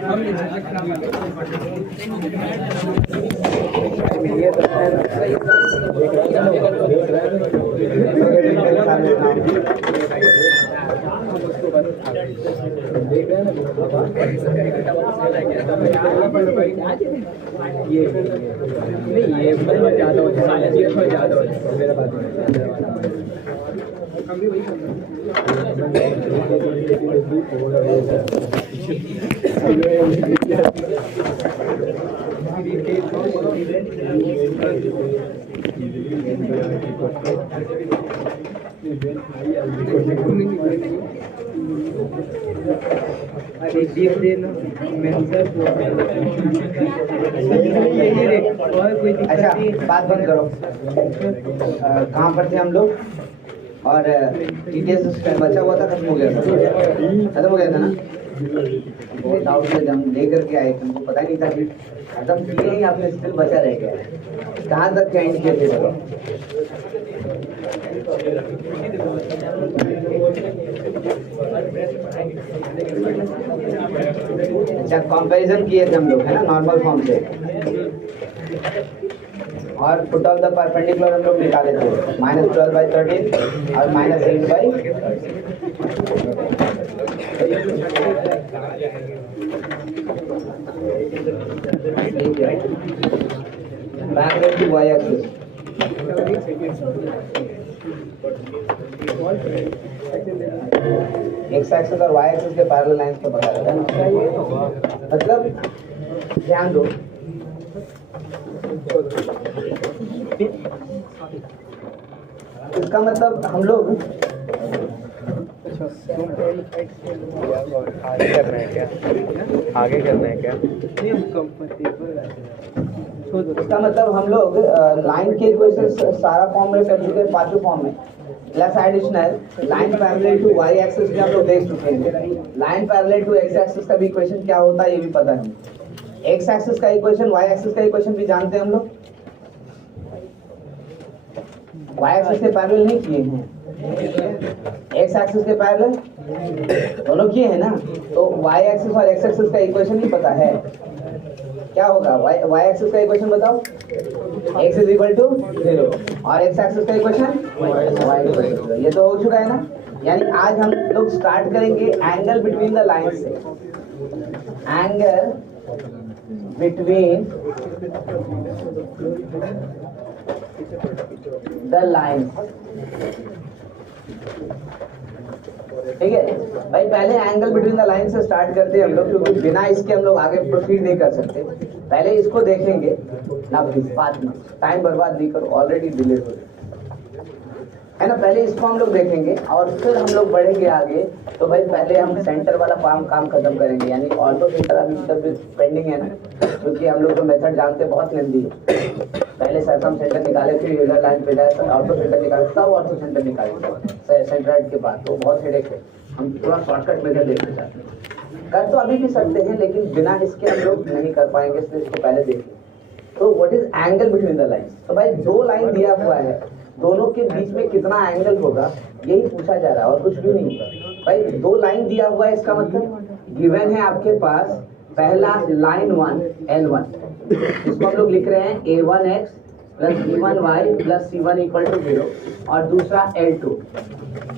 ये ज्यादा होता है, ज्यादा होता है मेरा बात हम भी वही कर अच्छा बात बंद करो। कहाँ पर थे हम लोग और डिटेल्स बचा हुआ था, खत्म हो गया था ना। बहुत डाउट में हम लेकर के आए, हमको पता नहीं था कि खत्म किए ही आपने स्टिल बचा रह गया। कहाँ तक एंड किए थे बताओ। अच्छा कंपैरिजन किए थे हम लोग, है ना, नॉर्मल फॉर्म से, और फुट ऑफ द परपेंडिकुलर हम लोग निकाले थे -12/13 और -8/। Parallel to y axis. X axis और y एक्सिस के पैरेलल लाइंस को बता रहा है। मतलब ध्यान दो, इसका मतलब हम लोग आगे करना है क्या? इसका मतलब हम लोग लाइन के इक्वेशन सारा फॉर्म में कर चुके हैं, पांचों फॉर्म में, plus additional line parallel to y axis भी हम लोग देख चुके हैं। Line parallel to x axis का भी इक्वेशन क्या होता है ये भी पता है। x एक्सिस का इक्वेशन y एक्सिस का इक्वेशन भी जानते हैं हम लोग। y एक्सिस के पैरेलल नहीं किए हैं, x एक्सिस के पैरेलल दोनों किए हैं ना, तो y एक्सिस और x एक्सिस का इक्वेशन ही पता है। क्या होगा y एक्सिस का इक्वेशन बताओ, x इज इक्वल टू 0 और x एक्सिस का इक्वेशन y इक्वल टू 0। ये तो हो चुका है ना। यानी आज हम लोग स्टार्ट करेंगे एंगल बिटवीन द लाइन से। एंगल बिटवीन द लाइन, ठीक है भाई। पहले एंगल बिटवीन द लाइन से स्टार्ट करते हैं हम लोग, क्योंकि बिना इसके हम लोग आगे प्रोसीड नहीं कर सकते। पहले इसको देखेंगे ना, प्लीज बात में टाइम बर्बाद नहीं करो, ऑलरेडी डिले हो गया है ना। पहले इसको हम लोग देखेंगे और फिर हम लोग बढ़ेंगे आगे। तो भाई पहले हम सेंटर वाला काम खत्म करेंगे, यानी ऑटो सेंटर अभी तक पेंडिंग है ना, क्योंकि हम लोग जो मेथड जानते हैं बहुत लेंदी है। पहले सरकम सेंटर निकाले, फिर यूलर लाइन पे जाए, ऑटो सेंटर निकाले, तब ऑटो सेंटर निकाले सेंट्राइड के बाद, तो बहुत हेडेक है। हम थोड़ा शॉर्टकट मेथड देखना चाहते हैं। कर तो अभी भी सकते हैं, लेकिन बिना इसके हम लोग नहीं कर पाएंगे, इसलिए इसको पहले देखिए। तो what is angle between the line. तो भाई दो लाइन दिया हुआ है, दोनों के बीच में कितना एंगल होगा यही पूछा जा रहा है, और कुछ भी नहीं। भाई दो लाइन दिया हुआ है, इसका मतलब गिवन है आपके पास पहला लाइन 1 L1, इसको हम लोग लिख रहे हैं A1x plus B1y plus C1 equal to 0, और दूसरा L2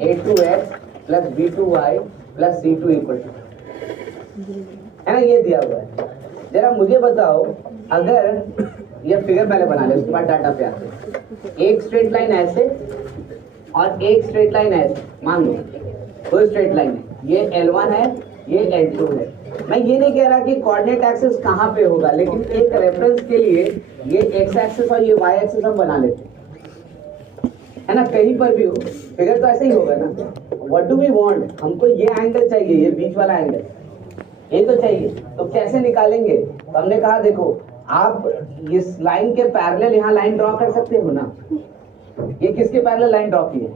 A2x plus B2y plus C2 equal to, है ना, ये दिया हुआ है। जरा मुझे बताओ, अगर ये फिगर पहले बना ले, उसके बाद डाटा पे आते हैं। एक स्ट्रेट लाइन ऐसे और एक स्ट्रेट लाइन ऐसे, मान लो दो स्ट्रेट लाइन है, ये L1 है, ये L2 है। मैं ये नहीं कह रहा कि कोऑर्डिनेट एक्सिस कहाँ पे होगा, लेकिन एक रेफरेंस के लिए ये x एक्सिस और ये y एक्सिस हम बना लेते हैं, है ना। कहीं पर भी हो फिगर तो ऐसे ही होगा ना। व्हाट डू वी वांट, हमको ये एंगल चाहिए, ये बीच वाला एंगल ये तो चाहिए। तो कैसे निकालेंगे, तो हमने कहा देखो, आप इस लाइन के पैरेलल यहाँ लाइन ड्रॉ कर सकते हो ना। ये किसके पैरेलल लाइन ड्रॉ की है,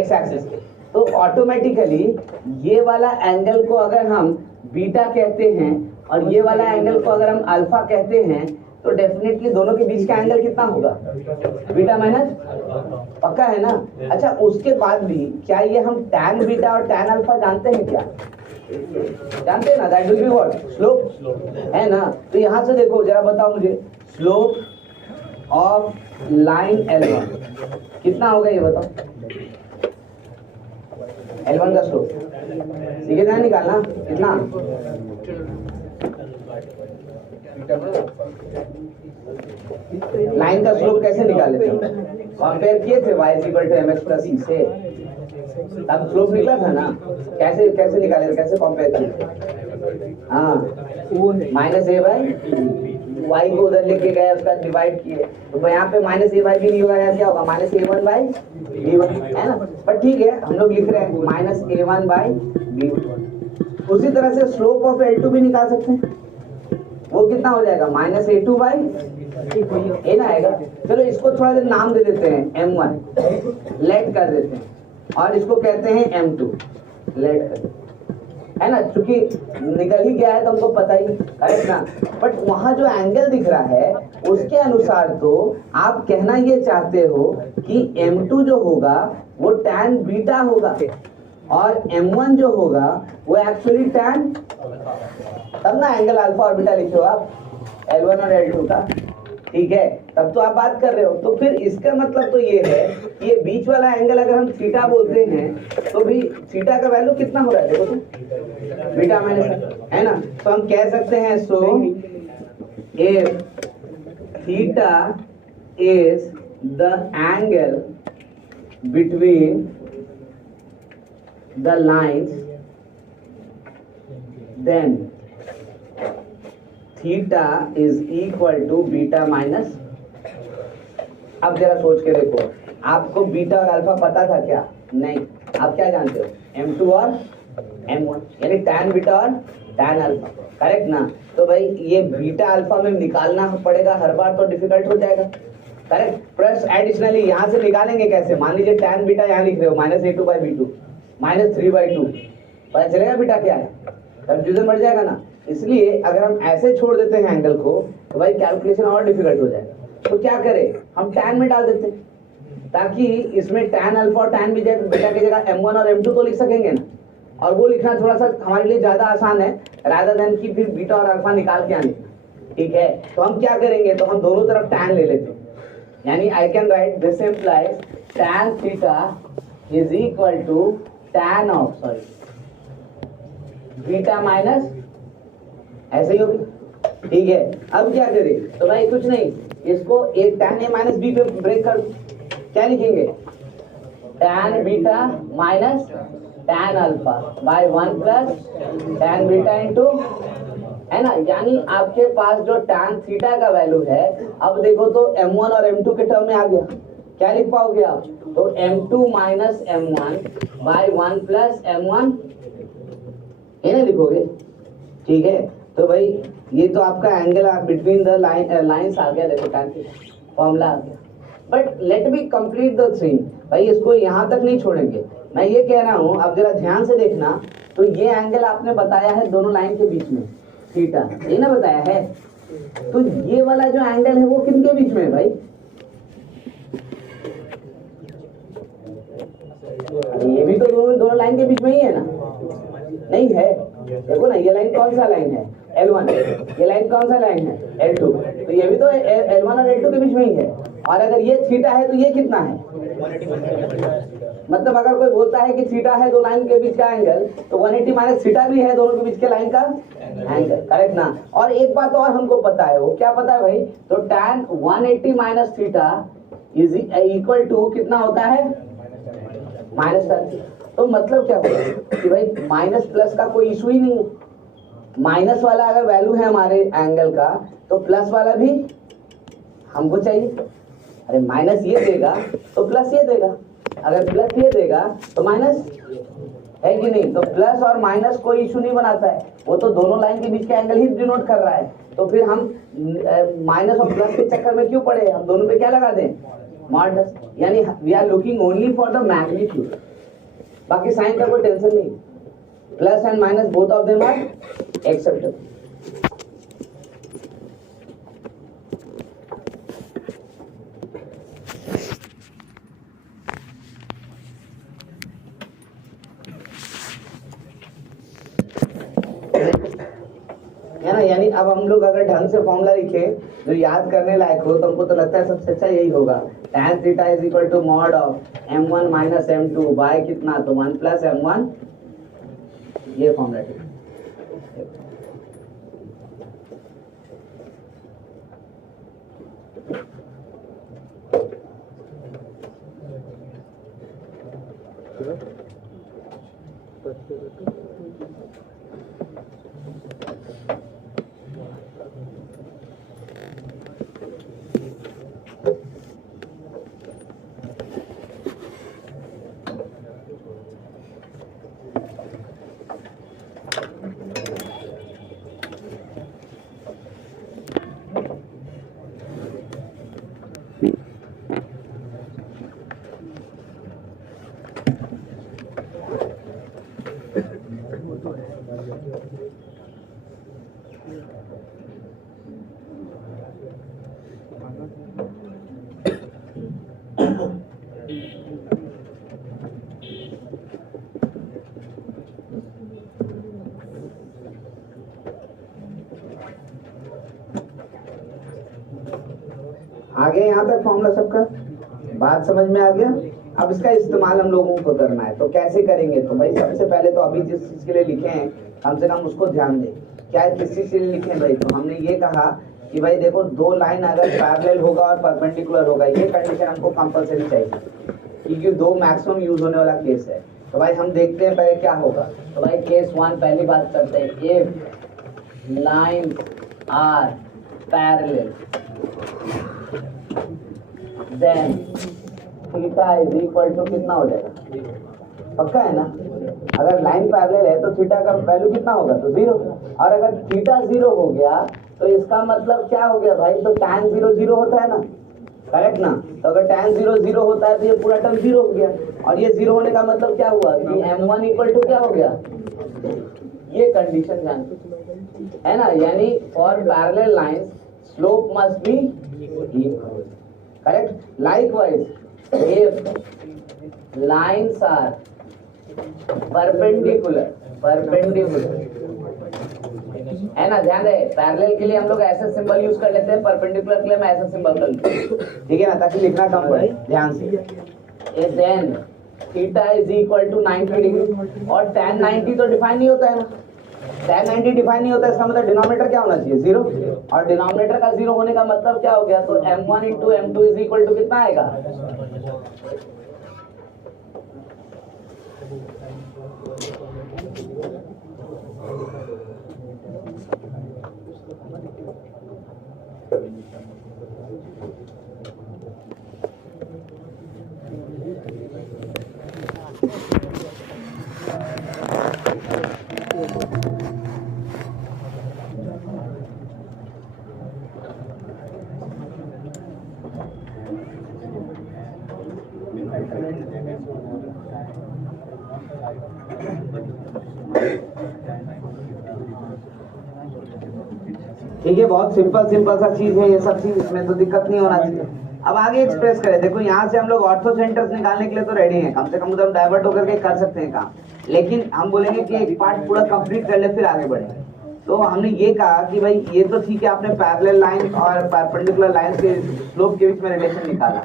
x एक्सिस के। तो ऑटोमेटिकली ये वाला एंगल को अगर हम बीटा कहते हैं और ये वाला एंगल को अगर हम अल्फा कहते हैं, तो डेफिनेटली दोनों के बीच का एंगल कितना होगा, बीटा माइनस, पक्का है ना। अच्छा उसके बाद भी क्या ये हम टैन बीटा और टैन अल्फा जानते हैं क्या, जानते हैं ना, that will be what, slope, है ना। तो यहाँ से देखो जरा बताओ मुझे, स्लोप ऑफ लाइन L1 कितना होगा ये बताओ, L1 का स्लोप सीधे ना निकालना कितना, लाइन का स्लोप कैसे निकाले थे, कंपेयर किए थे y mx प्लस ई से, तब स्लोप निकला था ना, कैसे कैसे निकाले थे, कैसे कंपेयर किए, हाँ माइनस ए बाई वाई को उधर लेके गए, उसका डिवाइड किए, तो यहाँ पे माइनस ए बाई बी नहीं होगा, क्या होगा minus a one by b one, है ना। पर ठीक है हम लोग लिख रहे हैं minus a one by b one. उसी तरह से स्लोप ऑफ L2 भी निकाल सकते हैं, वो कितना हो जाएगा माइनस ए टू बाई ए ना आएगा। चलो इसको थोड़ा देर नाम दे देते हैं M1 लेट कर देते हैं, और इसको कहते हैं M2 लेट कर देते हैं, है ना, क्योंकि निकल ही गया है तो हमको पता ही, करेक्ट ना। बट वहां जो एंगल दिख रहा है उसके अनुसार तो आप कहना ये चाहते हो कि M2 जो होगा वो tan बीटा होगा, और M1 जो होगा वो एक्चुअली tan, तब ना एंगल अल्फा और बीटा लिखे हो आप L1 और L2 का, ठीक है, तब तो आप बात कर रहे हो। तो फिर इसका मतलब तो ये है कि ये बीच वाला एंगल अगर हम थीटा बोलते हैं तो भी थीटा का वैल्यू कितना हो रहा है देखो तो, बीटा माइनस, है ना। तो हम कह सकते हैं so if theta is the angle between the lines then theta is equal to beta minus. अब जरा सोच के देखो, आपको बीटा और अल्फा पता था क्या, नहीं, आप क्या जानते हो M2 और M1, यानी tan बीटा और tan अल्फा, करेक्ट ना। तो भाई ये बीटा अल्फा में निकालना पड़ेगा हर बार, तो डिफिकल्ट हो जाएगा, करेक्ट। प्लस एडिशनली यहाँ से निकालेंगे कैसे, मान लीजिए tan बीटा यहाँ लिख रहे हो minus a two by b two minus 3/2, पता चलेगा बीटा क्या है, कंफ्यूजन बढ़ जाएगा ना। इसलिए अगर हम ऐसे छोड़ देते हैं एंगल को तो भाई कैलकुलेशन और डिफिकल्ट हो जाएगा। तो क्या करें, हम tan में डाल देते हैं, ताकि इसमें tan अल्फा और tan बीटा की जगह M1 और M2 तो लिख सकेंगे ना, और वो लिखना थोड़ा सा हमारे लिए ज्यादा आसान है रादर देन कि फिर बीटा और अल्फा निकाल के आने, ठीक है। तो हम क्या करेंगे, तो हम दोनों तरफ tan ले लेते हैं, यानी I can write this implies tan theta is equal to tan of beta minus, ऐसे ही होगी, ठीक है। अब क्या करें, तो भाई कुछ नहीं, इसको एक tan a माइनस बी पे ब्रेक कर, क्या लिखेंगे tan beta minus tan alpha by 1 plus tan beta into, है ना। यानी आपके पास जो tan थीटा का वैल्यू है, अब देखो तो M1 और M2 के टर्म में आ गया, क्या लिख पाओगे आप, तो M2 minus M1 bye 1 plus M1, ये ना लिखोगे, ठीक है। तो भाई ये तो आपका एंगल बिटवीन द लाइंस आ गया, देखो tan थीटा फॉर्मूला आ गया। But let me complete the thing, भाई इसको यहाँ तक नहीं छोड़ेंगे, मैं ये कह रहा हूँ, अब जरा ध्यान से देखना। तो ये एंगल आपने बताया है दोनों लाइन के बीच में थीटा, ये ना बताया है, तो ये वाला जो एंगल है वो किनके बीच में है भाई, ये भी तो दोनों लाइन के बीच में ही है ना, नहीं है, देखो ना ये लाइन कौन सा लाइन है L1, ये लाइन कौन सा लाइन है L2, तो ये भी तो L1 और L2 के बीच में ही है। और अगर ये थीटा है तो ये कितना है, मतलब अगर कोई बोलता है कि थीटा है दो लाइन के बीच का एंगल, तो 180 माइनस थीटा भी है दोनों के बीच के लाइन का एंगल, करेक्ट ना। और एक बात और हमको पता है, वो क्या पता है भाई, तो tan 180 minus theta is equal to कितना होता है माइनस tan। तो मतलब क्या होगा कि भाई माइनस प्लस का कोई इशू ही नहीं है, माइनस वाला अगर वैल्यू है हमारे एंगल का तो प्लस वाला भी हमको चाहिए। अरे माइनस ये देगा तो प्लस ये देगा, अगर प्लस ये देगा तो माइनस, है कि नहीं। तो प्लस और माइनस कोई इशू नहीं बनाता है, वो तो दोनों लाइन के बीच के एंगल ही डिनोट कर रहा है। तो फिर हम माइनस और प्लस के चक्कर में क्यों पड़े, हम दोनों पे क्या लगा दें मॉडुलस, यानी we are looking only for the magnitude, बाकी साइन का कोई टेंशन नहीं, plus and minus both of them are acceptable. है ना। यानी अब हम लोग अगर ढंग से फॉर्मूला लिखे जो याद करने लायक हो तो हमको तो लगता है सबसे अच्छा यही होगा, tan theta is equal to mod of m1 minus m2 by कितना, तो 1 प्लस m1, ये फॉर्मूला ठीक। आगे यहाँ तक फॉर्मूला सबका बात समझ में आ गया। अब इसका इस्तेमाल हम लोगों को करना है, तो कैसे करेंगे, तो भाई सबसे पहले तो अभी जिस चीज के लिए लिखे हैं कम से कम उसको ध्यान दें। क्या किस चीज के लिए लिखे हैं भाई, तो हमने ये कहा कि भाई देखो दो लाइन अगर पैरेलल होगा और परपेंडिकुलर होगा, ये कंडीशन हमको कंपलसरी चाहिए क्योंकि दो मैक्सिमम यूज होने वाला केस है। तो भाई हम देखते हैं पहले क्या होगा। तो भाई केस 1 पहली बात करते हैं, if lines are parallel then theta is equal to कितना हो जाएगा, पक्का है ना। अगर लाइन पैरेलल है तो थीटा का वैल्यू कितना होगा, तो 0। और अगर थीटा 0 हो गया तो इसका मतलब क्या हो गया भाई, तो tan 0 0 होता है ना, करेक्ट ना। तो अगर tan 0 0 होता है तो ये पूरा टर्म 0 हो गया, और ये 0 होने का मतलब क्या हुआ कि m1 इक्वल टू क्या हो गया, ये कंडीशन जान है ना। यानी for parallel lines slope must be equal, correct. Likewise if lines are perpendicular है ना, ध्यान रहे पैरेलल के लिए हम लोग ऐसे सिंबल यूज कर लेते हैं, परपेंडिकुलर के लिए मैं ऐसा सिंबल कर लेता हूं, ठीक है ना, ताकि लिखना कम पड़े, ध्यान से। Then theta is equal to 90 degree, और tan 90 तो डिफाइन नहीं होता है ना, tan 90 डिफाइन नहीं होता है, इसका मतलब डिनोमिनेटर क्या होना चाहिए, 0, और डिनोमिनेटर का 0 होने का मतलब क्या हो गया, तो m1 into m2 is equal to कितना आएगा, ठीक है। बहुत सिंपल सा चीज है ये सब चीज, इसमें तो दिक्कत नहीं होना चाहिए। अब आगे एक्सप्रेस करें, देखो यहाँ से हम लोग ऑर्थो सेंटर्स निकालने के लिए तो रेडी हैं, कम से कम उधर डाइवर्ट होकर के कर सकते हैं काम, लेकिन हम बोलेंगे कि एक पार्ट पूरा कंप्लीट कर ले फिर आगे बढ़ेंगे। तो हमने ये कहा कि भाई ये तो ठीक है, आपने पैरेलल लाइन और परपेंडिकुलर लाइन के स्लोप के बीच में रिलेशन निकाला।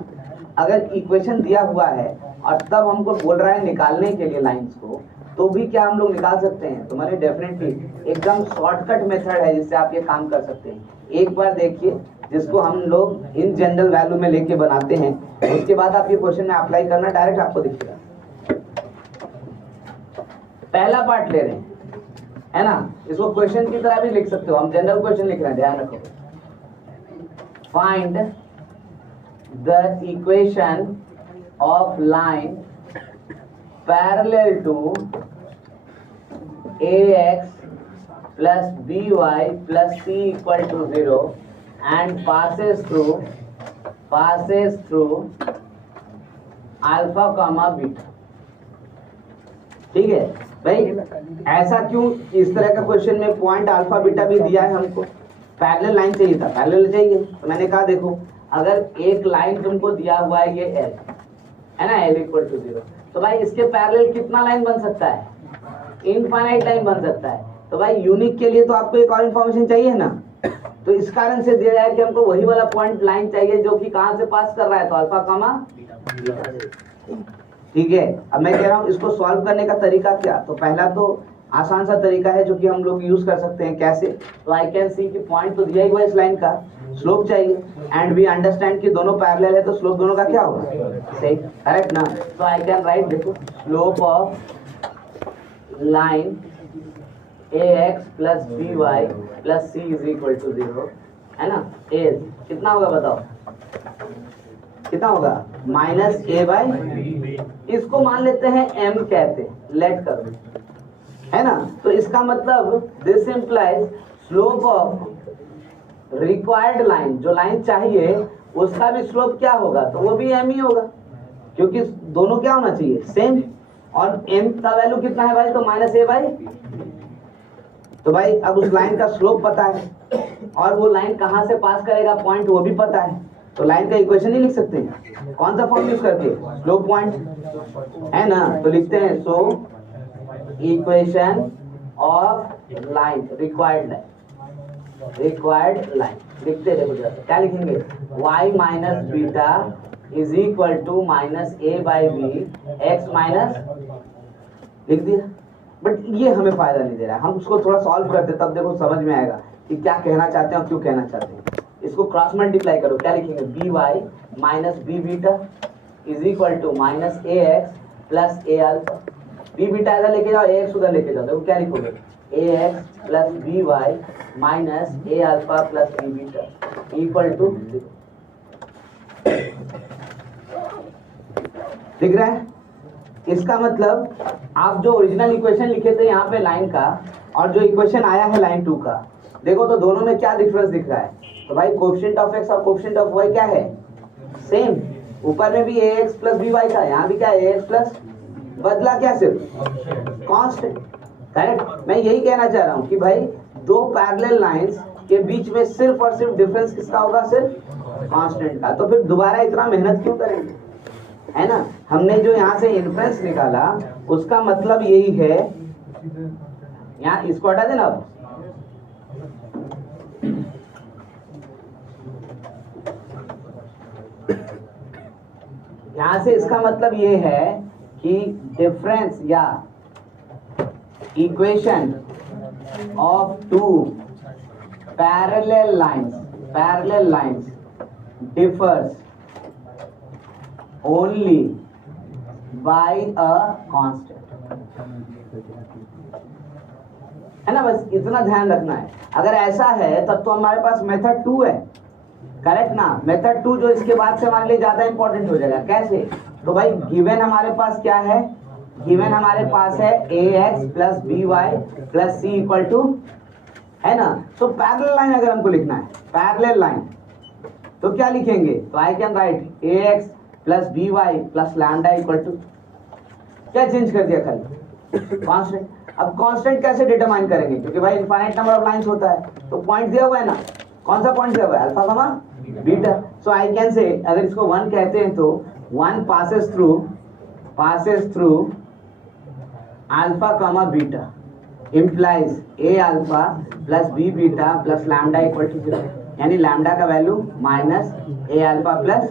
अगर इक्वेशन दिया हुआ है और तब हमको बोल रहा है निकालने के लिए लाइंस को, तो भी क्या हम लोग निकाल सकते हैं, तो मैंने डेफिनेटली एकदम शॉर्टकट मेथड है जिससे आप ये काम कर सकते हैं। एक बार देखिए, जिसको हम लोग इन जनरल वैल्यू में लेके बनाते हैं, उसके बाद आप ये क्वेश्चन में अप्लाई करना, डायरेक्ट आपको दिखेगा। पहला पार्ट ले रहे हैं, है ना, इसको क्वेश्चन की तरह भी लिख सकते हो, हम जनरल क्वेश्चन लिख रहे हैं, ध्यान रखो। Find the equation of line parallel to ax plus by plus c equal to 0 and passes through alpha comma beta। ठीक है भाई, ऐसा क्यों, इस तरह का क्वेश्चन में पॉइंट अल्फा बीटा भी दिया है हमको, पैरेलल लाइन चाहिए था, पैरेलल चाहिए, तो मैंने कहा देखो अगर एक लाइन तुमको दिया हुआ है ये L है ना, L इक्वल टू 0, तो भाई इसके पैरेलल कितना लाइन बन सकता है, इनफाइनाइट लाइन बन सकता है। तो भाई यूनिक के लिए तो आपको एक और इन्फॉर्मेशन चाहिए ना, तो इस कारण से दिया है कि हमको वही वाला पॉइंट लाइन चाहिए जो कि कहां से पास कर रहा है, तो अल्फा कॉमा बीटा। ठीक है, अब मैं कह रहा हूं इसको सॉल्व करने का तरीका क्या, तो पहला तो आसान सा तरीका है जो कि हम लोग यूज कर सकते हैं। कैसे, तो आई कैन सी कि पॉइंट तो दिया ही हुआ इस लाइन का, स्लोप चाहिए, एंड वी अंडरस्टैंड कि दोनों पैरेलल है तो स्लोप दोनों का क्या होगा, सही, करेक्ट ना। तो आई कैन राइट, देखो slope of line ax plus by plus c is equal to 0 है ना। a कितना होगा बताओ, कितना होगा, माइनस a बाई, इसको मान लेते हैं m कहते, लेट करो, है ना। तो इसका मतलब this implies slope of required line, जो लाइन चाहिए उसका भी स्लोप क्या होगा, तो वो भी m ही होगा, क्योंकि दोनों क्या होना चाहिए, सेम। और m का वैल्यू कितना है भाई, तो माइनस a बाई। तो भाई अब उस लाइन का स्लोप पता है और वो लाइन कहां से पास करेगा पॉइंट वो भी पता है, तो लाइन का इक्वेशन नहीं लिख सकते हैं, कौन सा फॉर्म यूज करके, स्लोप पॉइंट, है ना। तो लिखते हैं so equation of line, required line लिखते हैं। देखो क्या लिखेंगे, y minus beta is equal to minus a by b x minus, लिख दिया। बट ये हमें फायदा नहीं दे रहा है, हम उसको थोड़ा सॉल्व करते तब देखो समझ में आएगा कि क्या कहना चाहते हैं और क्यों कहना चाहते हैं। इसको क्रॉस मल्टीप्लाई करो, क्या लिखेंगे, b Y minus b beta is equal to minus a x plus a alpha. B beta इधर लेके जाओ, ए एक्स उधर लेके जाओ, देखो क्या लिखोगे, A x plus B Y minus A alpha plus B beta equal to, दिख रहा है। इसका मतलब आप जो ओरिजिनल इक्वेशन लिखे थे यहाँ पे लाइन का और जो इक्वेशन आया है लाइन 2 का, देखो तो दोनों में क्या डिफरेंस दिख रहा है, तो भाई कोएफिशिएंट ऑफ x और कोएफिशिएंट ऑफ y क्या है, सेम। ऊपर में भी ax प्लस by था, यहाँ भी क्या है ax प्लस, बदला क्या, सिर्फ कांस्टेंट, करेक्ट। मैं यही कहना चाह रहा हूँ कि भाई दो पैरेलल लाइंस के बीच में सिर्फ और सिर्फ डिफरेंस किसका होगा, सिर्फ कांस्टेंट का। तो फिर दोबारा इतना मेहनत क्यों करेंगे, है ना। हमने जो यहाँ से इन्फ्रेंस निकाला उसका मतलब यही है, यहाँ इसको हटा देना। अब यहाँ से इसका मतलब ये है कि डिफरेंस या equation of two parallel lines differs only by a constant, है ना। बस इतना ध्यान रखना है। अगर ऐसा है तब तो हमारे पास मेथड 2 है, करेक्ट ना। मेथड 2 जो इसके बाद से हमारे लिए ज्यादा इंपॉर्टेंट हो जाएगा। कैसे, तो भाई गिवन हमारे पास क्या है, गिवन हमारे पास है ax plus B Y plus C equal to, है ना। तो पैरेलल लाइन अगर हमको लिखना है, पैरेलल लाइन, तो क्या लिखेंगे, तो I can write ax plus B Y plus lambda equal to, क्या चेंज कर दिया, खाली कांस्टेंट। अब कांस्टेंट कैसे डिटरमाइन करेंगे, क्योंकि भाई इनफाइनाइट नंबर ऑफ लाइंस होता है, तो पॉइंट दिया हुआ है ना, कौन सा पॉइंट दिया हुआ है, alpha comma beta. So I can say, अगर इसको 1 कहते हैं तो 1 passes through alpha comma beta implies a alpha plus B beta plus lambda equal to 0, यानी लैम्डा का वैल्यू माइनस ए अल्फा प्लस,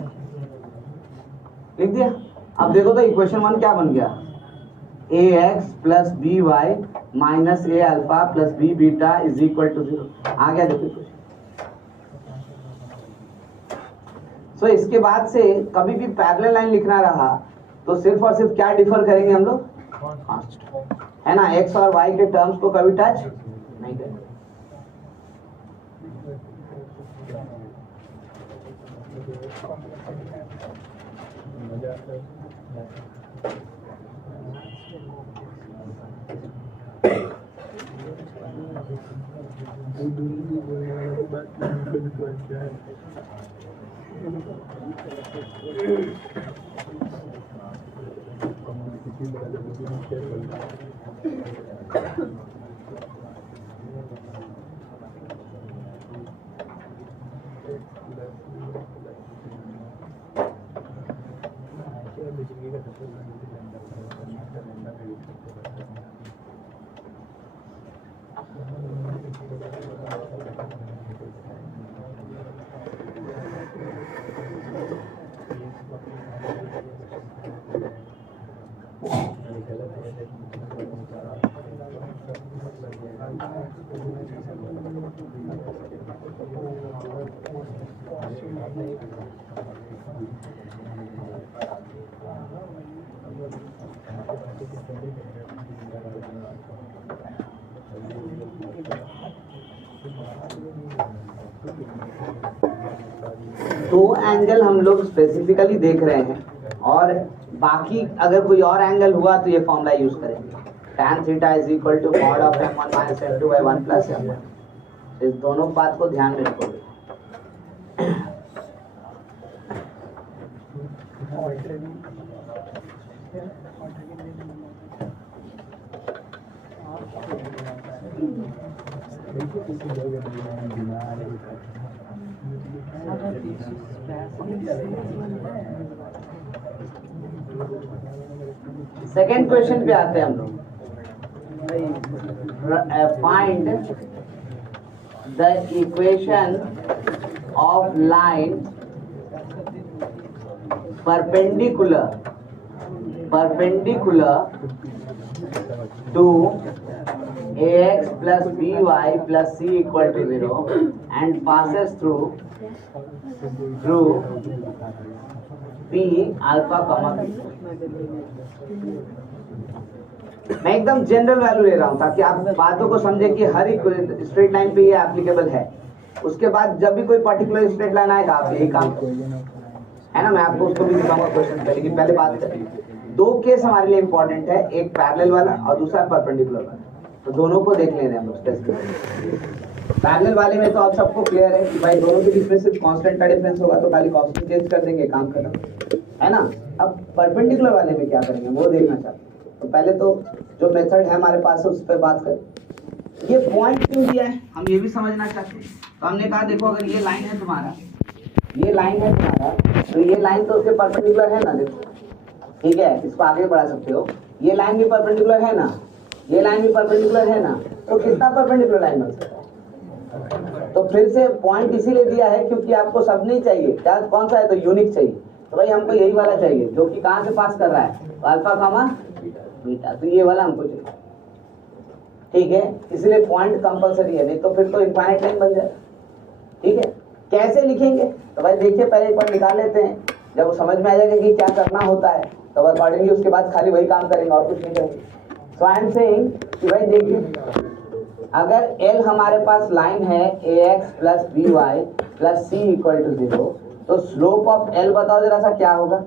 लिख दिया। अब देखो तो इक्वेशन 1 क्या बन गया, ax plus B Y minus A alpha plus B beta is equal to 0, आ गया। देखो इक्वेशन। सो इसके बाद से कभी भी पैरेलल लाइन लिखना रहा तो सिर्फ और सिर्फ क्या डिफर करेंगे हम लोग, कांस्टेंट, है ना। x और y के टर्म्स को कभी टच नहीं करेंगे। दो एंगल हम लोग स्पेसिफिकली देख रहे हैं, और बाकी अगर कोई और एंगल हुआ तो ये फॉर्मूला यूज करेंगे। tan theta is equal to mod of m1 minus m2 by 1 plus m1। इस दोनों बात को ध्यान में रखोगे। सेकेंड क्वेश्चन पे आते हैं हम लोग। Find the equation of line perpendicular to ax plus by plus c equal to 0 and passes through p alpha comma b। मैं एकदम जनरल वैल्यू ले रहा हूं ताकि आप बातों को समझे कि हर एक स्ट्रेट लाइन पे ये एप्लीकेबल है। उसके बाद जब भी कोई पर्टिकुलर स्ट्रेट लाइन आएगा आप यही काम है ना। मैं आपको उसको भी दिखाऊंगा क्वेश्चन पे, लेकिन पहले बात करें। दो केस हमारे लिए इंपॉर्टेंट है, एक पैरेलल वाला और दूसरा परपेंडिकुलर वाला। तो दोनों को देख लेने हम लोग। पैरेलल वाले में तो आप सबको क्लियर है कि भाई दोनों के बीच में सिर्फ कांस्टेंट का डिफरेंस होगा, तो खाली कांस्टेंट चेंज कर देंगे, काम खत्म, है ना। अब परपेंडिकुलर वाले में क्या करेंगे वो देखना चाहते हैं। तो पहले तो जो मेथड है हमारे पास उस पर बात करें। ये पॉइंट क्यों दिया है हम ये भी समझना चाहते हैं। तो हमने कहा देखो अगर ये लाइन है तुम्हारा, ये लाइन है तुम्हारा, तो ये लाइन तो उसके परपेंडिकुलर है ना। देखो ठीक है, इसको आगे बढ़ा सकते हो। ये लाइन भी परपेंडिकुलर है ना, ये लाइन भी परपेंडिकुलर है ना। तो कितना परपेंडिकुलर लाइन बन सकता है। तो फिर से पॉइंट इसीलिए दिया है क्योंकि आपको सब नहीं चाहिए। क्या कौन सा है तो यूनिक चाहिए। तो भाई हमको यही वाला चाहिए जो कि कहाँ से पास कर रहा है, तो अल्फा कामा बीटा। तो ये वाला हमको चाहिए, ठीक है। इसलिए पॉइंट कंपलसरी है, नहीं तो फिर तो इनफाइनाइट लाइन बन जाए। ठीक है, कैसे लिखेंगे तो भाई देखिए पहले एक बार निकाल लेते हैं। जब वो समझ में आ जाएगा कि क्या करना होता है तो अकॉर्डिंगली उसके बाद खाली वही काम करेंगे और कुछ नहीं करेंगे। सो आई एम सेइंग कि भाई देखिए अगर L हमारे पास लाइन है ax plus by plus c equal to 0, तो स्लोप ऑफ L बताओ जरा सा क्या होगा,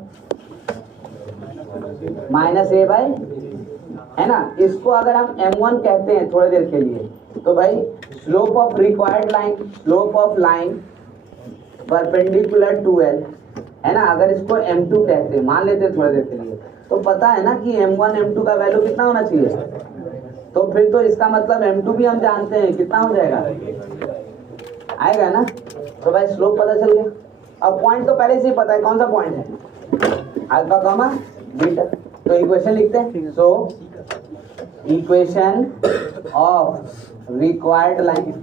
माइनस a बाई, है ना। इसको अगर हम m1 कहते हैं थोड़ी देर के लिए, तो भाई slope of required line, slope of line perpendicular to L, है ना। अगर इसको m2 कहते हैं, मान लेते हैं थोड़ी देर के लिए, तो पता है ना कि m1 m2 का वैल्यू कितना होना चाहिए। तो फिर तो इसका मतलब m2 भी हम जानते हैं कितना हो जाएगा, आएगा ना। तो भाई स्लोप पता चल गया। अब पॉइंट तो पहले से ही पता है, कौन सा पॉइंट है, अल्फा कामा बीटा। तो इक्वेशन लिखते हैं। So equation of required line,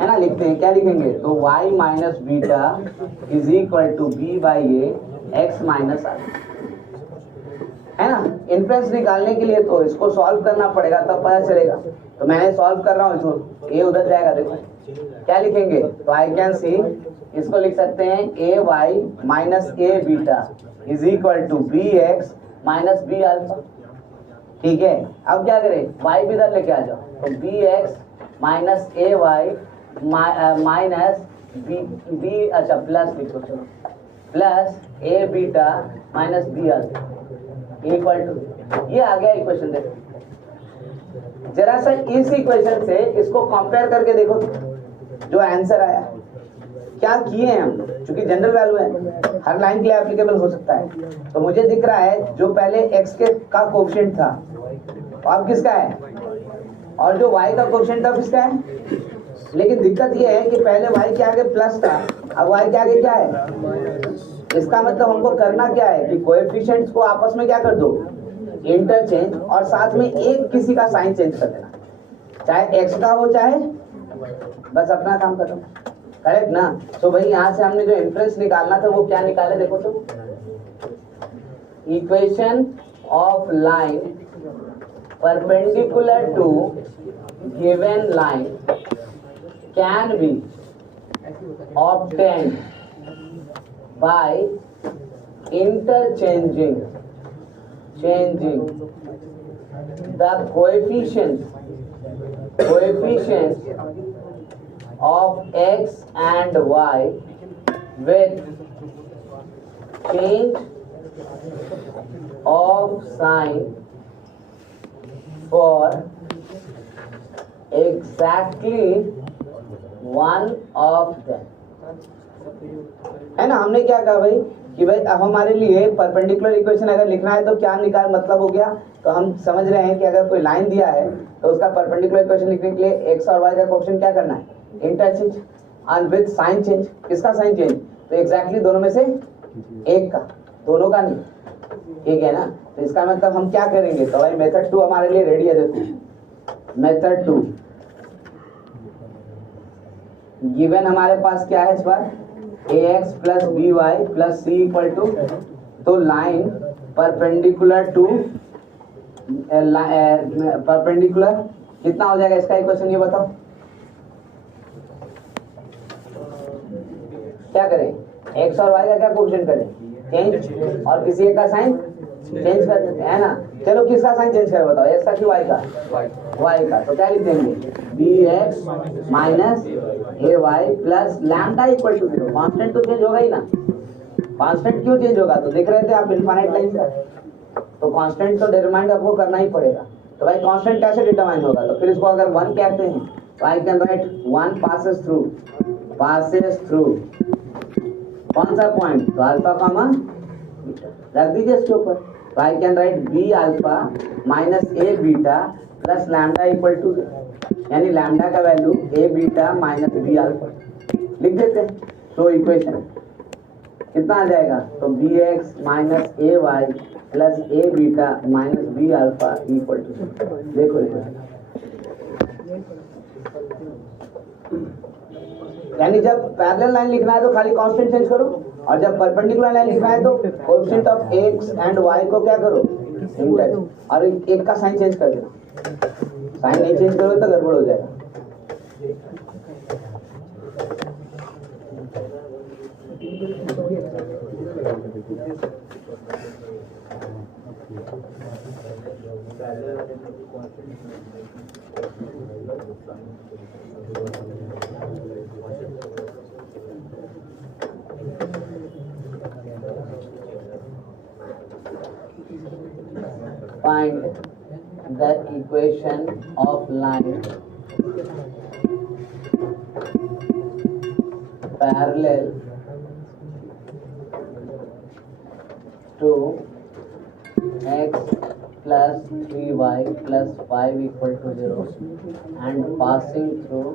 है ना, लिखते हैं। क्या लिखेंगे तो y minus beta is equal to b by a x minus r, है ना। इनफ्लुएंस निकालने के लिए तो इसको सॉल्व करना पड़ेगा तब पता चलेगा। तो मैं सॉल्व कर रहा हूँ, इसको a उधर जाएगा। देखो क्या लिखेंगे तो आई कैन सी, इसको लिख सकते हैं A Y minus A beta is equal to B x minus B alpha. ठीक है, अब क्या करें, y भी इधर लेके आ जाओ। तो b x minus a Y minus b, अच्छा प्लस लिखो, चलो plus a beta minus B alpha equal to, ये आ गया इक्वेशन। देखो जरा सा इस इक्वेशन से इसको कंपेयर करके देखो जो आंसर आया। क्या किए हैं हम, क्योंकि जनरल वैल्यू है, हर लाइन के लिए एप्लीकेबल हो सकता है। तो मुझे दिख रहा है जो पहले x के का कोएफिशिएंट था अब किसका है, और जो y का कोएफिशिएंट था किसका है। लेकिन दिक्कत ये है कि पहले y के आगे प्लस था, अब y के आगे क्या है। इसका मतलब हमको करना क्या है कि कोएफिशिएंट्स को आपस में क्या कर दो, इंटरचेंज, और साथ में एक किसी का साइन चेंज कर देना, चाहे x का हो चाहे, बस अपना काम खत्म, करेक्ट ना। तो भाई यहाँ से हमने जो इंफरेंस निकालना था वो क्या निकाले, देखो तो equation of line perpendicular to given line can be obtained by interchanging the coefficients of x and y with change of sign for exactly one of them। है ना, हमने क्या कहा भाई कि भाई अब हमारे लिए परपेंडिकुलर इक्वेशन अगर लिखना है तो क्या निकाल मतलब हो गया, तो हम समझ रहे हैं कि अगर कोई लाइन दिया है तो उसका परपेंडिकुलर इक्वेशन लिखने के लिए एक्स और वाई का कोएफिशिएंट क्या करना है, interchange and with sign change. किसका साइन चेंज, तो एग्जैक्टली दोनों में से एक का, दोनों का नहीं, ठीक है ना। तो इसका मतलब हम क्या करेंगे, तो भाई मेथड 2 हमारे लिए रेडी है। देखो मेथड 2 गिवन हमारे पास क्या है इस बार, ax plus B Y plus C equal to, तो लाइन परपेंडिकुलर टू परपेंडिकुलर कितना हो जाएगा इसका इक्वेशन, ये बताओ क्या करें, x और y का क्या कोएफिशिएंट करें, चेंज, और किसी एक का साइन चेंज कर देते हैं, है ना। चलो किसका साइन चेंज करें बताओ, x का कि y का, y का, तो क्या लिख देंगे, bx minus ay plus lambda equal to 0। Constant तो चेंज होगा ही ना, कांस्टेंट क्यों चेंज होगा, तो देख रहे थे आप इनफाइनाइट लाइन से, तो कांस्टेंट तो डिटरमाइन आपको करना ही पड़ेगा। तो भाई कांस्टेंट कैसे डिटरमाइन होगा, तो फिर इसको अगर 1 कहते हैं तो I can write 1 passes through कौन सा पॉइंट, तो अल्फा कॉमा रख दीजिए इसके ऊपर, तो I can write b alpha minus A beta plus lambda equal to, यानी लैम्डा का value a beta minus B alpha लिख देते हैं। तो इक्वेशन कितना आ जाएगा, तो b x minus a y plus a beta minus B alpha equal to, देखो यानी जब पैरेलल लाइन लिखना है तो खाली कांस्टेंट चेंज करो, और जब परपेंडिकुलर लाइन लिखना है तो coefficient of x and y को क्या करो, इंटरचेंज, और एक का साइन चेंज कर देना, साइन नहीं चेंज करोगे तो गड़बड़ हो जाएगा। Find the equation of line parallel to x plus 3y plus 5 equal to 0 and passing through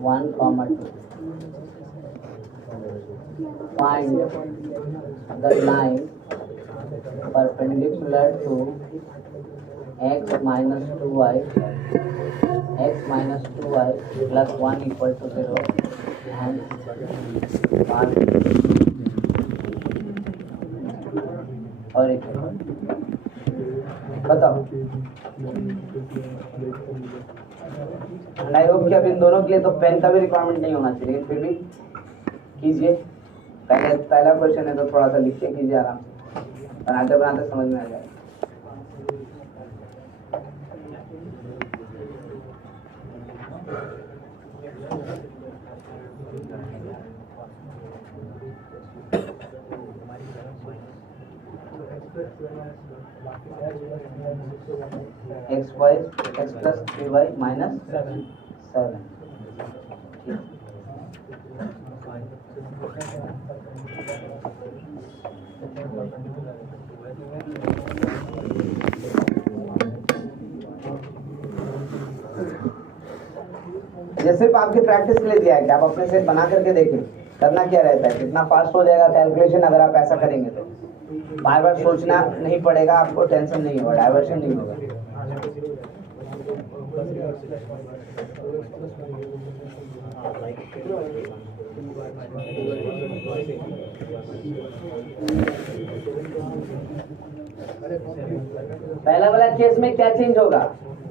1, 2. Find the line perpendicular to x minus 2y plus 1 equal to 0 and और एक बताओ। आई होप कि अब इन दोनों के लिए तो पेन का भी रिक्वायरमेंट नहीं होना चाहिए, फिर भी कीजिए। पहला क्वेश्चन है तो थोड़ा सा लिख के कीजिए, आराम बनाते बनाते समझ में आ जाएगा। X plus 3y minus 7। ये सिर्फ आपकी प्रैक्टिस के लिए दिया है कि आप अपने से बना करके देखें करना क्या रहता है, कितना फास्ट हो जाएगा कैलकुलेशन अगर आप ऐसा करेंगे तो। बार बार सोचना नहीं पड़ेगा आपको, टेंशन नहीं होगा, डाइवर्शन नहीं होगा। पहला वाला केस में क्या चेंज होगा?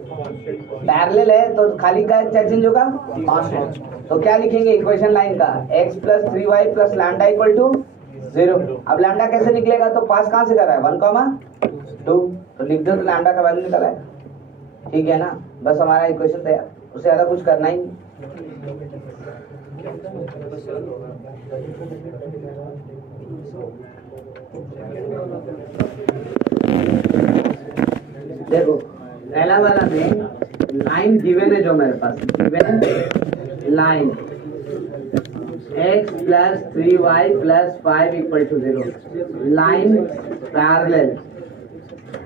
पैरेलल है तो खाली का क्या चेंज होगा? कांस्टेंट। तो क्या लिखेंगे इक्वेशन लाइन का? x plus 3y plus lambda equal to 0। अब लैम्डा कैसे निकलेगा? तो पास कहाँ से कर रहा है? 1,2 तो लिख दो, तो लैम्डा का वैल्यू निकल आएगा। ठीक है ना, बस हमारा इक्वेशन तैयार, उससे ज्यादा कुछ करना ही नहीं। देखो पहला वाला में लाइन गिवन है, जो मेरे पास गिवन है line x plus 3y plus 5 equal to 0, line parallel,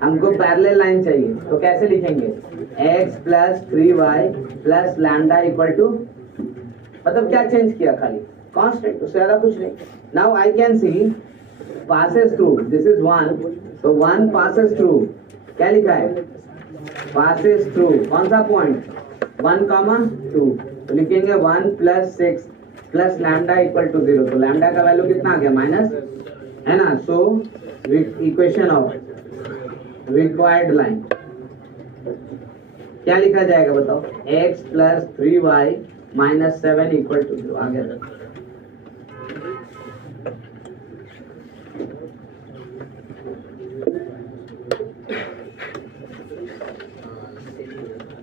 हमको पैरेलल लाइन चाहिए, तो कैसे लिखेंगे? x plus 3y plus lambda equal to, मतलब क्या चेंज किया? खाली कांस्टेंट, उससे ज्यादा कुछ नहीं। Now I can see passes through, this is 1, तो 1 passes through, क्या लिखा है? passes through, कौन सा पॉइंट? 1,2, तो लिखेंगे 1 plus 6 plus lambda equal to 0, तो लैम्डा का वैल्यू कितना आ गया? माइनस, है ना। So equation of required line क्या लिखा जाएगा बताओ? x plus 3y minus 7 equal to 0। आगे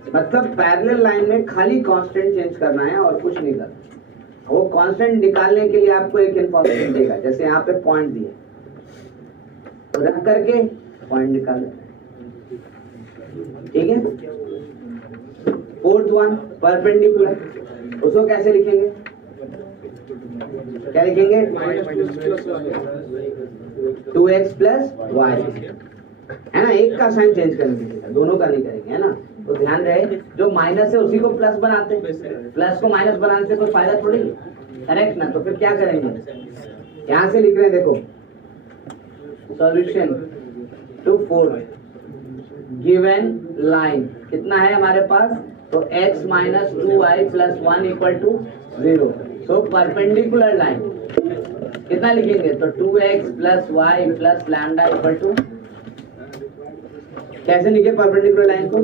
मतलब पैरेलल लाइन में खाली कांस्टेंट चेंज करना है और कुछ नहीं करना। वो कांस्टेंट निकालने के लिए आपको एक इंफॉर्मेशन देगा, जैसे यहाँ पे पॉइंट दिए, तो रख करके पॉइंट निकाल लेना है। ठीक है। फोर्थ वन परपेंडिकुलर, उसको कैसे लिखेंगे? क्या लिखेंगे? 2x प्लस y, है ना। एक का साइन चेंज करेंगे, दोनों का नहीं करेंगे, है ना। तो ध्यान रहे, जो माइनस है उसी को प्लस बनाते हैं, प्लस को माइनस बनाने से कोई फायदा थोड़ी है, करेक्ट ना। तो फिर क्या करेंगे? यहां से लिख रहे हैं, देखो solution to fourth given line कितना है हमारे पास? तो x minus 2y plus 1 equal to 0। So perpendicular line कितना लिखेंगे? तो 2x plus y plus lambda equal to, कैसे लिखे परपेंडिकुलर लाइन को?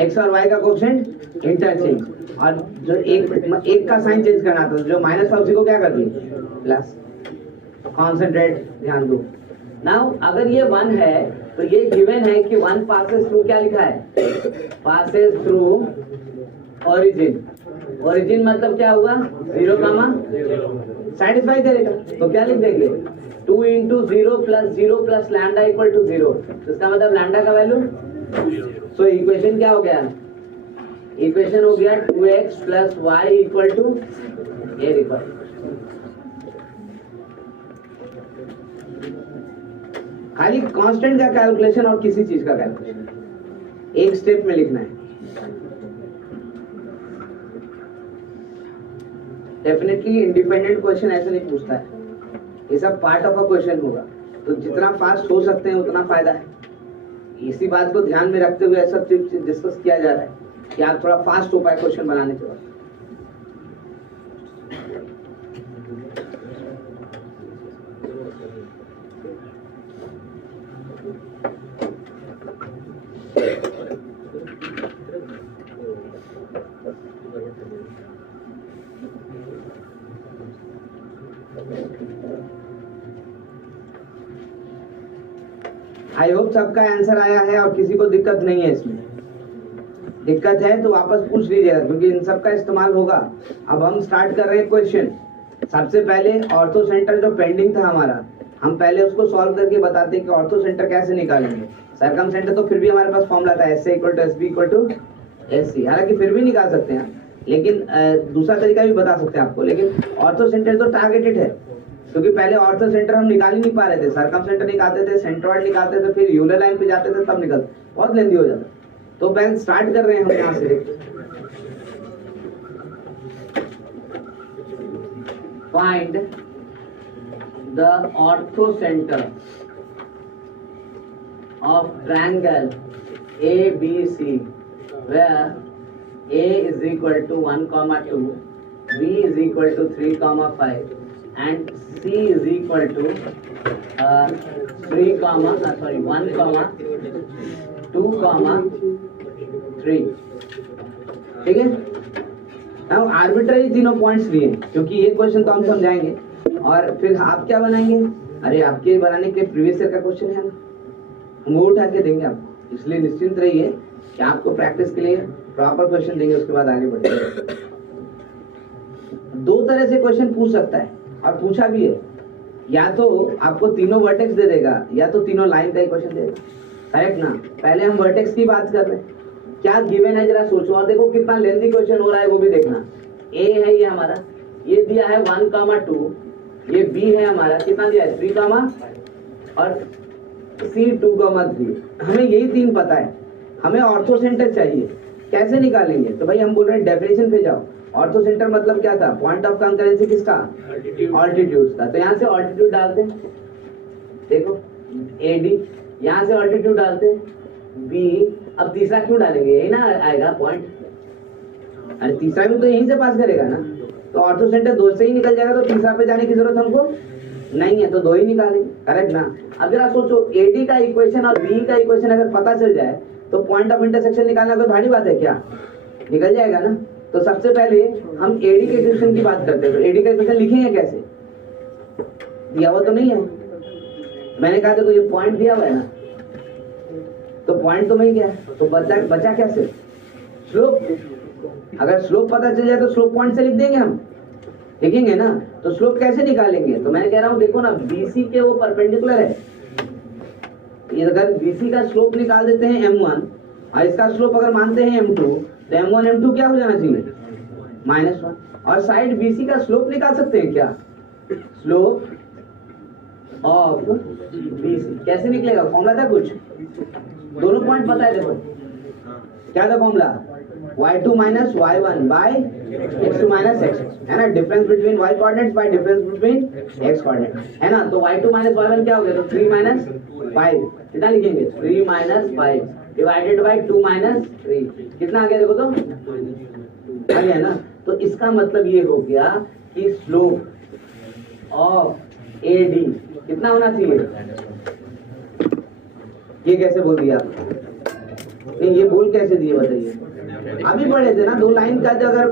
x और y का कोएफिशिएंट इंटरचेंज, और जो एक का साइन चेंज करना था, जो माइनस था उसी को क्या कर दिए? प्लस। कॉन्सेंट्रेट, ध्यान दो। नाउ अगर ये 1 है तो ये गिवन है कि 1 पासेस थ्रू, क्या लिखा है? Passes through origin. ओरिजिन मतलब क्या हुआ? 0, सेटिस्फाई करेगा, तो क्या लिख देंगे? 2 into 0 plus lambda equal to 0, इसका मतलब लैम्डा का वैल्यू। सो इक्वेशन क्या हो गया? इक्वेशन हो गया 2x plus y equal to ये लिखा। खाली कांस्टेंट का कैलकुलेशन और किसी चीज का कैलकुलेशन एक स्टेप में लिखना है। डेफिनेटली इंडिपेंडेंट क्वेश्चन ऐसे नहीं पूछता है, ये सब पार्ट ऑफ अ क्वेश्चन होगा, तो जितना फास्ट हो सकते हैं उतना फायदा है। इसी बात को ध्यान में रखते हुए सब चीज डिस्कस किया जा रहा है कि आप थोड़ा फास्ट हो पाए क्वेश्चन बनाने के बाद। आई होप सबका आंसर आया है और किसी को दिक्कत नहीं है। इसमें दिक्कत है तो वापस पूछ लीजिएगा, क्योंकि इन सब का इस्तेमाल होगा। अब हम स्टार्ट कर रहे हैं क्वेश्चन। सबसे पहले ऑर्थो सेंटर जो पेंडिंग था हमारा, हम पहले उसको सॉल्व करके बताते हैं कि ऑर्थो सेंटर कैसे निकालेंगे। सर्कम सेंटर तो फिर भी हमारे पास फॉर्मूला था SA = SB = SC, हालांकि फिर भी निकाल सकते हैं, लेकिन दूसरा तरीका भी बता सकते हैं आपको। लेकिन ऑर्थो सेंटर तो टारगेटेड है, क्योंकि पहले ऑर्थो सेंटर हम निकाल ही नहीं पा रहे थे। सर्कम सेंटर निकालते थे, सेंट्रॉइड निकालते थे, फिर यूलर लाइन पे जाते थे, तब निकल बहुत लेंदी हो जाता। तो पहले स्टार्ट कर रहे हैं हम यहाँ से। Find the ortho centre of triangle ABC where A is equal to 1, 2, B is equal to 3, 5, and C is equal to 1 comma 2 comma 3. ठीक है। अब आर्बिट्ररी तीनों पॉइंट्स लिए क्योंकि ये क्वेश्चन तो हम समझाएंगे और फिर आप क्या बनाएंगे, अरे आपके बनाने के प्रीवियस ईयर का क्वेश्चन है ना, हम वो उठा के देंगे आपको, इसलिए निश्चिंत रहिए कि आपको प्रैक्टिस के लिए प्रॉपर क्वेश्चन देंगे, उसके बाद आगे बढ़ेंगे। दो तरह से क्वेश्चन पूछ सकता है और पूछा भी है, या तो आपको तीनों वर्टेक्स दे देगा या तो तीनों लाइन का ही क्वेश्चन देगा, करेक्ट ना। पहले हम वर्टेक्स की बात कर रहे हैं, क्या गिवन है जरा सोचो और देखो कितना लेंथी क्वेश्चन हो रहा है वो भी देखना। ए है ये हमारा, ये दिया है 1 comma 2, ये बी है हमारा, कितना दिया है 3 comma और सी 2 comma 3। हमें यही तीन पता है, हमें ऑर्थो सेंटर चाहिए, कैसे निकालेंगे? तो भाई हम बोल रहे हैं डेफिनेशन पे जाओ। ऑर्थो सेंटर मतलब क्या था? पॉइंट ऑफ कंकरेंसी किसका? ऑल्टीट्यूड का। तो यहाँ से ऑल्टीट्यूड डालते हैं, देखो एडी, यहाँ से ऑल्टीट्यूड डालते हैं बी। अब तीसरा क्यों डालेंगे? यही ना आएगा पॉइंट, अरे तीसरा भी तो यहीं से पास करेगा ना, तो ऑर्थो सेंटर 2 से ही निकल जाएगा, तो तीसरा पे जाने की जरूरत हमको नहीं है, तो 2 ही निकालेंगे, करेक्ट ना। अब जरा सोचो एडी का इक्वेशन और बी का इक्वेशन अगर पता चल जाए तो पॉइंट ऑफ इंटरसेक्शन निकालना कोई भारी बात है क्या? निकल जाएगा ना। तो सबसे पहले हम एडी के इक्वेशन की बात करते हैं, तो एडी का इक्वेशन लिखेंगे कैसे? दिया हुआ तो नहीं है, मैंने कहा देखो ये पॉइंट दिया हुआ है ना, तो पॉइंट तो मिल गया, तो बचा क्या सिर्फ स्लोप। अगर स्लोप पता चल जाए तो स्लोप पॉइंट से लिख देंगे हम, लिखेंगे ना। तो स्लोप कैसे निकालेंगे? तो मैं कह रहा हूं देखो ना, बीसी के वो परपेंडिकुलर है, ये अगर बीसी का स्लोप निकाल देते हैं m1 और इसका स्लोप अगर मानते हैं m2, तो m1 m2 क्या हो जाना चाहिए? -1। और साइड बीसी का स्लोप निकाल सकते हैं क्या? स्लोप ऑफ बीसी कैसे निकलेगा? फॉर्मूला था कुछ, दोनों पॉइंट पता है, देखो क्या था formula? y2 minus y1 by x2 minus x, है ना। Difference between y coordinates bye difference between x coordinate, है ना। तो y2 minus y1 क्या हो गया? तो 3 minus 5, कितना लिखेंगे? 3 minus 5 डिवाइडेड बाय 2 minus 3, कितना आ गया? देखो तो आ गया ना। तो इसका मतलब ये हो गया कि स्लोप ऑफ AD कितना होना चाहिए? ये कैसे बोल दिया? नहीं ये बोल कैसे दिए बताइए? अभी पढ़े थे ना, 2 लाइन का जो अगर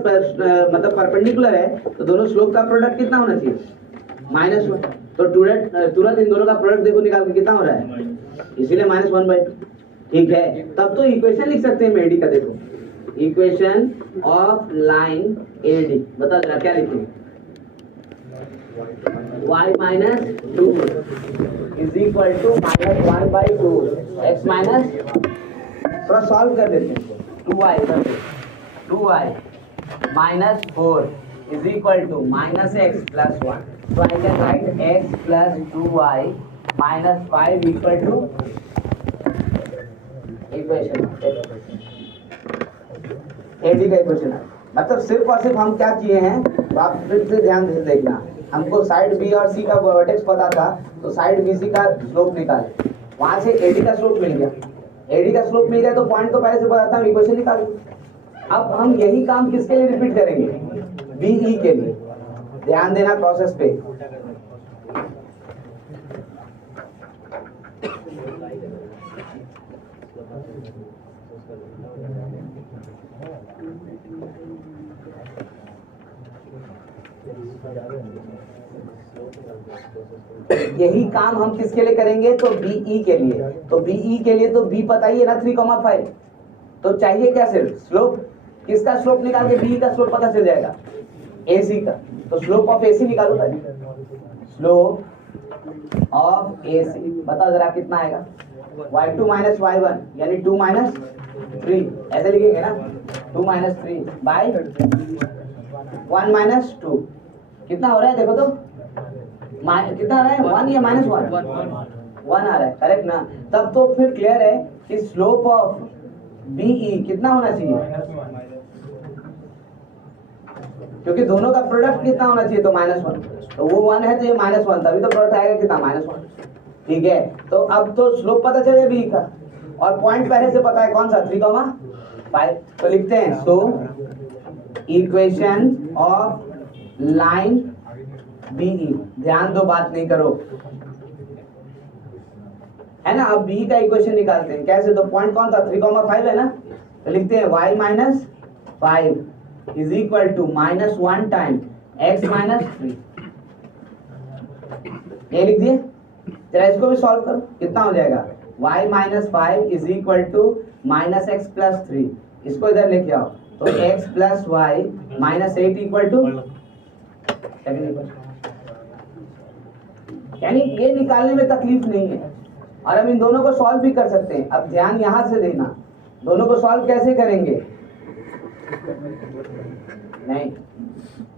मतलब परपेंडिकुलर है तो दोनों स्लोप का प्रोडक्ट कितना होना चाहिए? -1। तो तुरंत इन दोनों का प्रोडक्ट देखो निकाल के कितना हो रहा है, इसीलिए -1/2। ठीक है, तब तो इक्वेशन लिख सकते हैं एडी का, देखो इक्वेशन ऑफ लाइन एडी, बता जरा क्या लिखेंगे? y minus 2 is equal to -1/2 x minus, थोड़ा सॉल्व कर देते हैं, 2y minus 4 is equal to -x plus 1. So I can write x plus 2y minus 5 equal to equation AD का equation है। मतलब सिर्फ और सिर्फ हम क्या किए हैं, तो आप फिर से ध्यान से देखना, हमको साइड बी और सी का वर्टेक्स पता था, तो साइड बी सी का स्लोप निकाले, वहां से एडी का स्लोप मिल गया। एडी का स्लोप मिल गया तो पॉइंट तो पहले से पता था, हम इक्वेशन निकाल। अब हम यही काम किसके लिए रिपीट करेंगे? बीई के लिए। ध्यान देना प्रोसेस पे। यही काम हम किसके लिए करेंगे? तो बीई के लिए। तो बीई के लिए तो बी पता ही है ना, 3,5। तो चाहिए क्या? सिर्फ स्लोप। किसका स्लोप निकाल के बीई का स्लोप पता चल जाएगा? एसी का। तो स्लोप ऑफ एसी निकालो भाई, स्लोप ऑफ एसी बताओ जरा कितना आएगा? y2 minus y1 यानी 2 minus 3, ऐसे लिखेंगे ना, 2 minus 3 by 1 minus 2, कितना हो रहा है देखो तो, कितना आ रहा है? 1 या -1? 1 आ रहा है, करेक्ट ना। तब तो फिर क्लियर है कि स्लोप ऑफ बीई कितना होना चाहिए, क्योंकि दोनों का प्रोडक्ट कितना होना चाहिए? तो -1। तो वो 1 है तो ये -1, तभी तो प्रोडक्ट आएगा कितना? -1। ठीक है, तो अब तो स्लोप पता चले बी का, और पॉइंट पहले से पता है कौन सा? 3,5। तो लिखते हैं, so equation of line BE, ध्यान दो बात नहीं करो, है ना। अब BE का इक्वेशन निकालते हैं कैसे, तो पॉइंट कौन था 3,5 है ना, तो लिखते हैं y minus 5 is equal to -1 time x minus 3, ये लिख दिए। जरा इसको भी सॉल्व करो, कितना हो जाएगा, y minus 5 is equal to -x plus 3, इसको इधर लेके आओ, तो x plus y minus 8 equal to, यानी ये निकालने में तकलीफ नहीं है, और हम इन दोनों को सॉल्व भी कर सकते हैं। अब ध्यान यहां से देना, दोनों को सॉल्व कैसे करेंगे, नहीं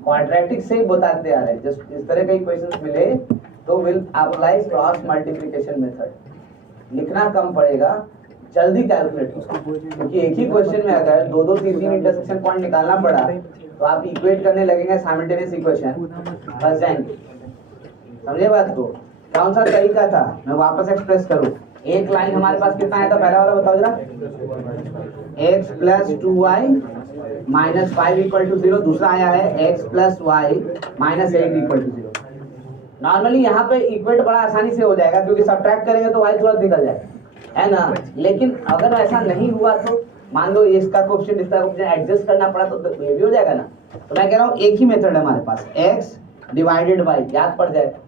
क्वाड्रेटिक से ही बताते आ रहे हैं। जस्ट इस तरह के क्वेश्चंस मिले तो will apply cross multiplication method, लिखना कम पड़ेगा, जल्दी कैलकुलेट होगा, क्योंकि एक ही क्वेश्चन में अगर दो दो तीन तीन इंटरसेक्शन पॉइंट निकालना पड़ा तो आप इक्वेट करने लगेंगे साइमल्टेनियस इक्वेशन, फंस जाएंगे। समझे बात को, कौन सा तरीका था, मैं वापस एक्सप्रेस करूं। एक लाइन हमारे पास कितना आया था, पहला वाला बताओ जरा, x plus 2y minus 5 equal to 0, दूसरा आया है x plus y minus 8 equal to 0। Normally यहाँ पे इक्वेट बड़ा आसानी से हो जाएगा, क्योंकि सब्ट्रैक्ट करेंगे तो y तुरंत निकल जाएगा, है ना। लेकिन अगर ऐसा नहीं हुआ तो मान लो इसका कोएफिशिएंट इसका कोएफिशिएंट एडजस्ट करना पड़ा तो ये भी हो जाएगा ना। तो मैं कह रहा हूँ एक ही मेथड है हमारे पास, x डिवाइडेड बाई, याद पड़ जाएगा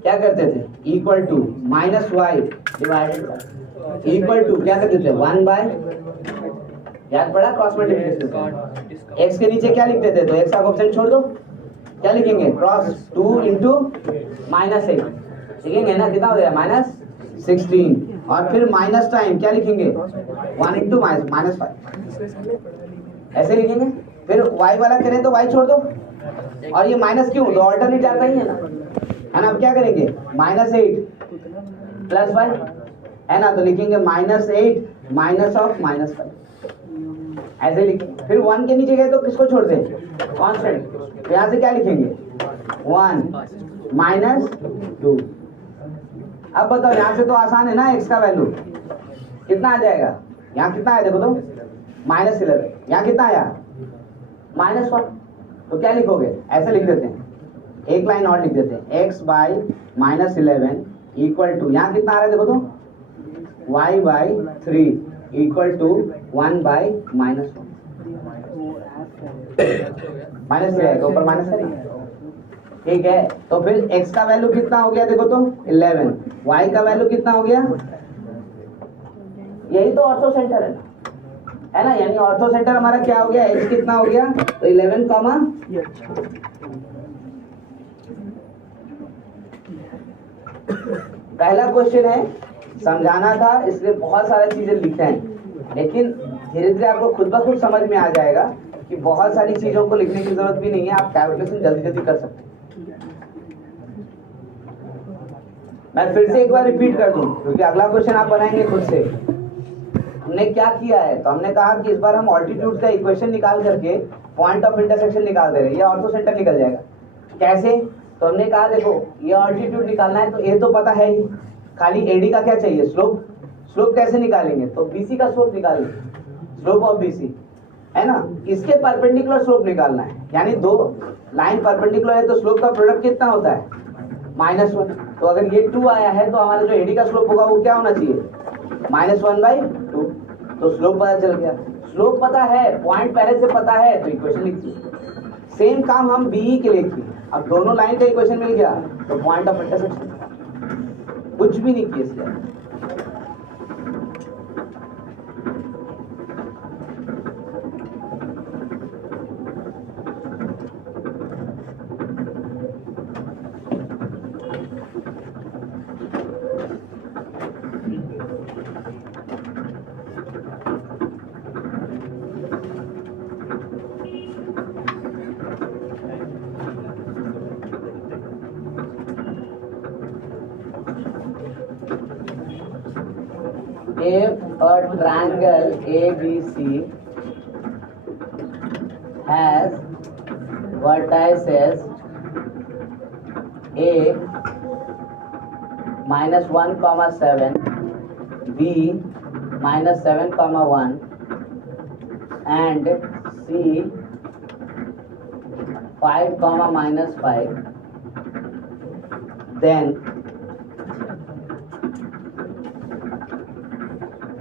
क्या करते थे, equal to minus y divided by, equal to क्या करते थे 1 बाय, याद पड़ा क्रॉस मल्टीप्लिकेशन, x के नीचे क्या लिखते थे, तो x का कोएफिशिएंट छोड़ दो, क्या लिखेंगे क्रॉस 2 इंटू माइनस 8 लिखेंगे ना, कितना हो गया -16, और फिर माइनस टाइम क्या लिखेंगे 1 इंटू माइनस 5, ऐसे लिखेंगे। फिर y वाला करें तो y छोड़ दो, और ये माइनस क्यों, तो ऑल्टरनेट आता ही है ना, है ना। अब क्या करेंगे -8 प्लस 5, है ना, तो लिखेंगे -8 माइनस ऑफ -5, ऐसे लिखेंगे। फिर 1 के नीचे गए तो किसको छोड़ दें, कांस्टेंट, तो यहाँ से क्या लिखेंगे 1 माइनस 2। अब बताओ यहाँ से तो आसान है ना, x का वैल्यू कितना आ जाएगा, यहाँ कितना आया देखो तो -11, यहाँ कितना आया -1, तो क्या लिखोगे, ऐसे लिख देते हैं, एक लाइन और लिख देते हैं, x बाई -11 इक्वल टू, यहाँ कितना आ रहा है देखो तो y by 3 equal to 1 by -1, minus आएगा ऊपर, माइनस करेंगे, ठीक है। तो फिर x का वैल्यू कितना हो गया देखो तो 11, y का वैल्यू कितना हो गया, यही तो ऑर्थो सेंटर है ना, यानी ऑर्थो सेंटर हमारा क्या हो गया, x कितना हो गया, तो 11 कॉमा, पहला क्वेश्चन है, समझाना था इसलिए बहुत सारी चीजें लिखे हैं, लेकिन धीरे धीरे आपको खुद ब खुद समझ में आ जाएगा कि बहुत सारी चीजों को लिखने की जरूरत भी नहीं है, आप कैलकुलेशन जल्दी जल्दी कर सकते हैं। मैं फिर से एक बार रिपीट कर दूं, क्योंकि अगला क्वेश्चन आप बनाएंगे खुद से। हमने क्या किया है, तो हमने कहा कि इस बार हम ऑल्टीट्यूड का इक्वेशन निकाल करके पॉइंट ऑफ इंटरसेक्शन निकाल दे रहे हैं, ये ऑर्थो सेंटर निकल जाएगा। कैसे, तो हमने कहा देखो ये ऑल्टीट्यूड निकालना है, तो ये तो पता है ही, खाली एडी का क्या चाहिए, स्लोप। स्लोप कैसे निकालेंगे, तो बीसी का स्लोप निकालेंगे, स्लोप ऑफ बीसी, है ना। इसके परपेंडिकुलर स्लोप निकालना है, यानी दो लाइन परपेंडिकुलर है तो स्लोप का प्रोडक्ट कितना होता है -1। तो अगर ये 2 आया है तो हमारा जो एडी का स्लोप होगा वो क्या होना चाहिए -1/2, तो स्लोप पता चल गया। स्लोप पता है, पॉइंट पहले से पता है, तो इक्वेशन लिख दीजिए। सेम काम हम बीई के लिए किए, अब दोनों लाइन का इक्वेशन मिल गया तो पॉइंट ऑफ इंटरसेक्शन, कुछ भी नहीं किए इसलिए। If a triangle ABC has vertices A -1,7, B -7,1 and C 5, -5, then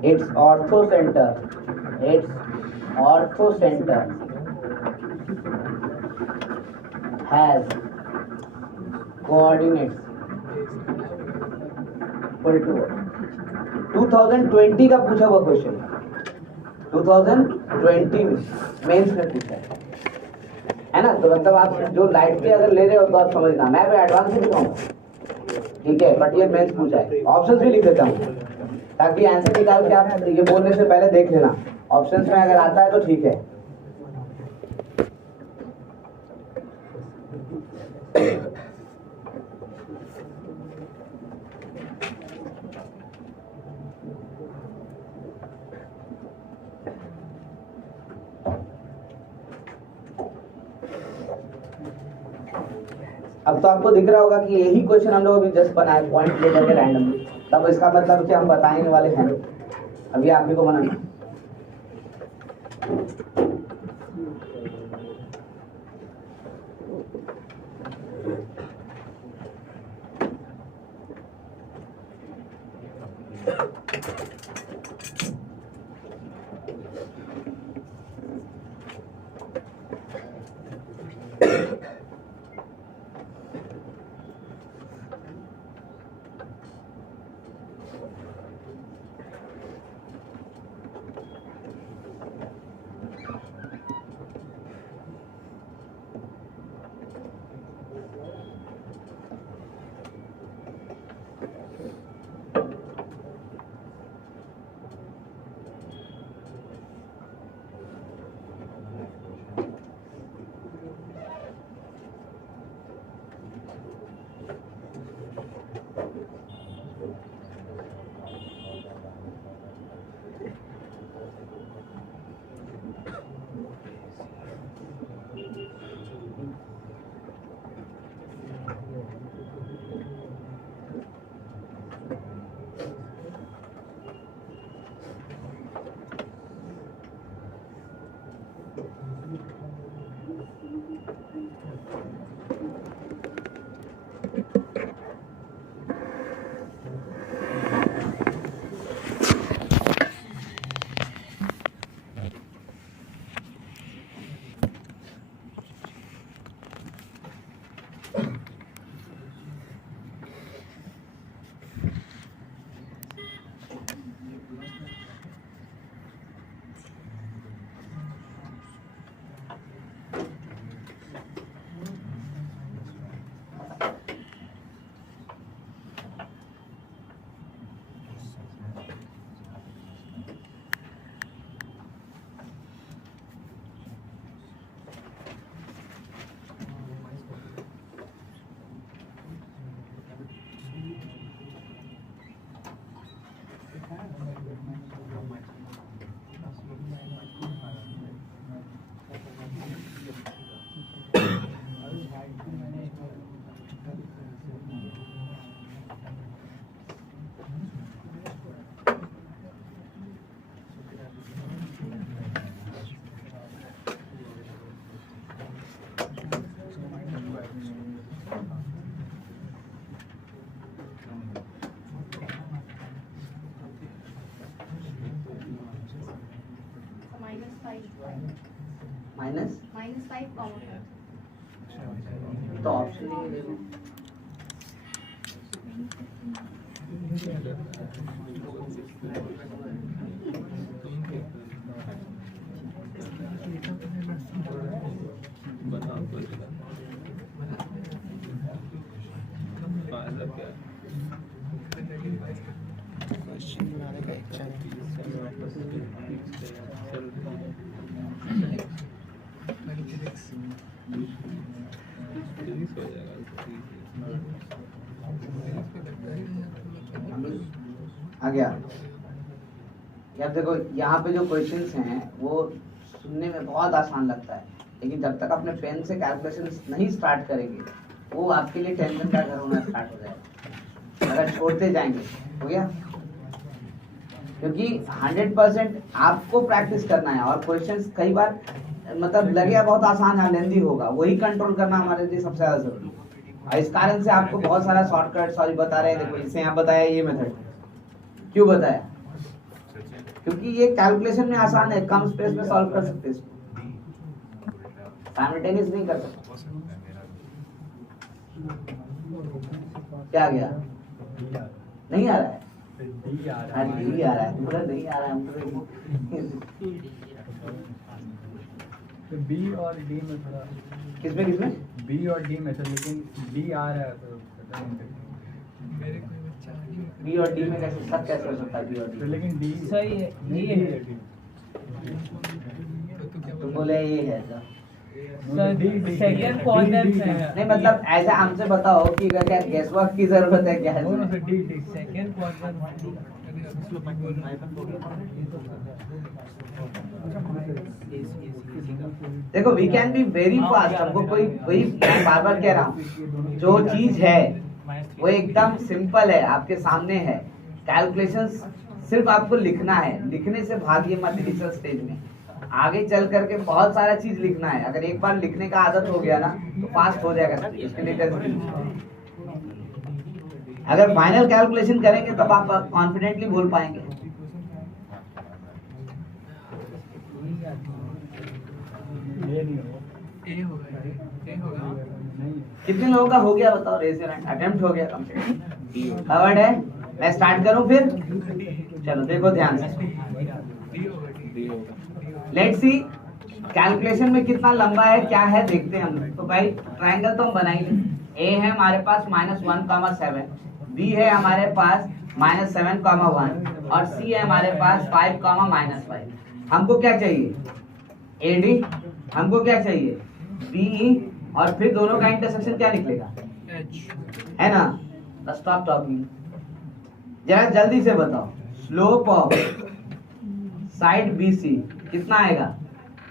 its ortho center has coordinates equal to 2020 का पूछा हुआ क्वेश्चन, 2020 में मेंस में पूछा है ना। तो मतलब आप जो लाइट के अगर ले रहे हो तो आप समझना, मैं भी एडवांस ही दिखाऊंगा, ठीक है, बट ये मेंस पूछा है। ऑप्शंस भी लिख देता हूँ ताकि आंसर निकाल के आप ये बोलने से पहले देख लेना, ऑप्शंस में अगर आता है तो ठीक है। अब तो आपको दिख रहा होगा कि यही क्वेश्चन हम लोग अभी जस्ट बनाए पॉइंट लेकर के रैंडमली, तब इसका मतलब कि हम बताने वाले हैं, अभी आप ही को बनाना। -5 कॉमन है तो ऑप्शन ही देखो क्वेश्चन बनाने का इच्छा आ गया। यार देखो यहाँ पे जो क्वेश्चंस हैं वो सुनने में बहुत आसान लगता है, लेकिन जब तक अपने पेन से कैलकुलेशन नहीं स्टार्ट करेंगे वो आपके लिए टेंशन का घर होना स्टार्ट हो जाएगा अगर छोड़ते जाएंगे। हो गया, क्योंकि 100% आपको प्रैक्टिस करना है और क्वेश्चंस कई बार मतलब लगेगा बहुत आसान है, लेंदी होगा, वही कंट्रोल करना हमारे लिए सबसे ज्यादा जरूरी है। और इस कारण से आपको बहुत सारा शॉर्टकट सॉल्व बता रहे हैं। देखो इसे यहाँ बताया ये मेथड, क्यों बताया? क्योंकि ये कैलकुलेशन में आसान है, कम स्पेस में सॉल्व कर सकते हैं, इसको साइमल्टेनियस नहीं कर सकते। क्या गया? नहीं आ रहा है? डी आ रहा है, पूरा नहीं आ रहा है। तो बी और डी में थोड़ा, किसमें किसमें? बी और डी में तो, लेकिन डी आ रहा है तो पता नहीं। बी और डी में कैसे सब कैसे हो सकता है? बी और तो डी, लेकिन डी सही है, ये है तुम बोले ये है तो सेकंड क्वाड्रेंट में है। नहीं, मतलब ऐसे हमसे बताओ कि क्या गेस वर्क की जरूरत है क्या है? सेकंड क्वाड्रेंट देखो we can be very fast. हमको कोई वही मैं बार बार कह रहा हूँ, जो चीज है वो एकदम सिंपल है, आपके सामने है। कैलकुलेशंस सिर्फ आपको लिखना है, लिखने से भागिए मत इनिशियल स्टेज में। आगे चल करके बहुत सारा चीज लिखना है। अगर एक बार लिखने का आदत हो गया ना तो फास्ट हो जाएगा। इसके लिए अगर फाइनल कैलकुलेशन करेंगे तब आप कॉन्फिडेंटली बोल पाएंगे। कितने लोगों का हो गया बताओ? Raise your hand. अटेम्प्ट हो गया, कवर्ड है। मैं स्टार्ट करूं फिर? चलो देखो ध्यान से, लेट्स सी कैलकुलेशन में कितना लंबा है, क्या है देखते हैं हम। तो भाई ट्रायंगल तो हम बनाएंगे। ए है हमारे पास -1,7, बी है हमारे पास -7,1 और सी है हमारे पास 5,-5। हमको क्या चाहिए? एडी। हमको क्या चाहिए? बीई। और फिर दोनों का इंटरसेक्शन क्या निकलेगा? है ना? स्टॉप टॉकिंग, जरा जल्दी से बताओ। स्लोप ऑफ साइड BC कितना आएगा?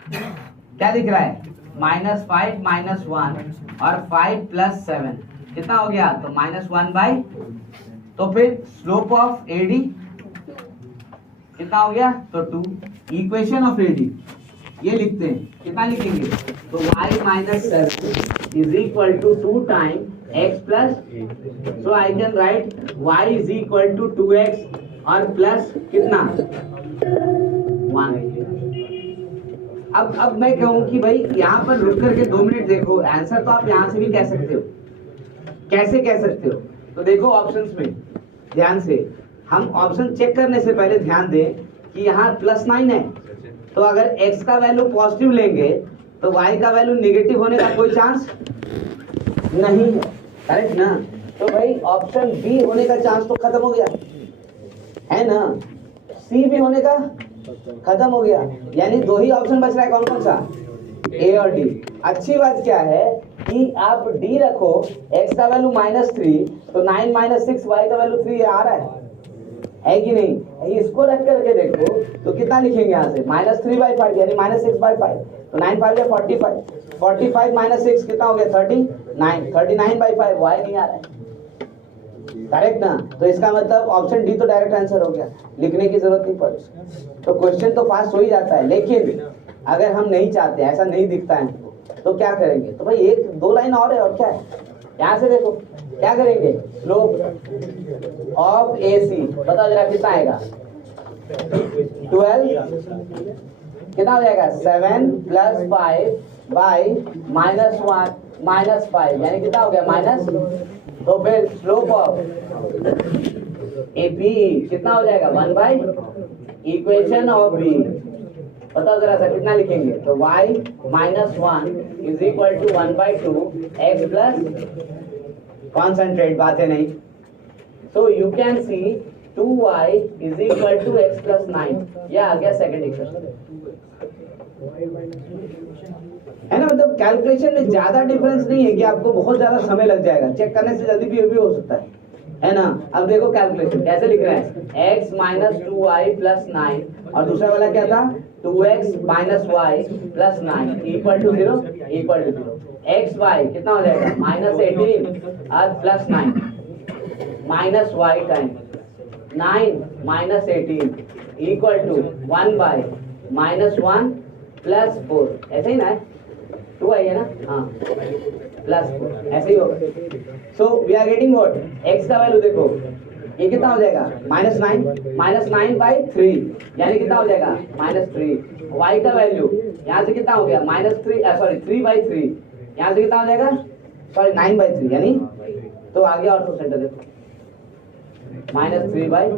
क्या दिख रहा है? -5 -1 और 5 + 7 कितना हो गया? तो -1/। तो फिर स्लोप ऑफ AD कितना हो गया? तो 2। इक्वेशन ऑफ AD ये लिखते हैं, कितना लिखेंगे? तो y - 7 is equal to 2 time x plus, so I can write y is equal to 2x और प्लस कितना? 1। अब मैं कहूँ कि भाई यहाँ पर रुक करके 2 मिनट देखो, आंसर तो आप यहाँ से भी कह सकते हो। कैसे कह सकते हो? तो देखो ऑप्शंस में ध्यान से, हम ऑप्शन चेक करने से पहले ध्यान दें कि यहाँ +9 है। तो अगर x का वैल्यू पॉजिटिव लेंगे तो y का वैल्यू नेगेटिव होने का कोई चांस नहीं है, करेक्ट ना? तो भाई ऑप्शन बी होने का चांस तो खत्म हो गया, है ना? सी भी होने का खत्म हो गया, यानी 2 ही ऑप्शन बच रहा है। कौन कौन सा? ए और डी। अच्छी बात क्या है कि आप डी रखो, x का वैल्यू -3 तो 9 - 6 y का वैल्यू 3 आ रहा है कि नहीं? इसको रख करके देखो तो कितना लिखेंगे यहाँ से? -3/5 यानी -6/5। तो 9 × 5 = 45, 45 - 6 कितना हो गया? 39, 39/5 y नहीं आ रहा है, करेक्ट ना? तो इसका मतलब ऑप्शन डी तो डायरेक्ट आंसर हो गया, लिखने की जरूरत नहीं पड़ी। तो क्वेश्चन तो फास्ट हो ही जाता है, लेकिन अगर हम नहीं चाहते, ऐसा नहीं दिखता है तो क्या करेंगे? तो भाई 1-2 लाइन और है, और क्या है? यहाँ से देखो क्या करेंगे? स्लोप ऑफ AC बताओ जरा कितना आएगा? 12 कितना हो जाएगा? 7 + 5/-1 - 5 यानी कितना हो गया? माइनस। तो फिर स्लोप ऑफ AB कितना हो जाएगा? 1/। इक्वेशन ऑफ B बताओ जरा सा कितना लिखेंगे? तो y - 1 is equal to 1/2 x plus, concentrate बातें नहीं। So you can see 2y is equal to x plus 9। यह आ गया सेकंड इक्वेशन, है ना? मतलब कैलकुलेशन में ज्यादा डिफरेंस नहीं है कि आपको बहुत ज्यादा समय लग जाएगा, चेक करने से जल्दी भी हो सकता है ना? अब देखो कैलकुलेशन कैसे लिख रहे हैं? x - 2y + 9 और दूसरा वाला क्या था? 2x - y + 9 equal to 0 equal to 0। x y कितना हो जाएगा? -18 और +9 -y टाइम 9 - 18 इक्वल टू 1/-1 + 4, ऐसे ही ना है? 2 आई है ना, हाँ प्लस 4 ऐसे ही होगा। So we are getting what, x का वैल्यू देखो ये कितना हो जाएगा -9/3 यानी कितना हो जाएगा -3। y का वैल्यू यहाँ से कितना हो गया -3/3 यहाँ से कितना हो जाएगा 9/3 यानी तो आ गया ऑर्थो सेंटर देखो -3/5।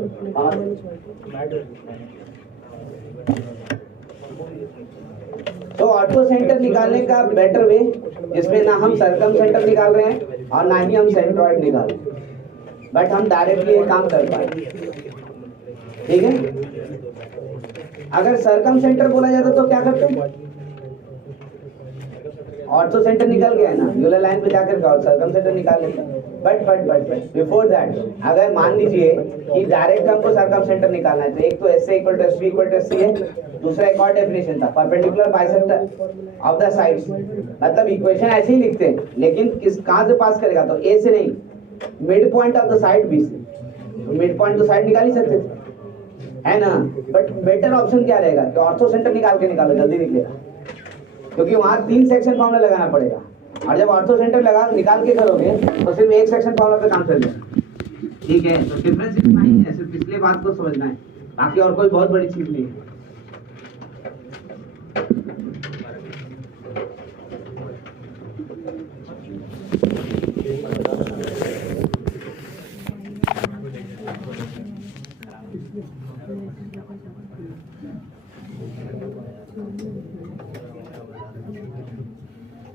तो ऑर्थो सेंटर निकालने का बेटर वे जिसमें ना हम सरकम सेंटर निकाल रहे हैं और ना ही हम सेंट्रॉइड निकाल रहे हैं, बट हम डायरेक्टली ये काम कर पाए। ठीक है, अगर सरकम सेंटर बोला जाता तो क्या करते हैं, ऑर्थो सेंटर निकल गया है ना, यूलर लाइन पे जाकर और सरकम सेंटर निकाल लेते हैं। बट बिफोर दैट अगर मान लीजिए कि डायरेक्ट हमको सरकम सेंटर निकालना है तो एक तो S equal to S B equal to S C है, दूसरा एक और डेफिनेशन था perpendicular bisector of the sides. मतलब इक्वेशन ऐसे ही लिखते हैं लेकिन किस कहां से पास करेगा, तो ए से नहीं, mid point of the side B से। मिड पॉइंट तो साइड निकाल ही सकते थे है ना, बट बेटर ऑप्शन क्या रहेगा कि ऑर्थो सेंटर निकाल के निकालो, जल्दी निकलेगा, क्योंकि वहां 3 सेक्शन फॉर्मूला लगाना पड़ेगा और जब ऑर्थो सेंटर लगा निकाल के करोगे तो सिर्फ एक सेक्शन फॉर्मूला पे काम चलेगा। ठीक है, तो डिफरेंस इतना ही है, सिर्फ पिछले बात को समझना है, बाकी और कोई बहुत बड़ी चीज नहीं है।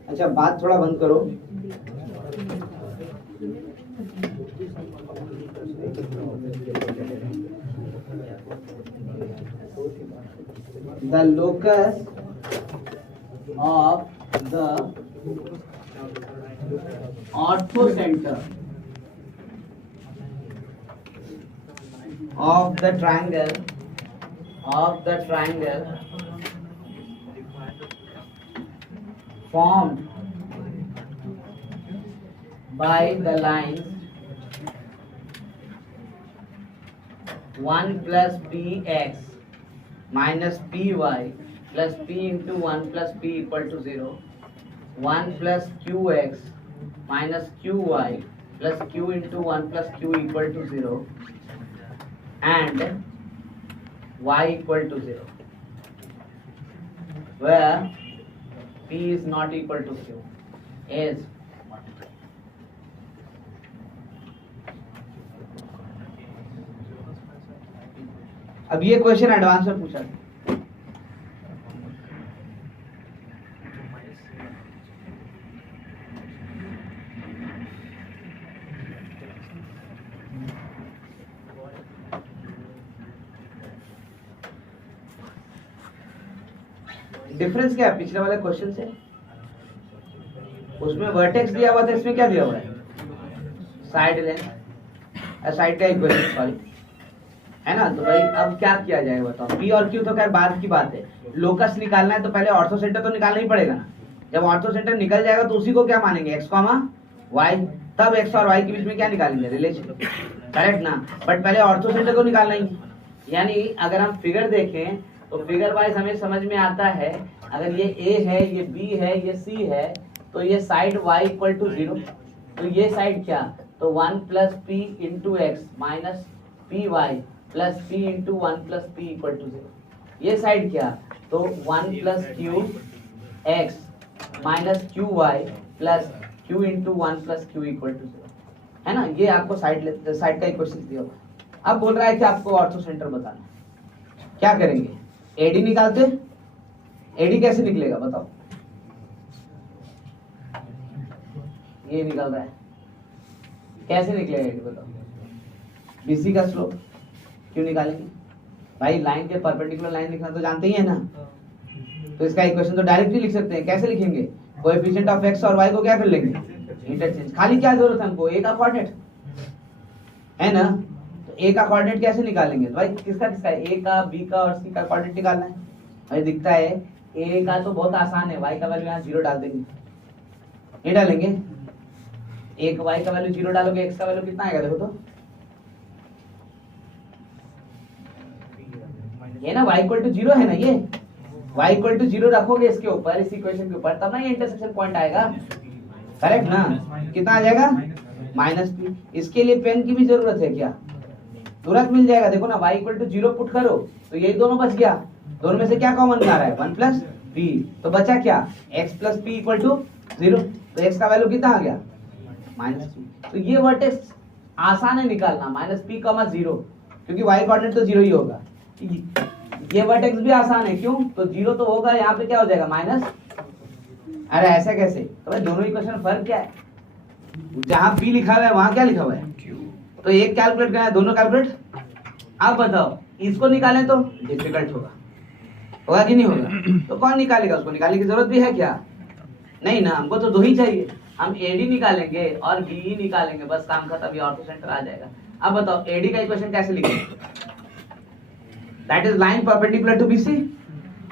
अच्छा बात थोड़ा बंद करो, the locus of the ortho center of the triangle formed by the lines 1 plus px minus py plus p into 1 plus p equal to 0, 1 plus qx minus qy plus q into 1 plus q equal to 0 and y equal to 0, where p is not equal to q is अब ये question advance में पूछा था। Difference क्या है पिछले वाले question से, उसमें वर्टेक्स दिया हुआ था, इसमें क्या दिया हुआ है साइड लेंथ, साइड का इक्वेशन सॉरी है ना। तो भाई अब क्या किया जाए बताओ, पी और क्यू तो खैर बाद की बात है, लोकस निकालना है तो पहले ऑर्थो सेंटर तो निकालना ही पड़ेगा ना। जब ऑर्थो सेंटर निकल जाएगा तो उसी को क्या मानेंगे x, y, तब x और y के बीच में क्या निकालेंगे रिलेशन, करेक्ट ना। बट पहले ऑर्थो सेंटर को निकालना ही, यानी अगर हम फिगर देखें तो फिगर वाइज हमें समझ में आता है, अगर ये a है, ये b है, ये c है, तो ये साइड y इक्वल टू 0, तो ये साइड क्या, तो 1 plus p into x minus p y plus p into 1 plus p equal to 0, ये साइड क्या, तो 1 plus q x minus q y plus q into 1 plus q equal to 0, है ना। ये आपको साइड का इक्वेशन दिया हुआ। अब बोल रहा है कि आपको ऑर्थो सेंटर बताना, क्या करेंगे, एडी निकालते, एडी कैसे निकलेगा बताओ, ये निकल रहा है, कैसे निकलेगा एडी बताओ, बीसी का स्लोप क्यों निकालेंगे भाई, लाइन के परपेंडिकुलर लाइन लिखना तो जानते ही है ना, तो इसका इक्वेशन तो डायरेक्टली लिख सकते हैं। कैसे लिखेंगे, कोएफिशिएंट ऑफ एक्स और वाई को क्या कर लेंगे इंटरचेंज, खाली क्या जरूरत है हमको, ए का कोऑर्डिनेट है ना, तो ए का कोऑर्डिनेट कैसे निकालेंगे, तो भाई किसका किसका, ए का, बी का और सी का कोऑर्डिनेट निकालना है। भाई दिखता है ए का तो बहुत आसान है, वाई का वैल्यू यहाँ 0 डाल देंगे, ये डालेंगे, एक वाई का वैल्यू 0 डालोगे, एक्स का वैल्यू कितना आएगा देखो तो, ये ना y इक्वल टू 0 है ना, ये y इक्वल टू 0 रखोगे इसके ऊपर, इस इक्वेशन के ऊपर, तब ना ये इंटरसेक्शन पॉइंट आएगा, करेक्ट ना? कितना आ जाएगा? -p। इसके लिए पेन की भी जरूरत है क्या? तुरंत मिल जाएगा, देखो ना, y इक्वल टू 0 पुट करो तो यही दोनों बच गया। दोनों में से क्या कॉमन आ रहा है? 1 प्लस p, तो बचा क्या? x plus p equal to 0। तो x का वैल्यू कितना आ गया? -p। तो ये वर्टेक्स आसान है निकालना, -p, 0, क्योंकि y कोऑर्डिनेट तो 0 ही होगा। ये वर्टेक्स भी आसान है, क्यों? तो 0 तो होगा, यहाँ पे क्या हो जाएगा? माइनस। अरे ऐसा कैसे? तो भाई दोनों इक्वेशन फर्क क्या है? जहां p लिखा हुआ है वहां क्या लिखा हुआ है? तो एक कैलकुलेट करना है, दोनों कैलकुलेट। अब बताओ, इसको निकालें तो डिफिकल्ट होगा कि नहीं होगा? तो कौन निकालेगा? उसको निकालने की जरूरत भी है क्या? नहीं ना, हमको तो दो ही चाहिए। हम AD निकालेंगे और BE निकालेंगे, बस काम खत्म, ये ऑर्थो सेंटर आ जाएगा। अब बताओ AD का इक्वेशन कैसे लिखेंगे? That is line perpendicular to BC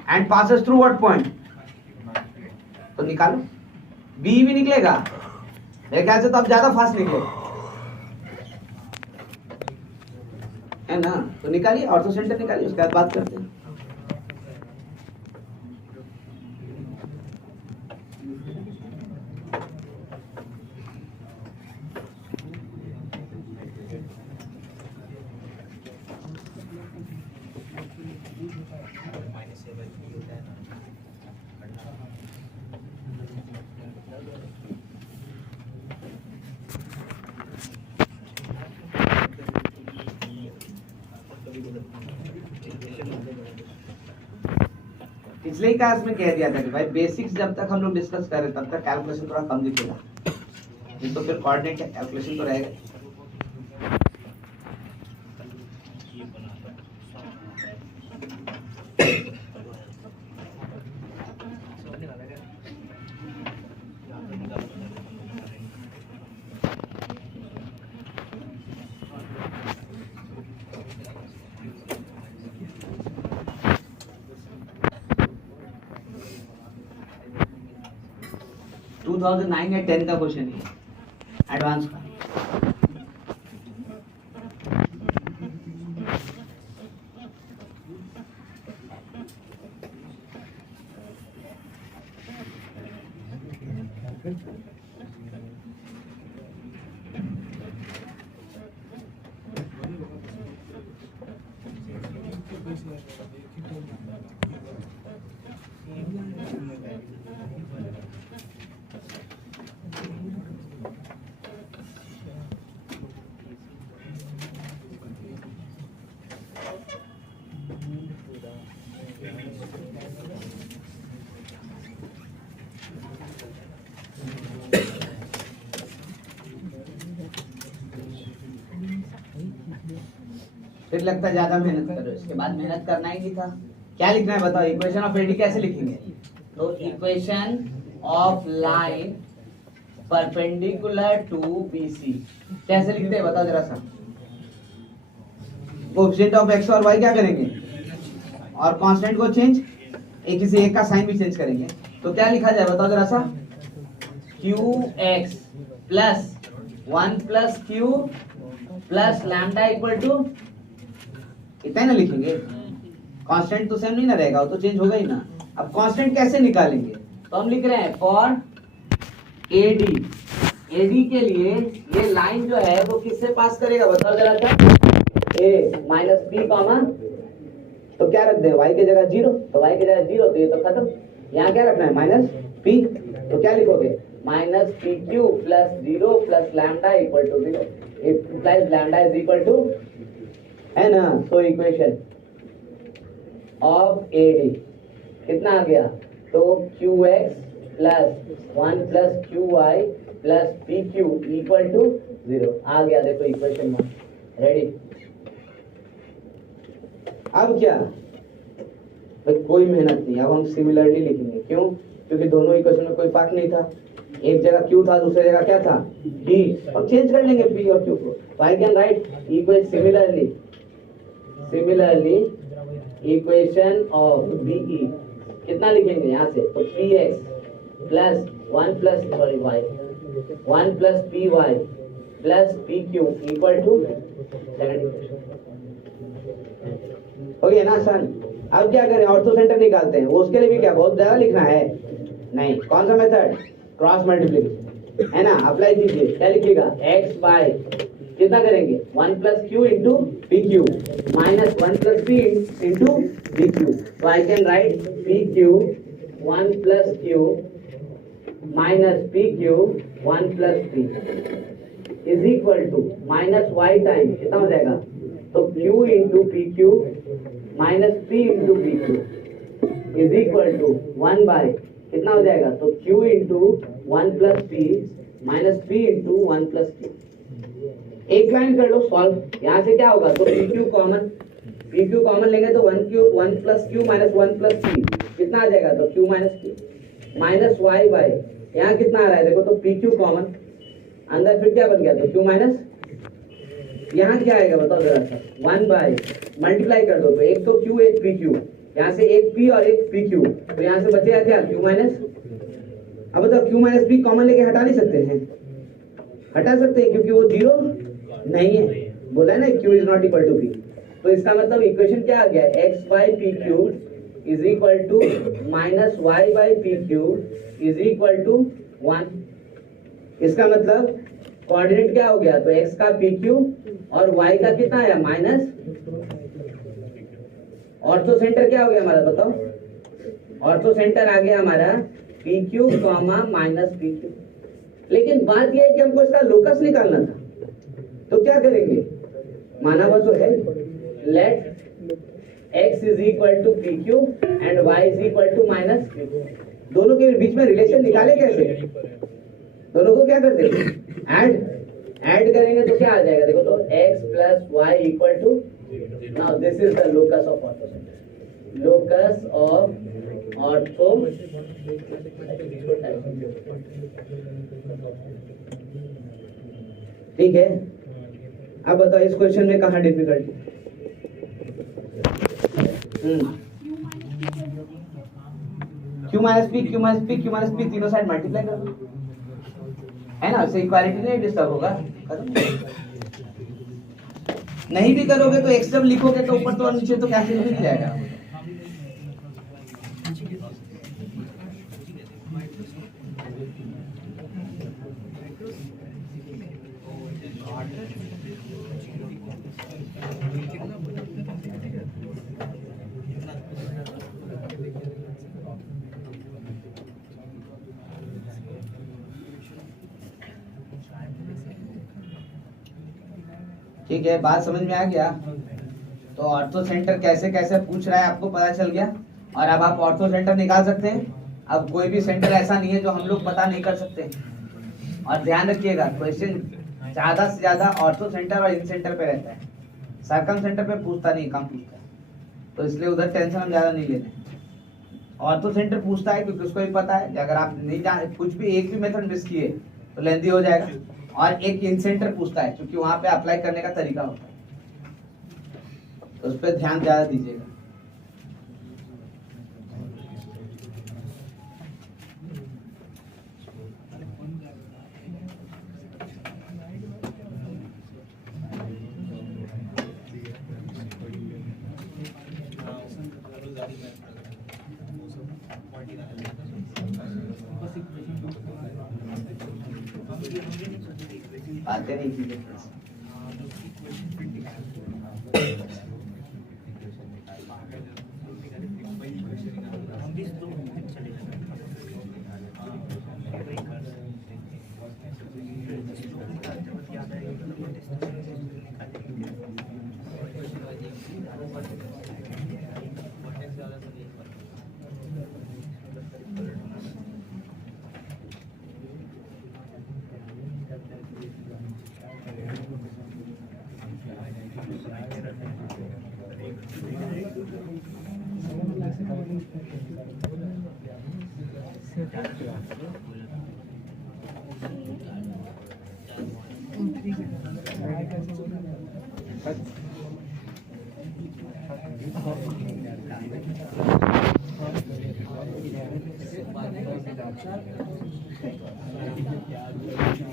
and passes through what point? तो निकालो। BE भी निकलेगा मेरे ख्याल से, तो अब ज्यादा फास्ट निकलेगा, है ना? तो निकालिए, ऑर्थो सेंटर निकालिए, उसके बाद बात करते हैं। पिछले क्लास में कह दिया था कि भाई बेसिक्स जब तक हम लोग डिस्कस कर रहे तब तक कैलकुलेशन थोड़ा कम दिखेगा, नहीं तो फिर कोऑर्डिनेट कैलकुलेशन तो रहेगा। टू 2009 या 10 का क्वेश्चन है, एडवांस का। फिर लगता है ज्यादा मेहनत करो, इसके बाद मेहनत करना ही नहीं था। क्या लिखना है बताओ? इक्वेशन ऑफ एडी कैसे लिखेंगे? तो equation of line perpendicular to BC कैसे लिखते हैं बताओ जरा सा। कोएफिशिएंट ऑफ x और y क्या करेंगे? और कांस्टेंट को चेंज, एक से एक का साइन भी चेंज करेंगे। तो क्या लिखा जाए बताओ जरा सा? qx plus 1 plus q plus lambda equal to, इतना ना लिखेंगे। कांस्टेंट तो सेम नहीं ना रहेगा, वो तो चेंज होगा ही ना। अब कांस्टेंट कैसे निकालेंगे? तो हम लिख रहे हैं फॉर AD के लिए ये लाइन जो है वो किससे पास करेगा बताओ जरा सा? a माइनस p कॉमा, तो क्या रख दे? y की जगह 0, तो y की जगह 0, तो ये तो खत्म। यहाँ क्या रखना है? माइनस p, तो क्या लिखोगे? Minus PQ plus 0 plus lambda equal to 0, implies lambda is equal to, है ना? तो इक्वेशन ऑफ AD कितना आ गया? तो QX plus 1 plus QY plus PQ equal to 0 आ गया। देखो इक्वेशन 1 रेडी। अब क्या? भाई कोई मेहनत नहीं, अब हम सिमिलरली लिखेंगे। क्यों? क्योंकि दोनों इक्वेशन में कोई फर्क नहीं था। एक जगह Q था, दूसरी जगह क्या था? D। अब चेंज कर लेंगे P और Q को। तो I can write equation similarly equation of BE कितना लिखेंगे यहाँ से? तो PX plus 1 plus y 1 plus PY plus PQ equal to second equation. हो गया ना आसान? अब क्या करें, ऑर्थो सेंटर निकालते हैं। उसके लिए भी क्या बहुत ज्यादा लिखना है? नहीं। कौन सा मेथड? क्रॉस मल्टीप्लिकेशन, है ना? अप्लाई कीजिए। क्या लिखिएगा? x बाय कितना करेंगे? 1 plus Q into P Q minus 1 plus P into P Q. तो I can write P Q 1 plus Q minus P Q 1 plus P is equal to minus Y time कितना हो जाएगा? तो q into P Q minus P into P Q is equal to 1 by कितना हो जाएगा? तो q into 1 plus P minus P into 1 plus Q. एक line कर लो सॉल्व। यहाँ से क्या होगा? तो पी क्यू कॉमन लेंगे तो 1 plus Q minus 1 plus p कितना आ जाएगा? तो q minus q minus y by यहाँ कितना आ रहा है देखो, तो पी क्यू कॉमन अंदर, फिर क्या बन गया? तो q माइनस यहाँ क्या आएगा बताओ जरा सा? 1 बाय मल्टीप्लाई कर दो तो एक तो q एक पी क्यू, यहाँ से एक p और एक पी क्यू, तो यहाँ से बचेगा क्या? q minus. अब बताओ q माइनस p कॉमन लेके हटा नहीं सकते हैं? हटा सकते हैं क्योंकि वो जीरो नहीं है, बोला है ना q is not equal to p। तो इसका मतलब इक्वेशन क्या आ गया? x by p Q is equal to minus y by p Q is equal to 1। इसका मतलब कोऑर्डिनेट क्या हो गया? तो x का पी क्यू और y का कितना आया? माइनस। ऑर्थो सेंटर क्या हो गया हमारा बताओ? ऑर्थो सेंटर आ गया हमारा P Q comma minus P Q. लेकिन बात यह है कि हमको इसका लोकस निकालना था, तो क्या करेंगे? माना हुआ तो है, let x is equal to p q and y is equal to minus P q. दोनों के बीच में रिलेशन निकाले कैसे? दोनों को क्या करते हैं? ऐड करेंगे तो क्या आ जाएगा देखो, तो x plus Y equal to, now this is the locus of orthocentre. Locus of ortho ठीक है। अब बताओ इस क्वेश्चन में कहाँ difficulty? Q minus P Q minus P Q minus P तीनों साइड मल्टीप्लाई कर दो, है ना? उससे इक्वालिटी नहीं डिस्टर्ब होगा। नहीं भी करोगे तो एक्स जब लिखोगे तो ऊपर तो और नीचे तो कैसे लिख जाएगा? ठीक है, बात समझ में आ गया? तो ऑर्थो सेंटर कैसे कैसे पूछ रहा है आपको पता चल गया, और अब आप ऑर्थो सेंटर निकाल सकते हैं। अब कोई भी सेंटर ऐसा नहीं है जो हम लोग पता नहीं कर सकते। और ध्यान रखिएगा, क्वेश्चन ज्यादा से ज्यादा ऑर्थो सेंटर और इन सेंटर पे रहता है, सर्कम सेंटर पे पूछता नहीं, कम पूछता है। तो इसलिए उधर टेंशन हम ज्यादा नहीं लेते। ऑर्थो सेंटर पूछता है क्योंकि उसको भी पता है कि अगर आप नहीं जान कुछ भी एक भी मेथड मिस किए तो लेंथी हो जाएगा। और एक इन सेंटर पूछता है क्योंकि वहां पे अप्लाई करने का तरीका होता है, तो उस पर ध्यान ज्यादा दीजिएगा। बातें नहीं की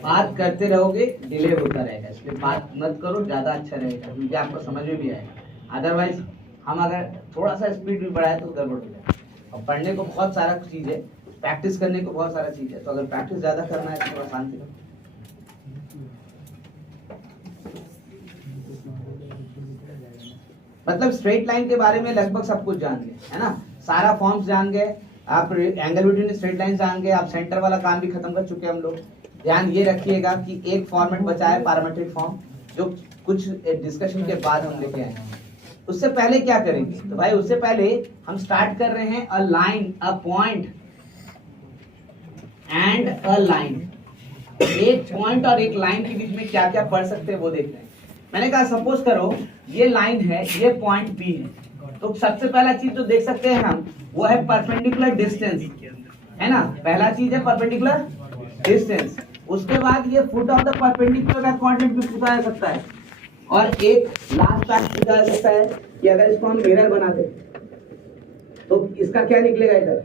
बात करते रहोगे डिले होता रहेगा, इसलिए बात मत करो, ज्यादा अच्छा रहेगा क्योंकि आपको समझ में भी आएगा। अदरवाइज हम अगर थोड़ा सा स्पीड भी बढ़ाए तो गड़बड़ हो जाए। और पढ़ने को बहुत सारा चीज है, प्रैक्टिस करने को बहुत सारा चीज है, तो अगर प्रैक्टिस ज्यादा करना है तो थोड़ा शांति रहो। मतलब स्ट्रेट लाइन के बारे में लगभग सब कुछ जान गए, है ना? सारा फॉर्म्स जान गए आप, एंगल बिटवीन स्ट्रेट लाइन जान गए आप, सेंटर वाला काम भी खत्म कर चुके हैं हम लोग। ध्यान ये रखिएगा कि एक फॉर्मेट बचा है पैरामीट्रिक फॉर्म, जो कुछ डिस्कशन के बाद हम लेके आए हैं। उससे पहले क्या करेंगे? तो भाई उससे पहले हम स्टार्ट कर रहे हैं a line, a point and a line. एक पॉइंट और एक लाइन के बीच में क्या क्या पढ़ सकते हैं वो देख रहे हैं। मैंने कहा सपोज करो ये लाइन है, ये पॉइंट बी है, तो सबसे पहला चीज जो देख सकते हैं हम वो है परपेंडिकुलर डिस्टेंस, है ना? पहला चीज है परपेंडिकुलर डिस्टेंस। उसके बाद ये फुट ऑफ द परपेंडिकुलर का कोऑर्डिनेट भी पूछा जा सकता है। और एक लास्ट टास्क पूछा जा सकता है कि अगर इसको हम मिरर बना दे तो इसका क्या निकलेगा? इधर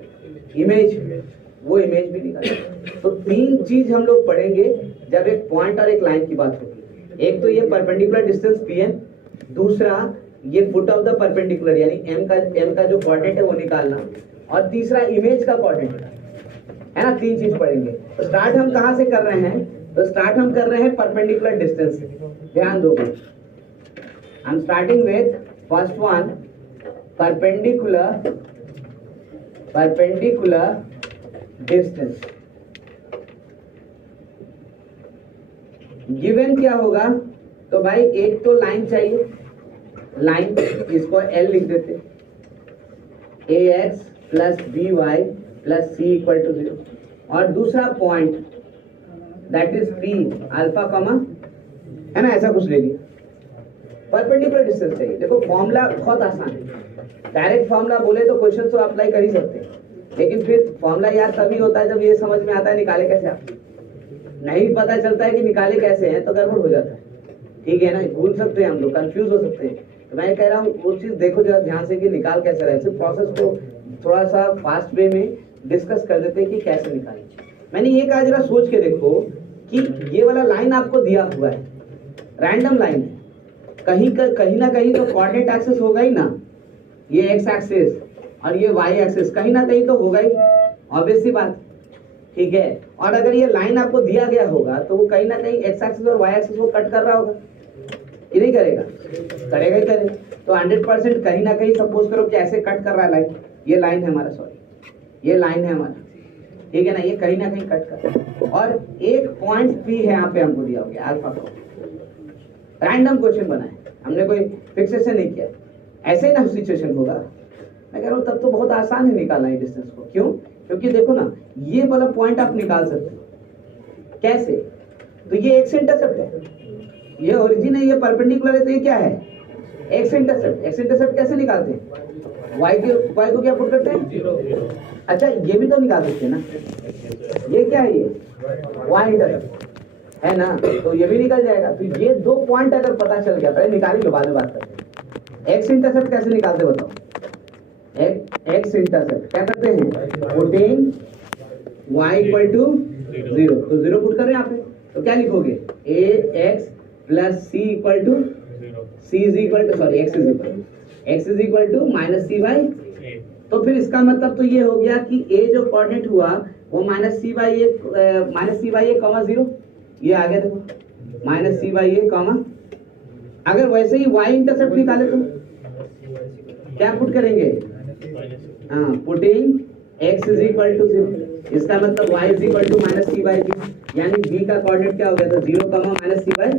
इमेज, वो इमेज भी निकलेगा। तो तीन चीज हम लोग पढ़ेंगे जब एक पॉइंट और एक लाइन की बात होगी। एक तो ये परपेंडिकुलर डिस्टेंस pn, दूसरा ये फुट ऑफ द परपेंडिकुलर यानी m का जो कोऑर्डिनेट है वो निकालना, और तीसरा इमेज का कोऑर्डिनेट, है ना? तीन चीज पढ़ेंगे। तो स्टार्ट हम कहां से कर रहे हैं? तो स्टार्ट हम कर रहे हैं परपेंडिकुलर डिस्टेंस से। ध्यान दो, I am starting with first one, perpendicular distance. Given क्या होगा? तो भाई एक तो लाइन चाहिए, लाइन इसको L लिख देते, ax plus by plus c equal to 0, और दूसरा point that is p alpha comma, है ना? ऐसा कुछ ले लिया। परपेंडिकुलर डिस्टेंस चाहिए। देखो फॉर्मूला बहुत आसान है, डायरेक्ट फॉर्मूला बोले तो क्वेश्चन तो अप्लाई कर ही सकते हैं, लेकिन फिर फॉर्मूला याद तभी होता है जब ये समझ में आता है निकाले कैसे। आप नहीं पता चलता है कि निकाले कैसे हैं तो गड़बड़ हो जाता है, ठीक है ना? भूल सकते हैं हम लोग, कंफ्यूज हो सकते हैं। तो मैं कह रहा हूँ वो चीज देखो जरा ध्यान से कि निकाल कैसे रहे। सिर्फ प्रोसेस को थोड़ा सा फास्ट वे में डिस्कस कर देते हैं कि कैसे निकालें। मैंने ये कहा जरा सोच के देखो कि ये वाला लाइन आपको दिया हुआ है, रैंडम लाइन है, कहीं ना कहीं तो कोऑर्डिनेट एक्सिस होगा ही ना, ये एक्स एक्सिस और ये वाई एक्सिस कहीं ना कहीं तो होगा ही, ऑब्वियस सी बात, ठीक है? और अगर ये लाइन आपको दिया गया होगा तो वो कहीं ना कहीं एक्स एक्सिस और वाई एक्सिस को कट कर रहा होगा, ये नहीं करेगा? करेगा ही करेगा। तो 100% कहीं ना कहीं सपोज करो कि ऐसे कट कर रहा है लाइन, ये लाइन है हमारा, सॉरी ये लाइन है हमारा, ठीक है ना? ये कहीं ना कहीं कट कर रहा है। और एक पॉइंट पी है यहाँ पे हमको दिया हो गया अल्फा को। रैंडम क्वेश्चन बना है, हमने कोई फिक्सेशन नहीं किया, ऐसे ही ना सिचुएशन होगा। मैं कह रहा हूँ तब तो बहुत आसान है निकालना है डिस्टेंस को। क्यों? क्योंकि देखो ना ये वाला पॉइंट आप निकाल सकते हो कैसे? तो ये एक्स इंटरसेप्ट है, ये ओरिजिन है, ये परपेंडिकुलर है, तो ये क्या है? X intercept. एक्स इंटरसेप्ट कैसे निकालते हैं? वाई को क्या पुट करते हैं? अच्छा ये भी तो निकाल सकते हैं ना, ये क्या है? ये वाई इंटरसेप्ट है ना, तो ये भी निकल जाएगा। तो ये दो पॉइंट अगर पता चल गया, पहले निकाल लो बाद में बात करते हैं। एक्स इंटरसेप्ट कैसे निकालते बताओ? एक्स इंटरसेप्ट क्या करते हैं? पुटिंग y इक्वल टू 0, तो 0 पुट कर रहे हैं यहाँ पे, तो क्या लिखोगे? ax plus c equal to x is equal to minus C by. तो फिर इसका मतलब तो ये हो गया कि a जो कोऑर्डिनेट हुआ वो minus C by A comma 0, ये आ गया देखो, minus C by A comma. अगर वैसे ही y इंटरसेप्ट निकाले तो क्या पुट करेंगे? हाँ, putting x is equal to 0, इसका मतलब y is equal to minus C by B, यानी b का कोऑर्डिनेट क्या हो गया? तो 0 कॉमा माइनस सी बाई,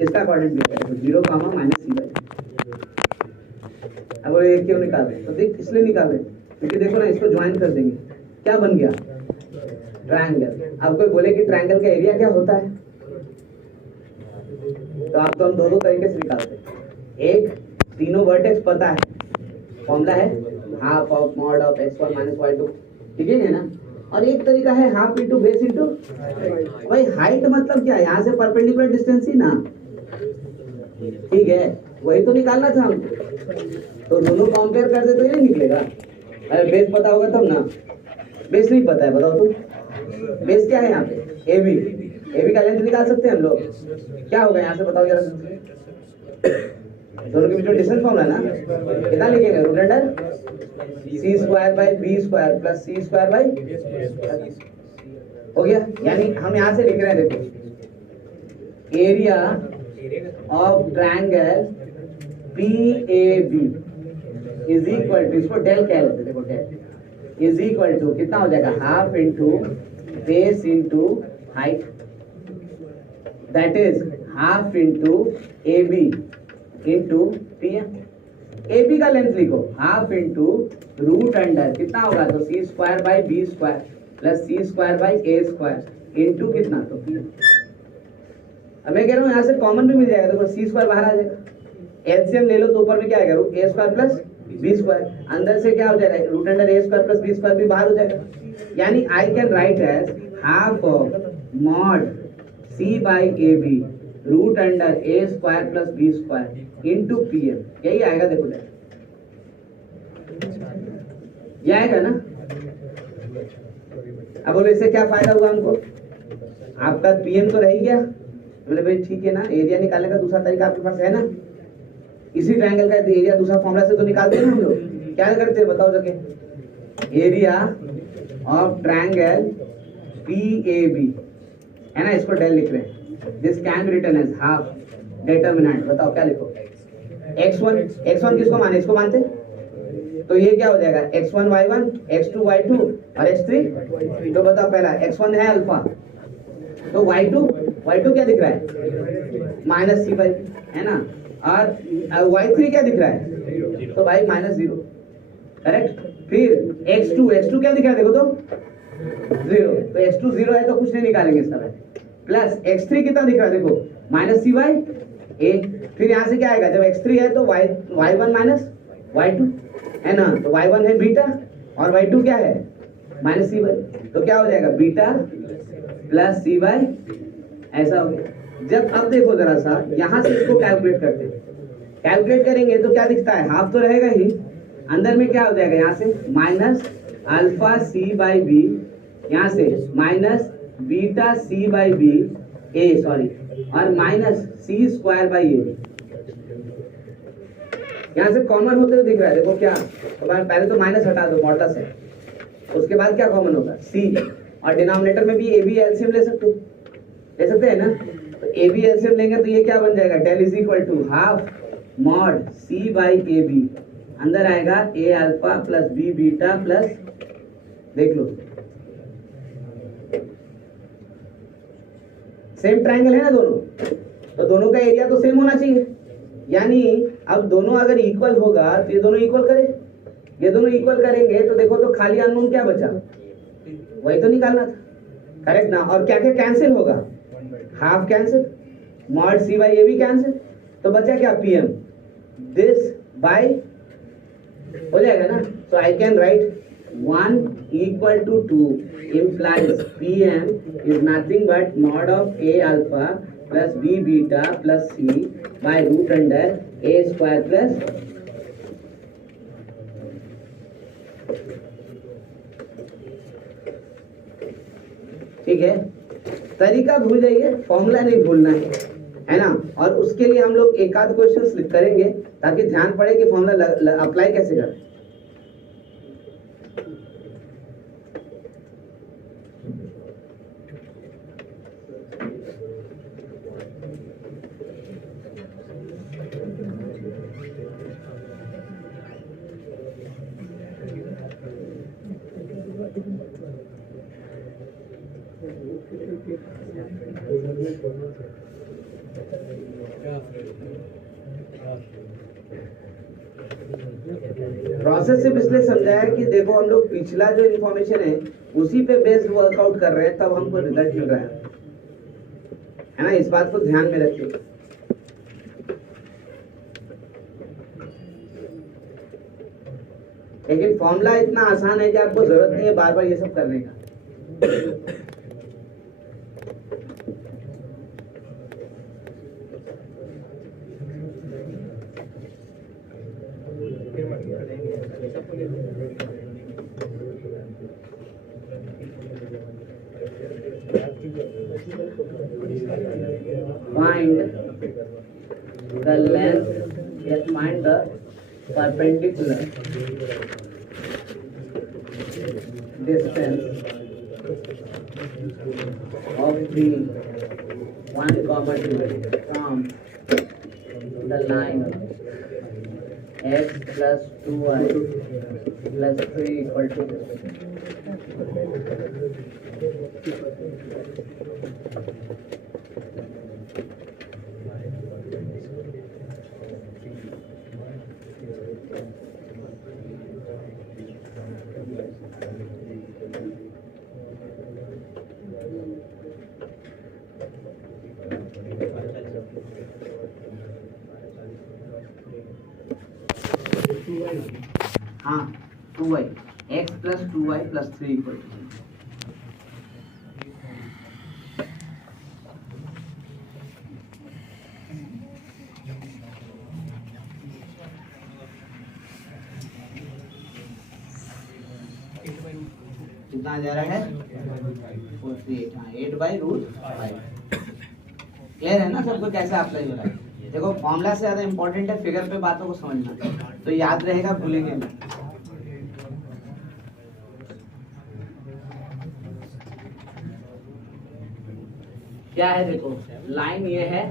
इसका कोऑर्डिनेट भी हो गया तो 0 कॉमा माइनस सी बाई। अब ये क्यों निकाल रहे हैं? तो देख इसलिए निकाल रहे हैं क्योंकि देखो ना इसको ज्वाइन कर देंगे, क्या बन गया? ट्रायंगल। अब कोई बोले कि ट्रायंगल का एरिया क्या होता है, तो आप तो हम दो तरीके से निकालते हैं। एक, तीनों वर्टेक्स पता है, फॉर्मूला है half of mod of x1 minus y2, ठीक है ना? और एक तरीका है हाफ इंटू बेस इंटू, भाई हाइट मतलब क्या है? यहाँ से परपेंडिकुलर डिस्टेंस ही ना, ठीक है? वही तो निकालना था हमको, तो दोनों कंपेयर कर दे तो ये निकलेगा। अरे बेस पता होगा तब ना, बेस नहीं पता है, बताओ तुम बेस क्या है? यहाँ पे AB का लेंथ निकाल सकते हैं हम लोग, क्या होगा यहाँ से बताओ जरा? दोनों के बीच में डिस्टेंस फॉर्मूला ना, कितना लिखेंगे root under C square by B square plus C square by, हो गया। यानी हम यहाँ से लिख रहे हैं, देखो area of triangle P A B is equal to, इसको डेल कह लेते, देखो डेल इज इक्वल टू कितना हो जाएगा, half into base into height, that is half into A B into P M. A B का लेंथ लिखो, half into root under कितना होगा, तो C square by B square plus C square by A square into कितना, तो P. अब मैं कह रहा हूँ यहाँ से कॉमन भी मिल जाएगा, देखो सी स्क्वायर बाहर आ जाएगा, एलसीएम ले लो तो ऊपर में क्या आएगा, root A square plus B square, अंदर से क्या हो जाएगा, root under A square plus B square भी बाहर हो जाएगा। यानी I can write as half of mod C by A B root under A square plus B square into P M, यही आएगा। देखो ये आएगा ना। अब बोलो इससे क्या फायदा हुआ हमको, आपका पीएम तो रह ही गया। बोले भाई ठीक है ना, एरिया निकालने का दूसरा तरीका आपके पास है ना, इसी ट्रायंगल का एरिया दूसरा फॉर्मूला से तो निकालते हैं ना हम लोग। क्या करते हैं बताओ जगह, area of triangle P A B है ना, इसको डेल लिख रहे हैं, this can be written as half determinant. बताओ क्या लिखो, x1 किसको माने, इसको मानते, तो ये क्या हो जाएगा, x1 y1 x2 y2 और x3। तो बताओ पहला x1 है अल्फा, तो y2 क्या दिख रहा है, माइनस सी बाई, है ना, और y3 क्या दिख रहा है, तो भाई माइनस 0, करेक्ट। फिर x2 क्या दिख रहा है, देखो तो 0, तो x2 0 है तो कुछ नहीं निकालेंगे इसका भाई, प्लस x3 कितना दिख रहा है, देखो माइनस सी बाई ए। फिर यहाँ से क्या आएगा, जब x3 है तो y1 माइनस y2 है ना, तो y1 है बीटा और y2 क्या है माइनस सी बाई, तो क्या हो जाएगा बीटा प्लस सी बाई, ऐसा हो गया। जब अब देखो जरा सा यहाँ से इसको कैलकुलेट करते हैं, कैलकुलेट करेंगे तो क्या दिखता है, हाफ तो रहेगा ही, अंदर में क्या हो जाएगा, यहाँ से minus alpha C by B, यहाँ से minus beta C by B A sorry, और minus C square by A, यहाँ से कॉमन होते हुए दिख रहा है। देखो क्या, तो पहले तो माइनस हटा दो, मॉडल्स है, उसके बाद क्या कॉमन होगा सी, और डिनोमिनेटर में भी ए बी एलसीएम ले सकते हैं ना, तो ए बी एलसीएम लेंगे तो ये क्या बन जाएगा, del is equal to half mod C by A B, अंदर आएगा A alpha plus B beta plus, देख लो सेम ट्रायंगल है ना दोनों, तो दोनों का एरिया तो सेम होना चाहिए। यानी अब दोनों अगर इक्वल होगा तो ये दोनों इक्वल करें, ये दोनों इक्वल करेंगे तो देखो तो खाली अननोन क्या बचा, वही तो निकालना था, करेक्ट ना। और क्या क्या कैंसिल होगा, half cancel, mod C by A भी कैंसिल, तो बचा क्या पीएम, दिस बाय हो जाएगा ना। So I can write 1 equal to 2 implies pm is nothing but mod of a alpha plus b beta plus c by root under a square plus, ठीक है। तरीका भूल जाइए, फॉर्मूला नहीं भूलना है ना। और उसके लिए हम लोग एक आध क्वेश्चन करेंगे ताकि ध्यान पड़े कि फॉर्मूला अप्लाई कैसे करें। प्रोसेस सिर्फ इसलिए समझाया कि देखो हम लोग पिछला जो इन्फॉर्मेशन है उसी पे बेस्ड वर्कआउट कर रहे हैं, तब हमको रिजल्ट मिल रहा है ना, इस बात को ध्यान में रखिए। लेकिन फॉर्मूला इतना आसान है कि आपको जरूरत नहीं है बार बार ये सब करने का। Find the length Let's find the perpendicular distance of the 1, 2 from the line x plus 2y plus 3 equal to this. हाँ 2y x plus 2y plus 3 equal to 0. कितना आ जा रहा है 48, हाँ 8/√5. क्लियर है ना सबको कैसे अप्लाई हो रहा है? देखो फॉर्मूला से ज्यादा इंपॉर्टेंट है फिगर पे बातों को समझना, तो याद रहेगा, भूलेंगे नहीं. क्या है देखो, लाइन ये है,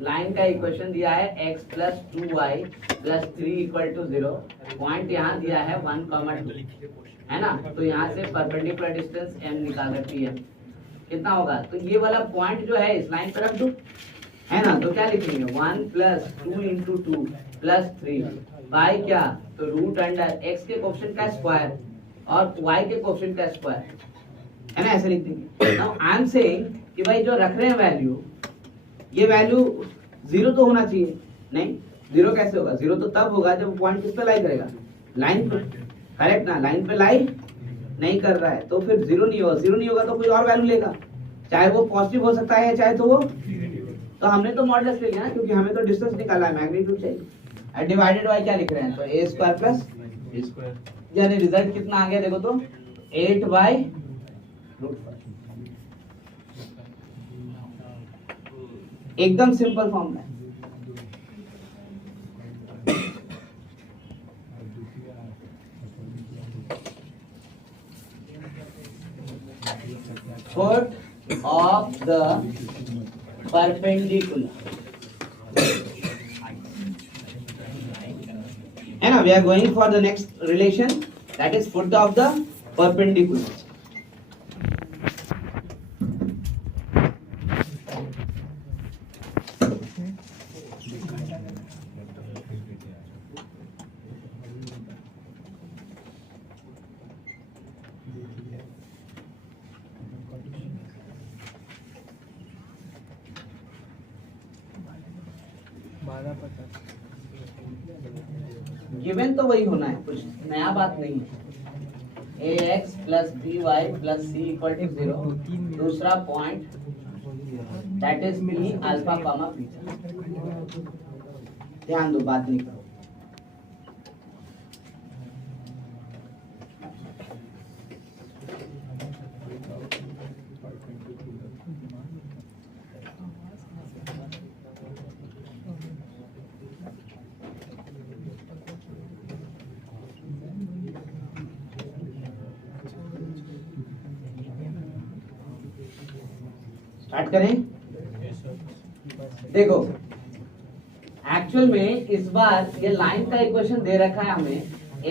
लाइन का इक्वेशन दिया है x plus 2y plus 3 equal to 0. Point यहाँ दिया है 1,2 है ना, तो यहाँ से परपेंडिकुलर डिस्टेंस m निकाल रखी है. कितना होगा? तो ये वाला पॉइंट जो है इस लाइन पर रख दो, है ना, तो क्या लिखेंगे 1 plus 2 into 2 plus 3 बाई क्या, तो रूट अंडर x के कोएफिशिएंट का स्क्वायर और y के कोएफिशिएंट का स्क्वायर, है ना, ऐसे लिख देंगे. नाउ आई एम सेइंग कि भाई जो रख रहे हैं वैल्यू, ये वैल्यू 0 तो होना चाहिए. नहीं, 0 कैसे होगा? 0 तो तब होगा जब पॉइंट किस पे लाई करेगा, लाइन पे. करेक्ट ना, लाइन पे लाई नहीं कर रहा है तो फिर 0 नहीं होगा. 0 नहीं होगा तो कोई और वैल्यू लेगा, चाहे वो पॉजिटिव हो सकता है चाहे तो वो, तो हमने तो मॉडुलस ले लिया ना, क्योंकि हमें तो डिस्टेंस निकालना है, मैग्नीट्यूड चाहिए. डिवाइडेड बाय क्या लिख रहे हैं, तो a square plus b square, यानी रिजल्ट कितना आ गया देखो तो 8/√5. एकदम सिंपल फॉर्मूला है. Foot of the perpendicular, है ना. We are going for the next relation, that is foot of the perpendicular. Given तो वही होना है, कुछ नया बात नहीं है. ax plus by plus c equal to 0. दूसरा point that is p alpha comma beta. ध्यान दो, बात नहीं करो. स्टार्ट करें. देखो एक्चुअल में इस बार ये लाइन का इक्वेशन दे रखा है हमें,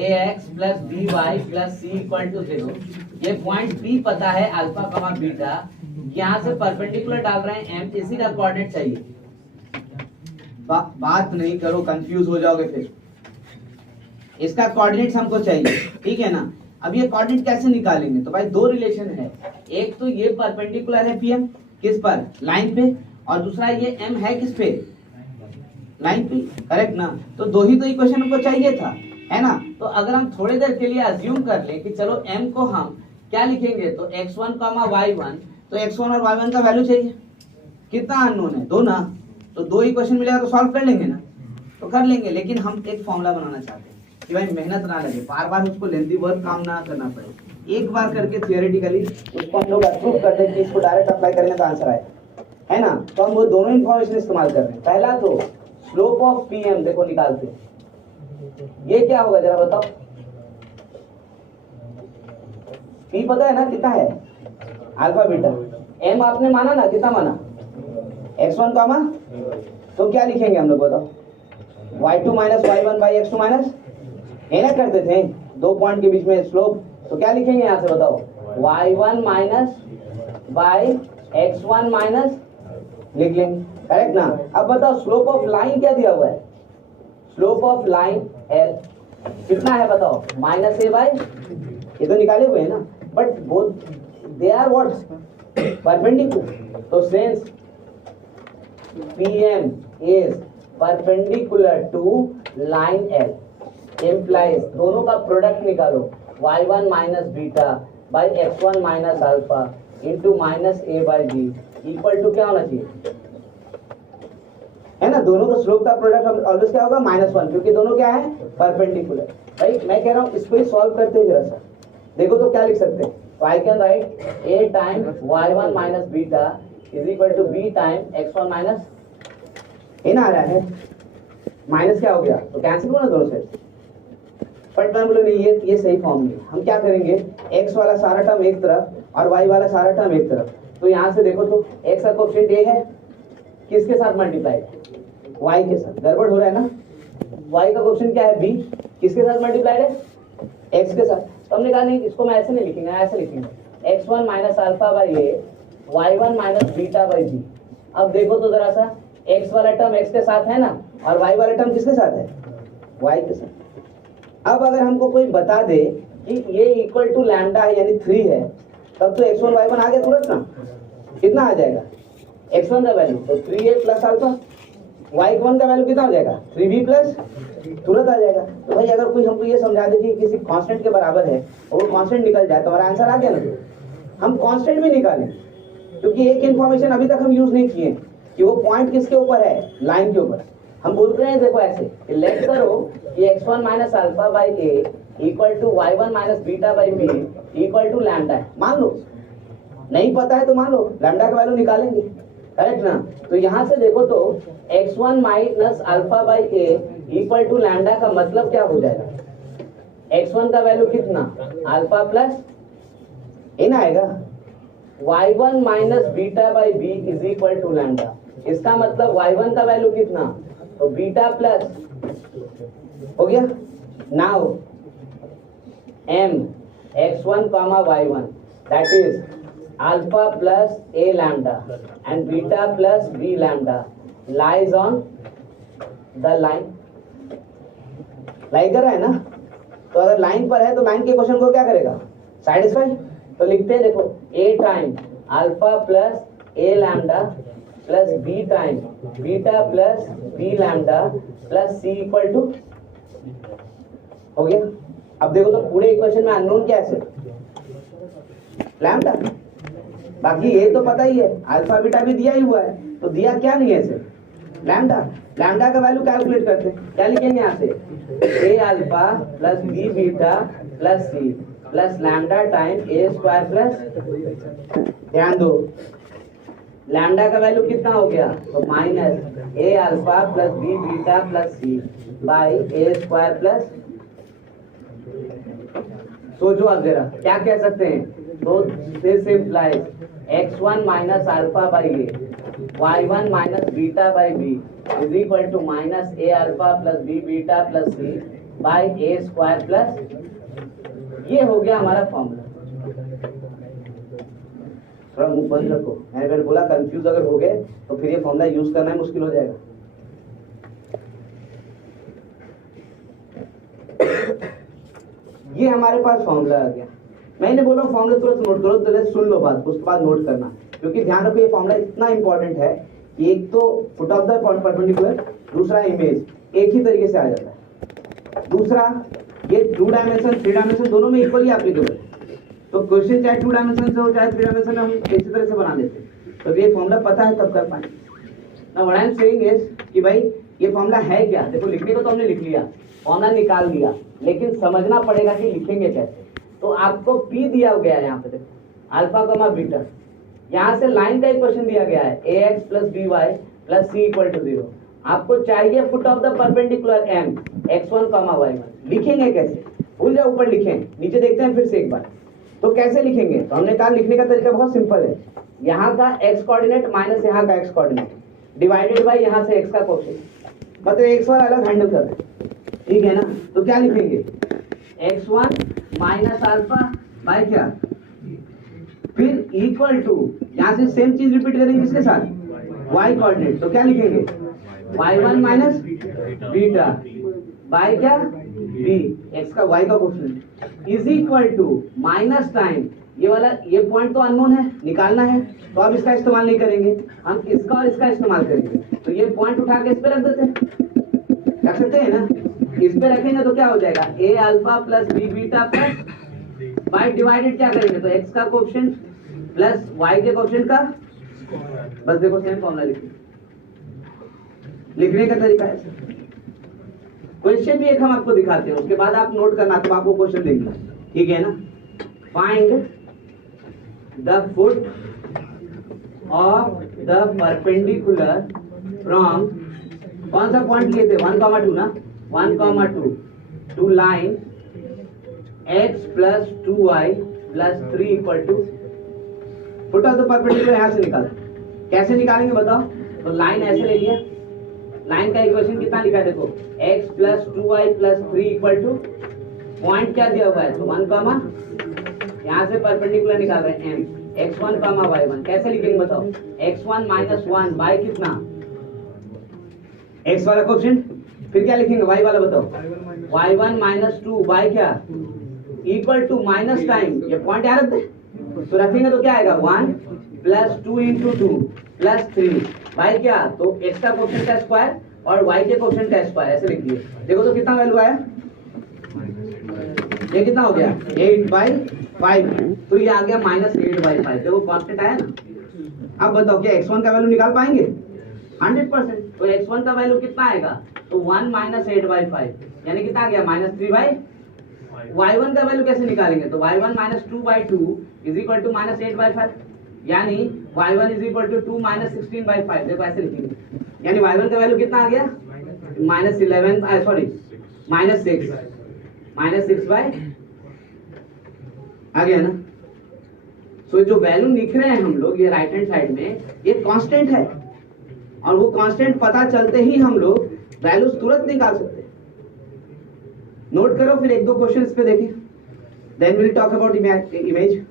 ax plus by plus c equal to 0. ये पॉइंट p पता है अल्फा कमा बीटा, यहाँ से परपेंडिकुलर डाल रहे हैं m, इसी का कोऑर्डिनेट चाहिए. बात नहीं करो, कंफ्यूज हो जाओगे फिर. इसका कोऑर्डिनेट्स हमको चाहिए, ठीक है ना. अब ये कोऑर्डिनेट कैसे निकालेंगे, तो भाई दो रिलेशन है. एक तो ये परपेंडिकुलर है pm किस पर, लाइन पे, और दूसरा ये m है किस पे, लाइन पे. करेक्ट ना, तो दो ही तो इक्वेशन हमको चाहिए था, है ना. तो अगर हम थोड़ी देर के लिए अज्यूम कर लें कि चलो m को हम क्या लिखेंगे, तो x1, y1, तो x1 और y1 का वैल्यू चाहिए. कितना अननोन है, दो ना, तो दो इक्वेशन मिलेगा तो सॉल्व कर लेंगे ना, तो कर लेंगे. लेकिन हम एक फॉर्मूला बनाना चाहते हैं कि भाई मेहनत ना लगे, बार बार उसको लेंथी वर्क काम ना करना पड़े. एक बार करके थियोरेटिकली उसको हम लोग अप्रूव कर दें कि इसको डायरेक्ट अप्लाई करेंगे तो आंसर आए, है ना. तो हम वो दोनों इन्फॉर्मेशन इस्तेमाल कर रहे हैं. पहला तो स्लोप ऑफ पीएम देखो निकालते हैं, ये क्या होगा जरा बताओ। पी पता है ना कितना है, अल्फा बीटा। एम आपने माना ना, कितना माना, x1 कामा, तो क्या लिखेंगे हम लोग बताओ, y2 minus y1 by x2 minus, ये ना करते थे दो पॉइंट के बीच में स्लोप, तो क्या लिखेंगे यहाँ से बताओ, y1 minus by x1 minus लिख लेंगे, करेक्ट ना। अब बताओ स्लोप ऑफ लाइन क्या दिया हुआ है, स्लोप ऑफ लाइन l कितना है बताओ, माइनस ए बाई, ये तो निकाले हुए हैं ना, but both they are what, perpendicular, तो since PM is perpendicular to line L implies, दोनों का प्रोडक्ट निकालो, y1 minus beta by x1 minus alpha into minus A by B equal to क्या होना चाहिए, है ना। दोनों का स्लोप का प्रोडक्ट ऑलवेज क्या होगा, -1, क्योंकि दोनों क्या है, परपेंडिकुलर। भाई मैं कह रहा हूँ इसको ही सॉल्व करते हैं जरा सा, देखो तो क्या लिख सकते हैं, I can write a time y1 minus beta is equal to b time x1 minus, ये ना आ रहा है, माइनस क्या हो गया, तो कैंसिल हो ना दोनों साइड। बट मैं बोलो नहीं, ये सही फॉर्म नहीं, हम क्या करेंगे, x वाला सारा टर्म एक तरफ और y वाला सारा टर्म एक तरफ, तो यहाँ से देखो तो x का कोएफिशिएंट a है, किसके साथ मल्टीप्लाई, y के साथ, गड़बड़ हो रहा है ना। y का कोएफिशिएंट क्या है, b, किसके साथ मल्टीप्लाइड है, x के साथ। तो हमने कहा नहीं, इसको मैं ऐसे नहीं लिखेंगे, ऐसे लिखेंगे x1 minus alpha by A y1 minus beta by B. अब देखो तो जरा सा, x वाला टर्म x के साथ है ना, और y वाला टर्म किसके साथ है, y के साथ। अब अगर हमको कोई बता दे कि ये इक्वल टू लैम्डा है यानी 3 है, तब तो x1 y1 आ गया तुरंत ना, कितना आ जाएगा, x1 का वैल्यू तो 3a प्लस अल्फा, y1 का वैल्यू कितना हो जाएगा, 3b प्लस, तुरंत आ जाएगा। तो भाई अगर कोई हमको ये समझा दे कि किसी कांस्टेंट के बराबर है और वो कांस्टेंट निकल जाए तो हमारा आंसर आ गया ना। हम कांस्टेंट भी निकालें, क्योंकि एक इन्फॉर्मेशन अभी तक हम यूज नहीं किए कि वो पॉइंट किसके ऊपर है, लाइन के ऊपर। हम बोलते हैं देखो ऐसे, लेट करो कि x1 minus alpha by A equal to y1 minus beta by B equal to lambda है, मान लो। नहीं पता है तो मान लो लैम्डा का वैल्यू निकालेंगे, करेक्ट ना। तो यहाँ से देखो तो x1 minus alpha by A equal to lambda का मतलब क्या हो जाएगा, x1 का वैल्यू कितना, अल्फा प्लस ए ना आएगा, y1 minus beta by B is equal to lambda. इसका मतलब y1 का वैल्यू कितना, तो बीटा प्लस, हो गया। Now m x1 comma y1 that is alpha plus a lambda and beta plus b lambda lies on the line, लाई कर रहा है ना। तो अगर लाइन पर है तो लाइन के क्वेश्चन को क्या करेगा, सैटिस्फाई। तो लिखते हैं देखो, a time alpha plus A lambda plus B time beta plus B lambda plus C equal to, हो गया। अब देखो तो पूरे इक्वेशन में अननोन क्या है, लैम्डा। बाकी ये तो पता ही है, अल्फा बीटा भी दिया ही हुआ है, तो दिया क्या नहीं है सिर्फ लैम्डा। लैम्डा का वैल्यू कैलकुलेट करते हैं, क्या लिखेंगे यहाँ से, A alpha plus B beta plus C plus lambda time A square plus, ध्यान दो लैम्डा का वैल्यू कितना हो गया, तो minus A alpha plus B beta plus C by A square plus. सोचो अब जरा क्या कह सकते हैं, तो this implies x1 minus alpha by A y1 minus beta by B is equal to minus A alpha plus B beta plus C by A square plus. ये हो गया हमारा फॉर्मूला। थोड़ा मुंह बंद रखो, मैंने बोला कंफ्यूज अगर हो गए तो फिर ये फॉर्मूला यूज करना है मुश्किल हो जाएगा। ये हमारे पास फॉर्मूला आ गया। मैंने बोला फॉर्मूला तुरंत नोट करो, तो सुन लो बात, उसके बाद नोट करना, क्योंकि ध्यान रखो ये फॉर्मूला इतना इंपॉर्टेंट है कि एक तो फुट ऑफ द परपेंडिकुलर, दूसरा इमेज एक ही तरीके से आ जाता है, दूसरा ये 2 डायमेंशन 3 डायमेंशन दोनों में इक्वली एप्लीकेबल है। तो क्वेश्चन चाहे 2 डायमेंशन से हो चाहे 3 डायमेंशन में हम इसी तरह से बना लेते हैं। तो ये फॉर्मूला पता है तब कर पाएंगे ना। What I am saying is कि भाई ये फॉर्मूला है क्या, देखो लिखने को तो हमने लिख लिया, फॉर्मूला निकाल दिया, लेकिन समझना पड़ेगा कि लिखेंगे कैसे। तो आपको P दिया गया है यहाँ पे, देखो अल्फा कमा बीटा, यहाँ से लाइन का इक्वेशन दिया गया है ax plus B Y plus C equal to 0। आपको चाहिए foot of the perpendicular m x1 y1। लिखेंगे कैसे? भूल जाओ, ऊपर लिखें, नीचे देखते हैं फिर से एक बार। तो कैसे लिखेंगे? तो हमने कहा लिखने का तरीका बहुत सिंपल है। यहाँ का x कोऑर्डिनेट माइनस यहाँ का x कोऑर्डिनेट डिवाइडेड बाय यहाँ से x का कोएफिशिएंट, मतलब x वाला अलग हैंडल कर रहे हैं, ठीक है ना। तो क्या लिखेंगे? x1 माइनस अल्फा बाय क्या, फिर इक्वल टू, यहाँ से सेम चीज रिपीट करेंगे किसके साथ, y कोऑर्डिनेट। तो क्या लिखेंगे? y1 माइनस बीटा बाय क्या, b, x का y का coefficient is equal to minus time ये वाला, ये पॉइंट तो अननोन है, निकालना है, तो अब इसका इस्तेमाल नहीं करेंगे, हम इसका और इसका इस्तेमाल करेंगे। तो ये पॉइंट उठा के इस पे रख देते हैं, रख सकते हैं ना। इस पे रखेंगे तो क्या हो जाएगा, a alpha plus b beta plus y divided क्या करेंगे, तो x का कोएफिशिएंट प्लस y के कोएफिशिएंट का, बस देखो सेम फॉर्मूला लिखने का तरीका है। क्वेश्चन भी एक हम आपको दिखाते हैं, उसके बाद आप नोट करना, तो आपको क्वेश्चन देंगे, ठीक है ना। Find the foot of the perpendicular from, कौन सा पॉइंट लिए थे, 1,2 ना, 1,2 to line x plus 2y plus 3 equal to, foot of the perpendicular यहाँ से निकाल, कैसे निकालेंगे बताओ। तो लाइन ऐसे ले लिया, लाइन का इक्वेशन कितना लिखा है देखो, x plus 2y plus 3 equal to, point क्या दिया हुआ है, तो 1, यहाँ से परपेंडिकुलर निकाल रहे हैं m, x1 y1, कैसे लिखेंगे बताओ, x1 माइनस 1 बाय कितना, x वाला कोएफिशिएंट, फिर क्या लिखेंगे y वाला बताओ, y1 माइनस 2 बाय क्या, इक्वल टू माइनस टाइम, ये पॉइंट यहाँ रख दे, तो रखेंगे तो क्या आएगा, 1 प्लस 2 इंटू 2 प्लस 3 बाय क्या, तो x का कोएफिशिएंट का स्क्वायर और y के कोएफिशिएंट का स्क्वायर, ऐसे लिख लिए। देखो तो कितना वैल्यू आया, ये कितना हो गया, 8/5, तो ये आ गया -8/5, देखो कांस्टेंट आया ना। अब बताओ क्या x1 का वैल्यू निकाल पाएंगे, 100%। तो x1 का वैल्यू कितना आएगा, तो 1 - 8/5 यानी कितना आ गया, -3/, y1 का वैल्यू कैसे निकालेंगे, तो y1 - 2/2 इज इक्वल टू -8/5, यानी y1 इज इक्वल टू 2 - 16/5, देखो ऐसे लिखेंगे, यानी y1 का वैल्यू कितना आ गया, -11, सॉरी -6/, आ गया ना। सो जो वैल्यू लिख रहे हैं हम लोग ये राइट हैंड साइड में, ये कांस्टेंट है, और वो कांस्टेंट पता चलते ही हम लोग वैल्यूज तुरंत निकाल सकते हैं। नोट करो, फिर एक दो क्वेश्चन इस पे देखें, then will talk about image.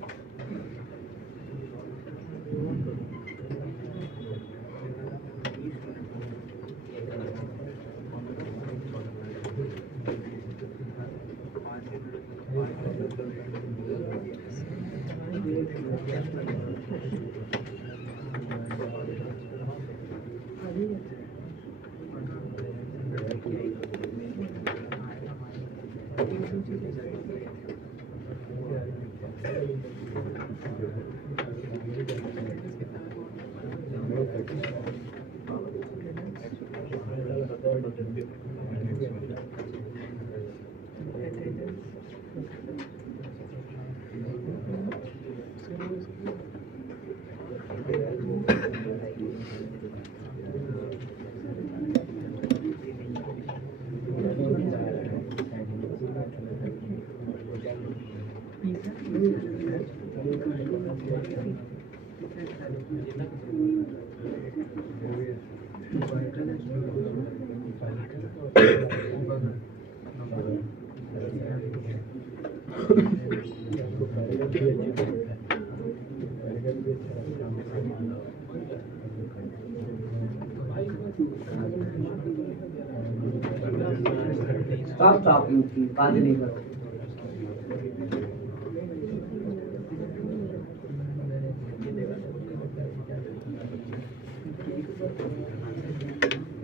Stop talking, please. बात नहीं करो।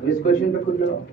इस क्वेश्चन पे खुद लगाओ।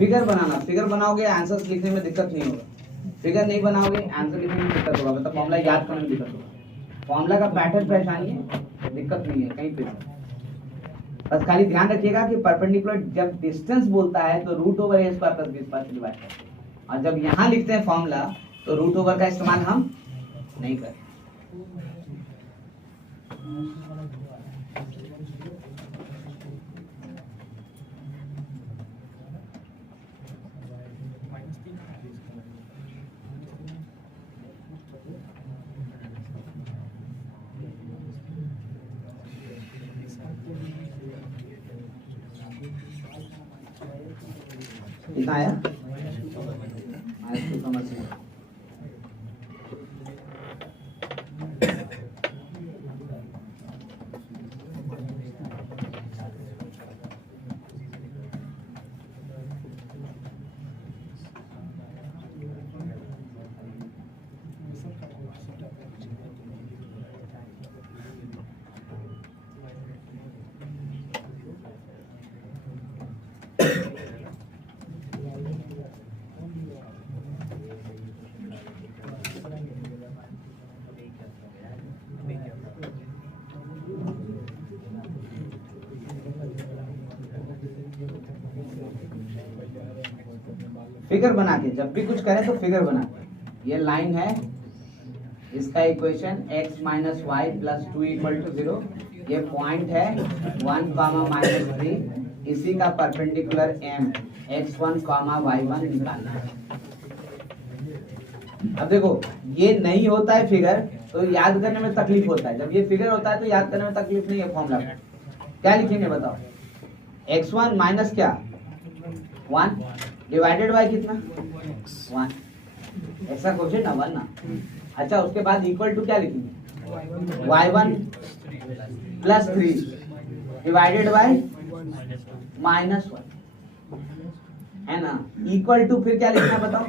फिगर बनाना, फिगर बनाओगे आंसर्स लिखने में दिक्कत नहीं होगा, फिगर नहीं बनाओगे आंसर लिखने में दिक्कत होगा, मतलब फॉर्मूला याद करने में दिक्कत होगा। फॉर्मूला का पैटर्न पहचानिए, दिक्कत नहीं है कहीं पे। बस खाली ध्यान रखिएगा कि परपेंडिकुलर जब डिस्टेंस बोलता है तो रूट ओवर ए स्क्वायर प्लस बी स्क्वायर से डिवाइड करते हैं, और जब यहाँ लिखते हैं फॉर्मूला तो रूट ओवर का इस्तेमाल हम नहीं करते। कितना आया? समझ में फिगर बना के जब भी कुछ करें तो फिगर बना के, ये लाइन है, इसका equation x minus Y plus 2 equal to 0, ये पॉइंट है 1 कामा माइनस 3, इसी का परपेंडिकुलर m x1 कामा y1 निकालना है। अब देखो ये नहीं होता है फिगर तो याद करने में तकलीफ होता है, जब ये फिगर होता है तो याद करने में तकलीफ नहीं है। फॉर्मूला क्या लिखेंगे बताओ? x1 माइनस क्या 1 डिवाइडेड बाय कितना 1, ऐसा क्वेश्चन ना 1 ना। अच्छा उसके बाद इक्वल टू क्या लिखेंगे y1 प्लस 3 डिवाइडेड बाय -1 है ना, इक्वल टू फिर क्या लिखना बताओ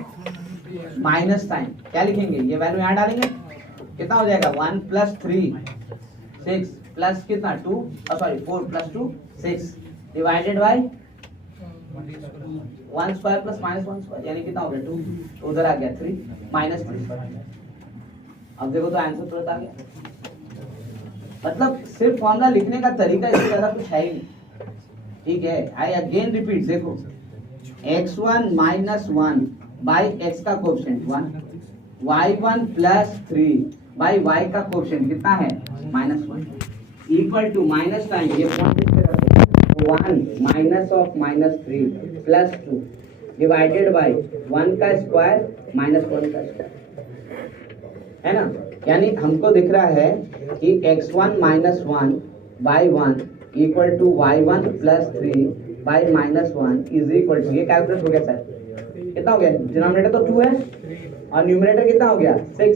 माइनस साइन, क्या लिखेंगे ये वैल्यू यहाँ डालेंगे, कितना हो जाएगा 1 प्लस 3 6 प्लस कितना 2 sorry 4 plus 2 6 divided by 1 square plus -1 square यानी कितना हो गया 2, तो उधर आ गया 3 -3। अब देखो तो आंसर तुरंत आ गया, मतलब सिर्फ फॉर्मूला लिखने का तरीका, इससे ज्यादा कुछ है ही नहीं। ठीक है, आई अगेन रिपीट, देखो x1 माइनस 1 बाई x का coefficient 1, y1 plus 3 by y का कोएफिशिएंट कितना है -1 इक्वल टू माइनस साइन, ये point 1 minus of -3 plus 2 divided by 1 का स्क्वायर -1 का स्क्वायर, है ना। यानी हमको दिख रहा है कि x1 minus 1 by 1 equal to y1 plus 3 by -1 is equal to, ये कैलकुलेट हो गया सर, कितना हो गया, डिनोमिनेटर तो 2 है और न्यूमरेटर कितना हो गया 6,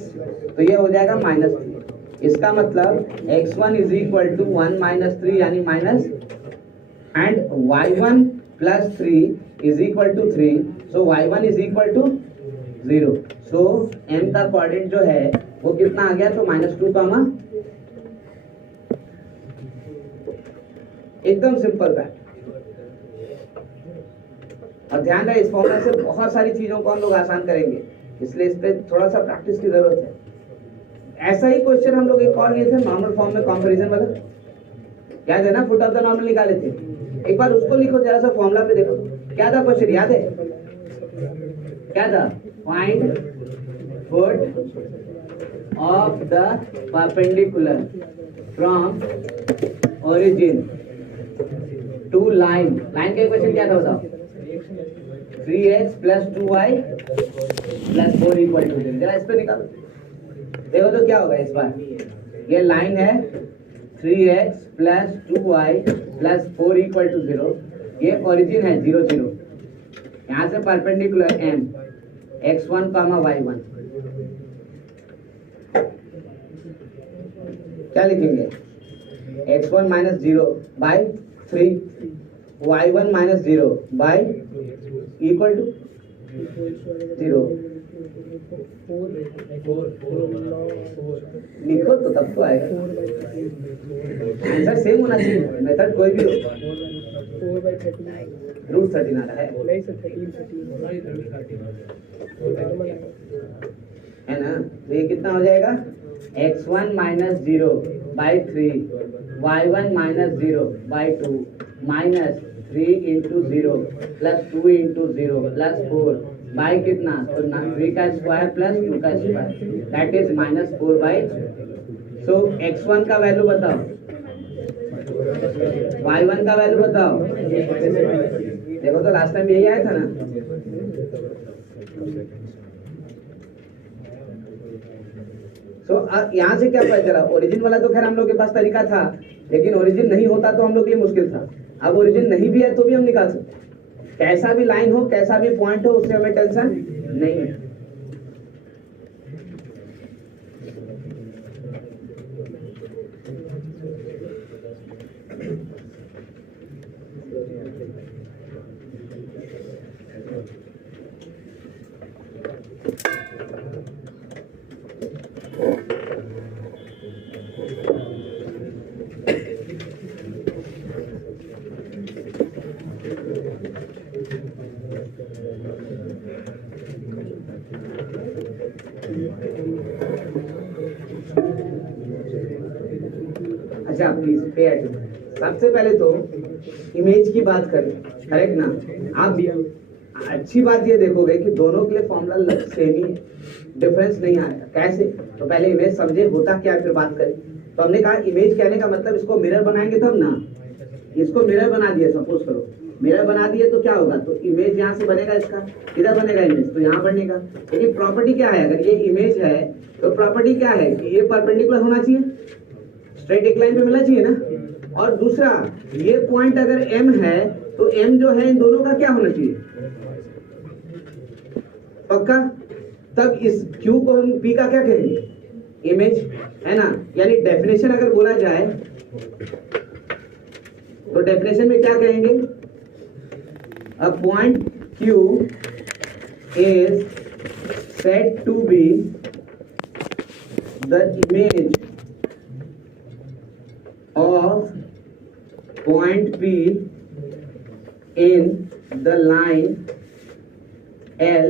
तो ये हो जाएगा -3। इसका मतलब x1 is equal to 1 minus 3 यानी minus, and y1 plus 3 is equal to 3, so y1 is equal to 0, so m का कोऑर्डिनेट जो है वो कितना आ गया, तो -2 कामा, एकदम सिंपल है। और ध्यान रहे इस फॉर्मूला से बहुत सारी चीजों को हम लोग आसान करेंगे, इसलिए इस पे थोड़ा सा प्रैक्टिस की जरूरत है। ऐसा ही क्वेश्चन हम लोग एक और लिए थे नॉर्मल फॉर्म में, कंपैरिजन वाला याद है ना, फुट ऑफ द नॉर्मल निकाले थे, एक बार उसको लिखो जरा सा, फॉर्मूला पे देखो क्या था क्वेश्चन, याद है क्या था, find foot of the perpendicular from origin to line, line का क्वेश्चन क्या था बताओ, 3x plus 2y plus 4 equal to 0, जरा इस पे निकालो देखो तो क्या होगा इस बार, ये लाइन है 3x plus 2y plus 4 equal to 0, ये ओरिजिन है 0 0, यहाँ से परपेंडिकुलर m x1 कामा y1, क्या लिखेंगे x1 minus 0 by 3 y1 minus 0 by equal to 0 लिखो तो तब तो आएगा। आंसर सेम होना चाहिए, मेथड कोई भी हो। रूट 13 आ रहा है है ना। तो ये कितना हो जाएगा, x1 minus 0 by 3 y1 minus 0 by 2 minus 3 into 0 plus 2 into 0 plus 4 by कितना, तो 3 का स्क्वायर प्लस 2 का square that is minus 4 by. So x1 का वैल्यू बताओ, y1 का वैल्यू बताओ। देखो तो लास्ट टाइम यही आया था ना। सो यहाँ से क्या पता चला, ओरिजिन वाला तो खैर हम लोग के पास तरीका था, लेकिन ओरिजिन नहीं होता तो हम लोग के लिए मुश्किल था। अब ओरिजिन नहीं भी है तो भी हम निकाल सकते, कैसा भी लाइन हो कैसा भी पॉइंट हो उससे हमें टेंशन नहीं है। अच्छा प्लीज पे अटेंशन। सबसे पहले तो इमेज की बात करें, करेक्ट ना। आप अच्छी बात ये देखोगे कि दोनों के लिए फॉर्मूला सेम ही है, डिफरेंस नहीं आएगा। कैसे, तो पहले इमेज समझे होता क्या, फिर बात करें। तो हमने कहा इमेज कहने का मतलब इसको मिरर बनाएंगे तब ना। इसको मिरर बना दिया, सपोज करो मिरर बना दिए तो क्या होगा, तो इमेज यहाँ से बनेगा, इसका इधर बनेगा इमेज, तो यहाँ बनेगा। लेकिन प्रॉपर्टी क्या है, अगर ये इमेज है तो प्रॉपर्टी क्या है कि ये परपेंडिकुलर होना चाहिए, स्ट्रेट एक लाइन पे मिलना चाहिए ना। और दूसरा, ये पॉइंट अगर M है तो M जो है इन दोनों का क्या होना चाहिए, पक्का। तब इस Q को हम P का क्या कहेंगे, इमेज, है ना। यानी डेफिनेशन अगर बोला जाए तो डेफिनेशन में क्या कहेंगे, a point Q is said to be the image of point P in the line L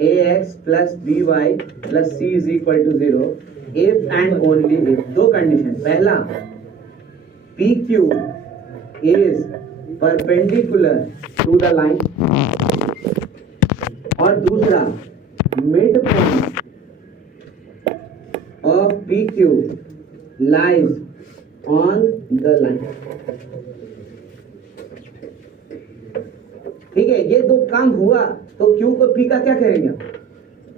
ax plus by plus c is equal to 0 if and only if। दो कंडीशन, पहला PQ is perpendicular to the line, और दूसरा mid point of PQ lies on the line। ठीक है, ये दो काम हुआ तो Q को P का क्या कहेंगे,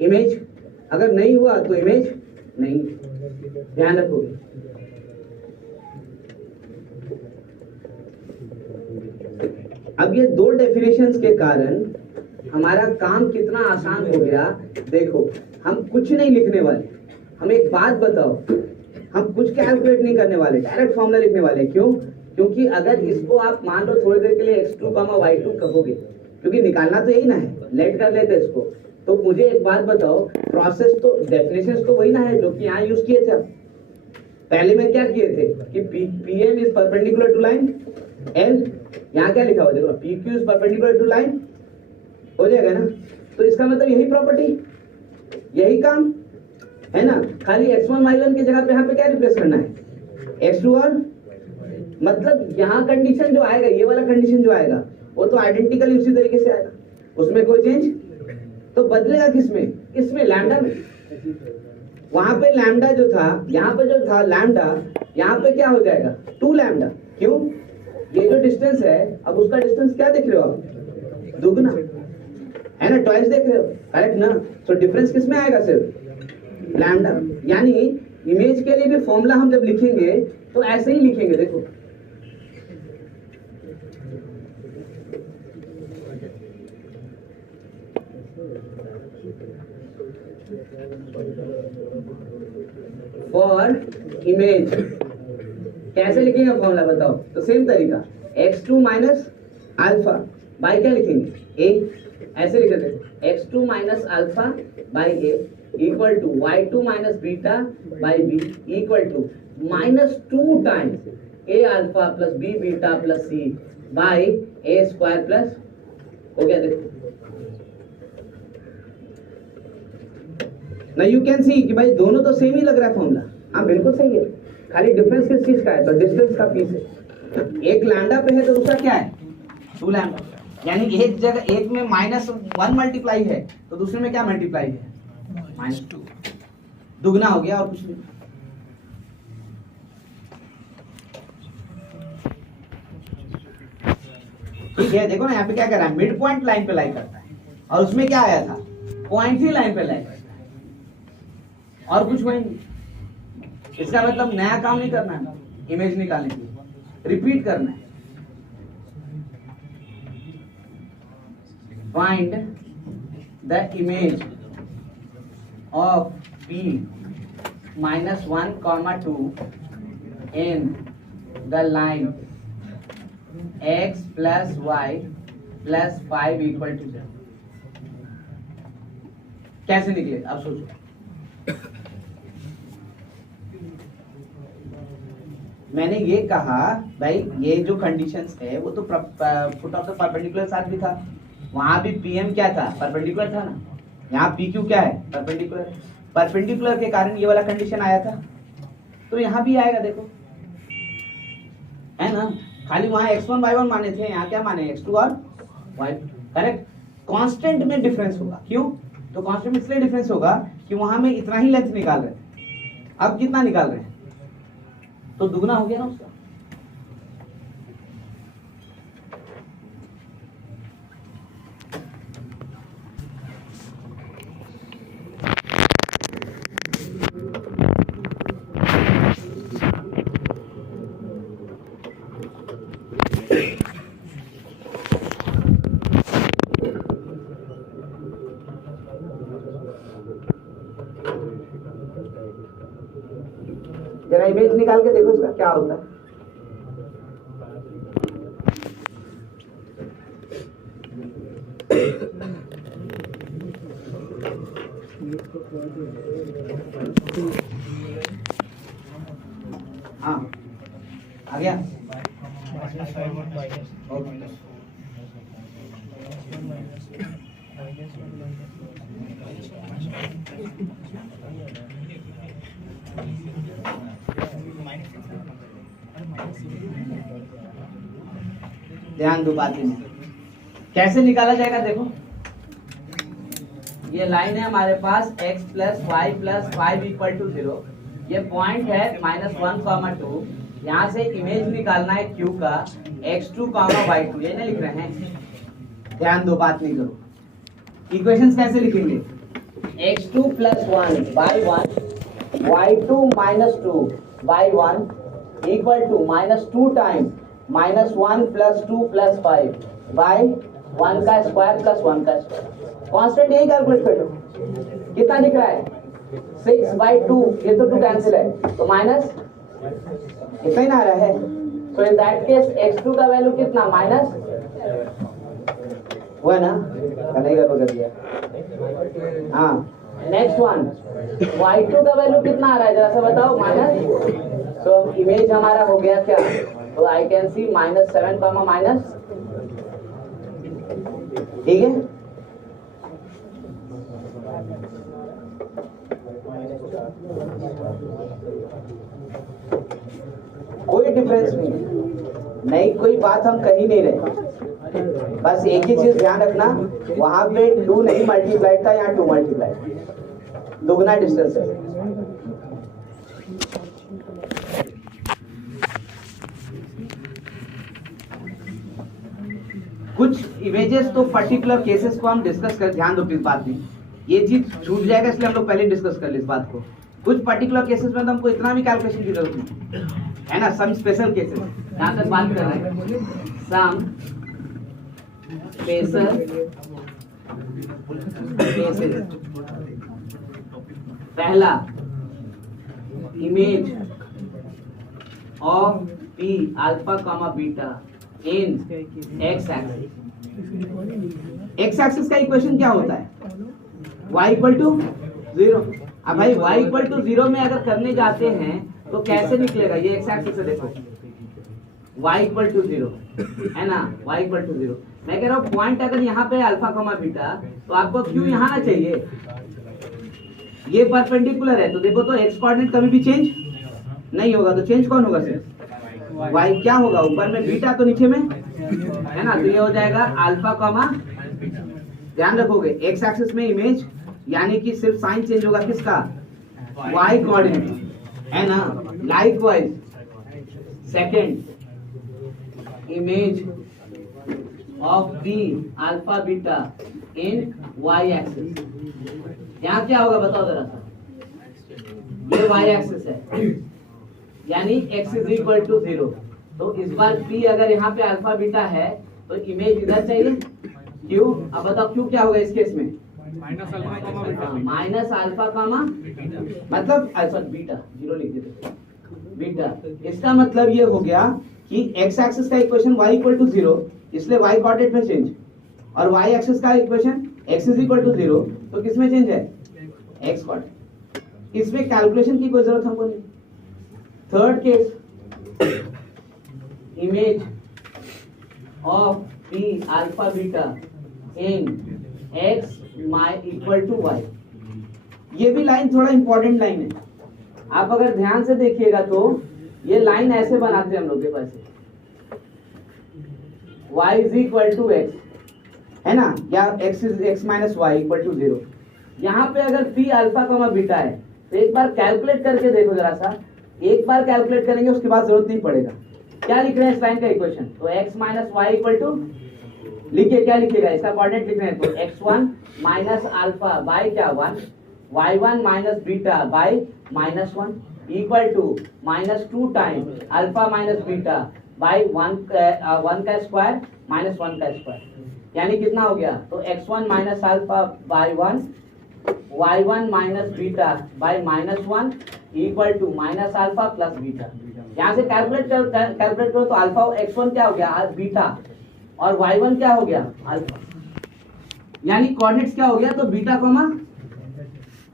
इमेज। अगर नहीं हुआ तो इमेज नहीं, ध्यान रखोगे। अब ये दो डेफिनेशंस के कारण हमारा काम कितना आसान हो गया। देखो हम कुछ नहीं लिखने वाले, हम एक बात बताओ, हम कुछ कैलकुलेट नहीं करने वाले, डायरेक्ट फॉर्मूला लिखने वाले। क्यों, क्योंकि अगर इसको आप मान लो थोड़ी देर के लिए x2, y2 कहोगे, क्योंकि निकालना तो यही ना है, लेट कर लेते इसको। तो मुझे एक बात बताओ, प्रोसेस तो डेफिनेशंस तो वही ना है जो कि यहाँ यूज किए थे। पहले में क्या किए थे कि PM is perpendicular to line L, यहाँ क्या लिखा हुआ देखो, PQ is perpendicular to line, हो जाएगा ना। तो इसका मतलब यही प्रॉपर्टी, यही काम है ना। खाली x1 y1 की जगह पे यहाँ पे क्या रिप्लेस करना है, x2 और, मतलब यहाँ कंडीशन जो आएगा, ये वाला कंडीशन जो आएगा वो तो आइडेंटिकली उसी तरीके से आएगा, उसमें कोई चेंज। तो बदलेगा किसमें, इसमें लैम्डा में। वहां पे लैम्डा जो था, यहाँ पे जो था लैम्डा, यहाँ पे क्या हो जाएगा 2 लैम्डा। क्यों, ये जो डिस्टेंस है, अब उसका डिस्टेंस क्या देख रहे हो आप, दुगना है ना, ट्वाइस देख रहे हो, करेक्ट ना। तो डिफरेंस किस में आएगा, सिर्फ लैम्डा। यानी इमेज के लिए भी फॉर्मूला हम जब लिखेंगे तो ऐसे ही लिखेंगे। देखो फॉर इमेज कैसे लिखेंगे फॉर्मूला बताओ, तो सेम तरीका x2 माइनस अल्फा बाई क्या लिखेंगे a, ऐसे लिख देते x2 minus alpha by A equal to y2 minus beta by B equal to -2 times A alpha plus B beta plus C by A square plus हो गया। देखो ना you can सी कि भाई दोनों तो सेम ही लग रहा है फॉर्मूला। हाँ बिल्कुल सही है, खाली डिफरेंस किस चीज का है? तो डिस्टेंस का पीस है। एक लैम्डा पे है तो दूसरा क्या है? 2 लैम्डा। यानी एक जगह एक में -1 मल्टीप्लाई है तो दूसरे में क्या मल्टीप्लाई है? -2। दुगना हो गया और कुछ नहीं। ठीक है, देखो ना यहाँ पे क्या कर रहा है, मिड पॉइंट लाइन पे लाई करता है और उसमें क्या आया था? पॉइंट ही लाइन पे लाई करता है और कुछ हुआ नहीं। इसका मतलब नया काम नहीं करना है, इमेज निकालने के लिए रिपीट करना है। Find the image of P -1, 2 in the line x plus y plus 5 equal to 0। कैसे निकले अब सोचो। मैंने ये कहा भाई ये जो कंडीशंस है वो तो फुट ऑफ द परपेंडिकुलर साथ भी था, वहां भी पीएम क्या था? परपेंडिकुलर था ना। यहाँ पी क्यू क्या है? परपेंडिकुलर। परपेंडिकुलर के कारण ये वाला कंडीशन आया था, तो यहाँ भी आएगा। देखो है ना, खाली वहां x1 y1 माने थे, यहाँ क्या माने? x2 और y। करेक्ट। कांस्टेंट में डिफरेंस होगा। क्यों? तो कांस्टेंट में इसलिए डिफरेंस होगा कि वहां में इतना ही लेंथ निकाल रहे थे, अब कितना निकाल रहे हैं? तो दुगना हो गया ना उसका। जरा इमेज निकाल के देखो इसका क्या होता है। हाँ आ गया। ध्यान दो बात में, कैसे निकाला जाएगा? देखो ये लाइन है हमारे पास x plus Y plus 5 equal to 0। ये पॉइंट है -1, 2। यहाँ से इमेज निकालना है q का x2, y2। ये नहीं लिख रहे हैं, ध्यान दो बात नहीं करो। इक्वेशंस कैसे लिखेंगे? x2 + 1 y1 y2 - 2 y1 equal to -2 time -1 + 2 + 5 bye 1 का स्क्वायर प्लस 1 का स्क्वायर। कांस्टेंट यही कैलकुलेट कर लो। कितना दिख रहा है? 6/2। ये तो 2 कैंसिल है तो माइनस इतना ही ना आ रहा है। सो इन दैट केस x2 का वैल्यू कितना? माइनस हुआ ना, नहीं कर दिया। हाँ नेक्स्ट वन y2 का वैल्यू कितना आ रहा है जरा सा बताओ? माइनस। तो इमेज हमारा हो गया क्या? तो आई कैन सी -7, ठीक है। कोई डिफरेंस नहीं, कोई बात हम कही नहीं रहे। बस एक ही चीज ध्यान रखना, वहां पे 2 नहीं मल्टीप्लाइड था, यहाँ 2 मल्टीप्लाइड, दुगना डिस्टेंस है। कुछ इमेजेस तो पर्टिकुलर केसेस को हम डिस्कस कर, ध्यान दो प्लीज बात में, ये चीज छूट जाएगा इसलिए हम लोग पहले डिस्कस कर ले इस बात को। कुछ पर्टिकुलर केसेस में तो हमको इतना भी कैलकुलेशन की जरूरत नहीं है ना, सम स्पेशल केसेस जहां तक बात कर रहे हैं, सम स्पेशल केसेस। पहला image of P alpha, beta in x axis. X axis का इक्वेशन क्या होता है? y equal to 0। अब भाई y इक्वल टू 0 में अगर करने जाते हैं तो कैसे निकलेगा? ये एक्स एक्सिस से देखो, y इक्वल टू 0 है ना, y इक्वल टू 0। मैं कह रहा हूँ पॉइंट अगर यहाँ पे अल्फा कॉमा बीटा, तो आपको क्यों यहाँ ना चाहिए? ये परपेंडिकुलर है तो देखो तो एक्स कोऑर्डिनेट कभी भी चेंज नहीं होगा, तो चेंज कौन होगा? सिर्फ y। क्या होगा? ऊपर में बीटा तो नीचे में है ना, तो ये हो जाएगा अल्फा कॉमा। ध्यान रखोगे एक्स एक्सिस में इमेज यानी कि सिर्फ साइन चेंज होगा किसका? y कोऑर्डिनेट है ना। Likewise second image of B alpha beta in y axis. यहाँ क्या होगा बताओ जरा सा? ये y एक्सिस है यानी x इज इक्वल टू 0। तो इस बार p अगर यहाँ पे अल्फा बीटा है तो इमेज इधर चाहिए। क्यों? अब बताओ क्यों क्या होगा इस केस में? माइनस अल्फा कामा मतलब अच्छा बीटा, 0 लिख देते बीटा। इसका मतलब ये हो गया कि x एक्सिस का इक्वेशन y इक्वल टू 0, इसलिए y कोऑर्डिनेट में चेंज, और y एक्सिस का equation x is equal to 0, तो किस में चेंज है? x coordinate. इसमें कैलकुलेशन की कोई जरूरत हमको नहीं। Third case image of p alpha beta in x equal to y। ये भी लाइन थोड़ा इंपॉर्टेंट लाइन है, आप अगर ध्यान से देखिएगा तो ये लाइन ऐसे बनाते हैं हम लोग, देखो ऐसे y is equal to x है ना, या x minus Y equal to 0। यहाँ पे अगर p अल्फा कमा बीटा है तो एक बार कैलकुलेट करके देखो जरा सा, एक बार कैलकुलेट करेंगे उसके बाद जरूरत नहीं पड़ेगा। क्या लिख रहे हैं इस लाइन का इक्वेशन? तो x minus Y equal to, लिखिए क्या लिखिएगा? इसका कोऑर्डिनेट लिख रहे हैं तो x1 माइनस अल्फा बाय क्या 1, y1 minus beta by minus 1 equal to -2 time alpha minus beta by 1 का स्क्वायर माइनस 1 का स्क्वायर, यानी कितना हो गया? तो x1 minus alpha by 1, y1 minus beta by minus 1 equal to minus alpha plus beta. यहाँ से कैलकुलेट करो तो अल्फा x1 क्या हो गया? बीटा, और y1 क्या हो गया? अल्फा। यानी कोऑर्डिनेट्स क्या हो गया? तो बीटा कॉमा।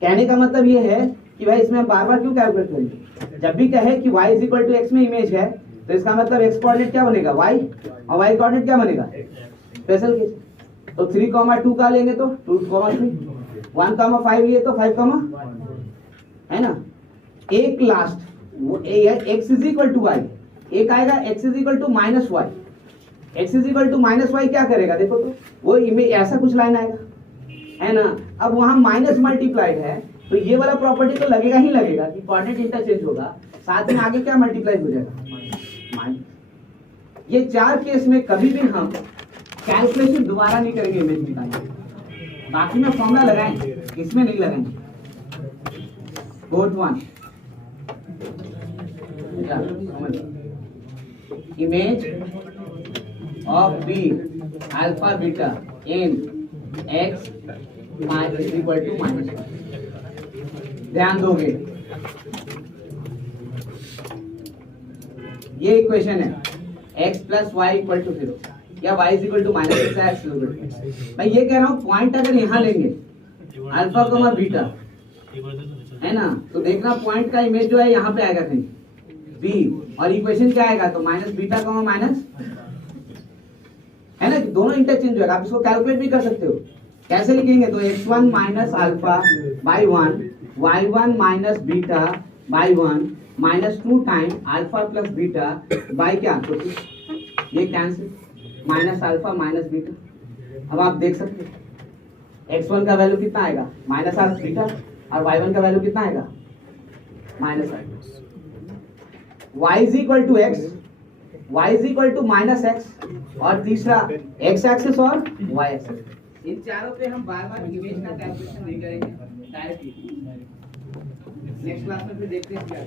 कहने का मतलब ये है कि भाई इसमें बार बार क्यों कैलकुलेट करेंगे? जब भी कहे कि y is equal to x में इमेज है तो इसका मतलब x कोऑर्डिनेट क्या बनेगा? y, और y कोऑर्डिनेट क्या बनेगा? Special case. तो 3,2 का लेंगे तो 2,3, 1,5 लिए तो 5, है ना। एक last x is equal to y, एक आएगा x is equal to minus Y. x is equal to minus Y क्या करेगा? देखो तो वो इमेज ऐसा कुछ लाइन आएगा, है ना। अब वहां माइनस मल्टीप्लाइड है तो ये वाला प्रॉपर्टी तो लगेगा ही लगेगा कि कोऑर्डिनेट इंटरचेंज होगा, साथ में आगे क्या मल्टीप्लाई हो जाएगा? माइनस। ये 4 केस में कभी भी हम कैलकुलेशन दोबारा नहीं करेंगे इमेज निकालने, बाकी में फॉर्मूला लगाएंगे, इसमें नहीं लगाएंगे। Fourth one, image of B alpha beta in x is equal to minus. ध्यान दोगे ये इक्वेशन है x plus Y equal to 0 या y is equal to minus x। मैं ये कह रहा हूँ पॉइंट अगर यहाँ लेंगे अल्फा कमा बीटा, है ना, तो देखना पॉइंट का इमेज जो है यहाँ पे आएगा कहीं b, और इक्वेशन क्या आएगा? तो माइनस बीटा कमा माइनस, है ना, दोनों इंटरचेंज होगा। आप इसको कैलकुलेट भी कर सकते हो। कैसे लिखेंगे? तो x1 minus alpha by 1, y1 minus beta by 1 -2 time alpha plus beta by क्या? तो ये cancel, minus alpha minus beta. अब आप देख सकते हैं x1 का वैल्यू कितना आएगा? माइनस अल्फा बीटा, और y1 का वैल्यू कितना आएगा? Minus alpha. y is equal to x, y is equal to minus x, और तीसरा x एक्सिस और y एक्सिस। इन चारों पे हम बार बार इमेज का कैलकुलेशन नहीं करेंगे, डायरेक्टली नेक्स्ट क्लास में फिर देखते हैं क्या